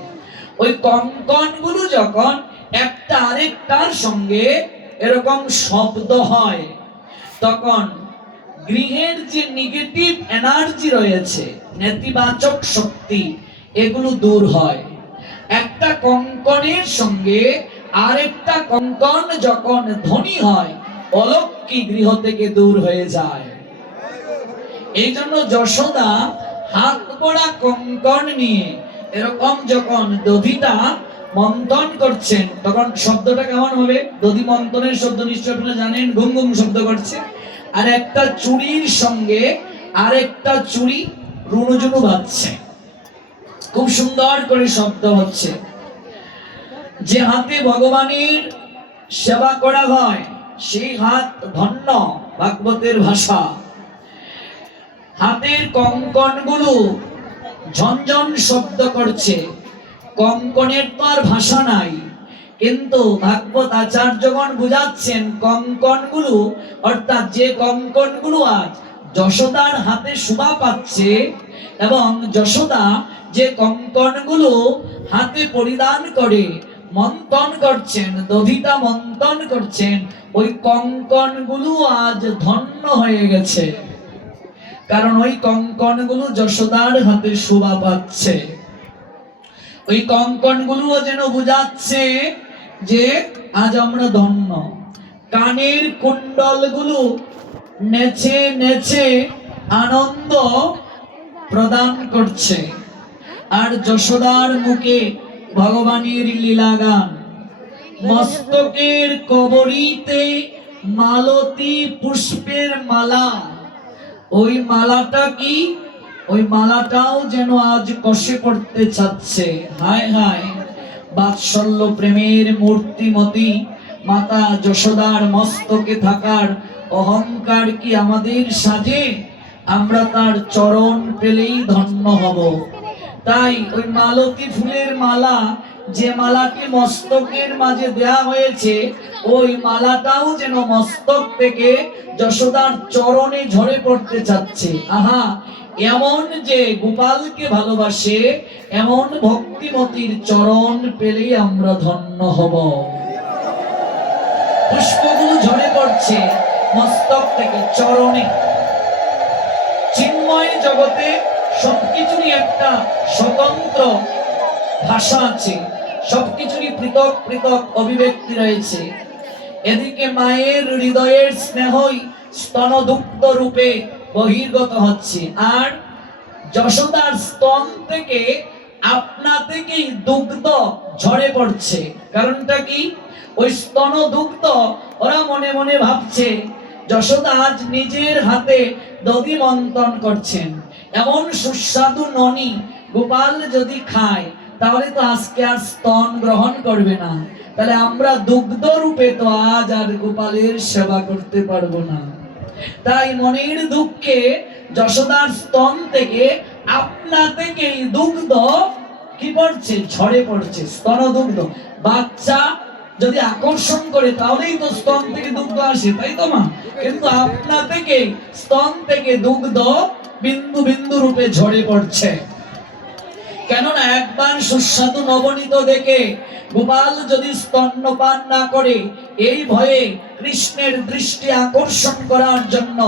ওই কঙ্কন গুলো যখন একটা আরেকটার সঙ্গে এরকম শব্দ হয়, তখন গৃহের যে নেগেটিভ এনার্জি রয়েছে, নেতিবাচক শক্তি, এগুলো দূর হয়। একটা কঙ্কনের সঙ্গে আরেকটা কঙ্কন যখন ধ্বনি হয়, অলক্ষ্মী গৃহ থেকে দূর হয়ে যায়। এই জন্য যশোদা হাত পড়া কঙ্কন নিয়ে এরকম যখন দধিটা মন্থন করছেন, তখন শব্দটা কেমন হবে? দধি মন্থনের শব্দ নিশ্চয় আপনারা জানেন, ঘুম ঘুম শব্দ করছে। আর একটা চুড়ির সঙ্গে আরেকটা চুড়ি রুনুঝুনু বাজছে, খুব সুন্দর করে শব্দ হচ্ছে। যে হাতে ভগবানের সেবা করা হয় সেই হাত ধন্য, ভাগবতের ভাষা। হাতের কঙ্কন গুলো ঝনঝন শব্দ করছে। কঙ্কনের তো আর ভাষা নাই, কিন্তু ভাগবত আচার্যগণ বুঝাচ্ছেন কঙ্কন গুলো, অর্থাৎ যে কঙ্কন গুলো আজ যশোদার হাতে শোভা পাচ্ছে, এবং যশোদা যে কঙ্কন গুলো হাতে পরিধান করে মন্থন করছেন, দধিটা মন্থন করছেন, ওই কঙ্কন গুলো আজ ধন্য হয়ে গেছে, কারণ ওই কঙ্কন গুলো যশোদার হাতে শোভা পাচ্ছে। ওই কঙ্কন গুলো যেন বুঝাচ্ছে যে আজ আমরা ধন্য। কানের কুণ্ডল গুলো নেচে নেচে আনন্দ প্রদান করছে, আর যশোদার মুখে ভগবানের লীলা গান। মস্তকের কবরীতে মালতী পুষ্পের মালা, ওই মালাটা কি? ওই মালাটাও যেন আজ কষে পড়তে চাচ্ছে। হায় হায়, বাৎসল্য প্রেমের মূর্তিমতী মাতা যশোদার মস্তকে থাকার অহংকার কি আমাদের সাজে? আমরা তার চরণ পেলেই ধন্য হব। তাই ওই মালতী ফুলের মালা, যে মালাটি মস্তকের মাঝে দেয়া হয়েছে, ওই মালাটাও যেন মস্তক থেকে যশোদার চরণে ঝরে পড়তে চাচ্ছে। আহা, এমন যে গোপালকে ভালোবাসে, এমন ভক্তিমতীর চরণ পেলেই আমরা ধন্য হব। পুষ্পগুলো ঝরে পড়ছে মস্তক থেকে চরণে। চিন্ময় জগতে সবকিছুরই একটা স্বতন্ত্র ভাষা আছে, সবকিছুরই পৃথক পৃথক অভিব্যক্তি রয়েছে। এদিকে মায়ের হৃদয়ের স্নেহই স্তনদুগ্ধ রূপে বহির্গত হচ্ছে। আর যশোদার স্তন থেকে আপনা থেকেই দুগ্ধ ঝরে পড়ছে। কারণটা কি? ওই স্তন দুগ্ধ ওরা মনে মনে ভাবছে যশোদা আজ নিজের হাতে দধি মন্থন করছেন, এমন সুস্বাদু ননি গোপাল যদি খায় তাহলে তো আজকে আর স্তন গ্রহণ করবে না, তাহলে আমরা দুগ্ধ রূপে তো আজ আর গোপালের সেবা করতে পারবো না। তাই মনের দুঃখে যশোদার স্তন থেকে আপনা থেকেই দুগ্ধ কি পড়ছে? ঝরে পড়ছে। স্তন দুগ্ধ, বাচ্চা যদি আকর্ষণ করে তাহলেই তো স্তন থেকে দুগ্ধ আসে, তাই তো মা? কিন্তু আপনা থেকে স্তন থেকে দুগ্ধ বিন্দু বিন্দু রূপে ঝরে পড়ছে। কেননা একবার সুস্বাদু নবনীত দেখে গোপাল যদি স্তন্যপান না করে, এই ভয়ে কৃষ্ণের দৃষ্টি আকর্ষণ করার জন্য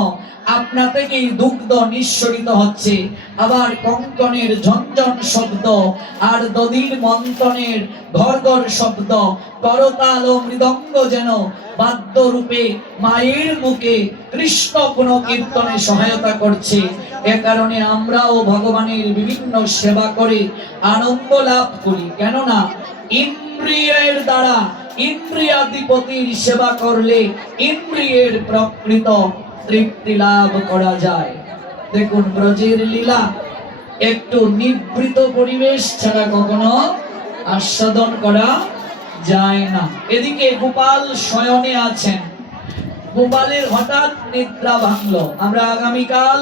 আপনা থেকেই দুগ্ধ নিঃসরিত হচ্ছে। আবার কঙ্কনের ঝনঝন শব্দ আর দধির মন্থনের ঘরঘর শব্দ, করতাল ও মৃদঙ্গ যেন বাদ্য রূপে মায়ের মুখে কৃষ্ণ গুণ কীর্তনে সহায়তা করছে। এ কারণে আমরাও ভগবানের বিভিন্ন সেবা করে আনন্দ লাভ করি। কেননা ইন্দ্রিয়ের দ্বারা ইন্দ্রিয়াধিপতির সেবা করলে ইন্দ্রিয়ের প্রকৃত তৃপ্তি লাভ করা যায়। দেখুন ব্রজের লীলা একটু নিবৃত পরিবেশ ছাড়া কখনো আস্বাদন করা যায় না। এদিকে গোপাল শয়নে আছেন, গোপালের হঠাৎ নিদ্রা ভাঙলো। আমরা আগামীকাল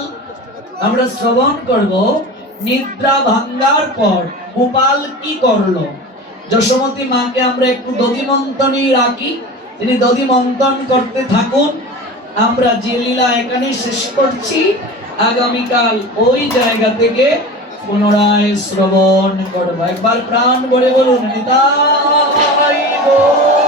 আমরা শ্রবণ করব নিদ্রা ভাঙ্গার পর গোপাল কি করলো। যশোমতী মাকে আমরা একটু দধি মন্থনই রাখি, তিনি দধি মন্থন করতে থাকুন। আমরা যে লীলা এখানে শেষ করছি, আগামীকাল ওই জায়গা থেকে পুনরায় শ্রবণ করব। একবার প্রাণ ভরে বলুন নিতাই গৌর।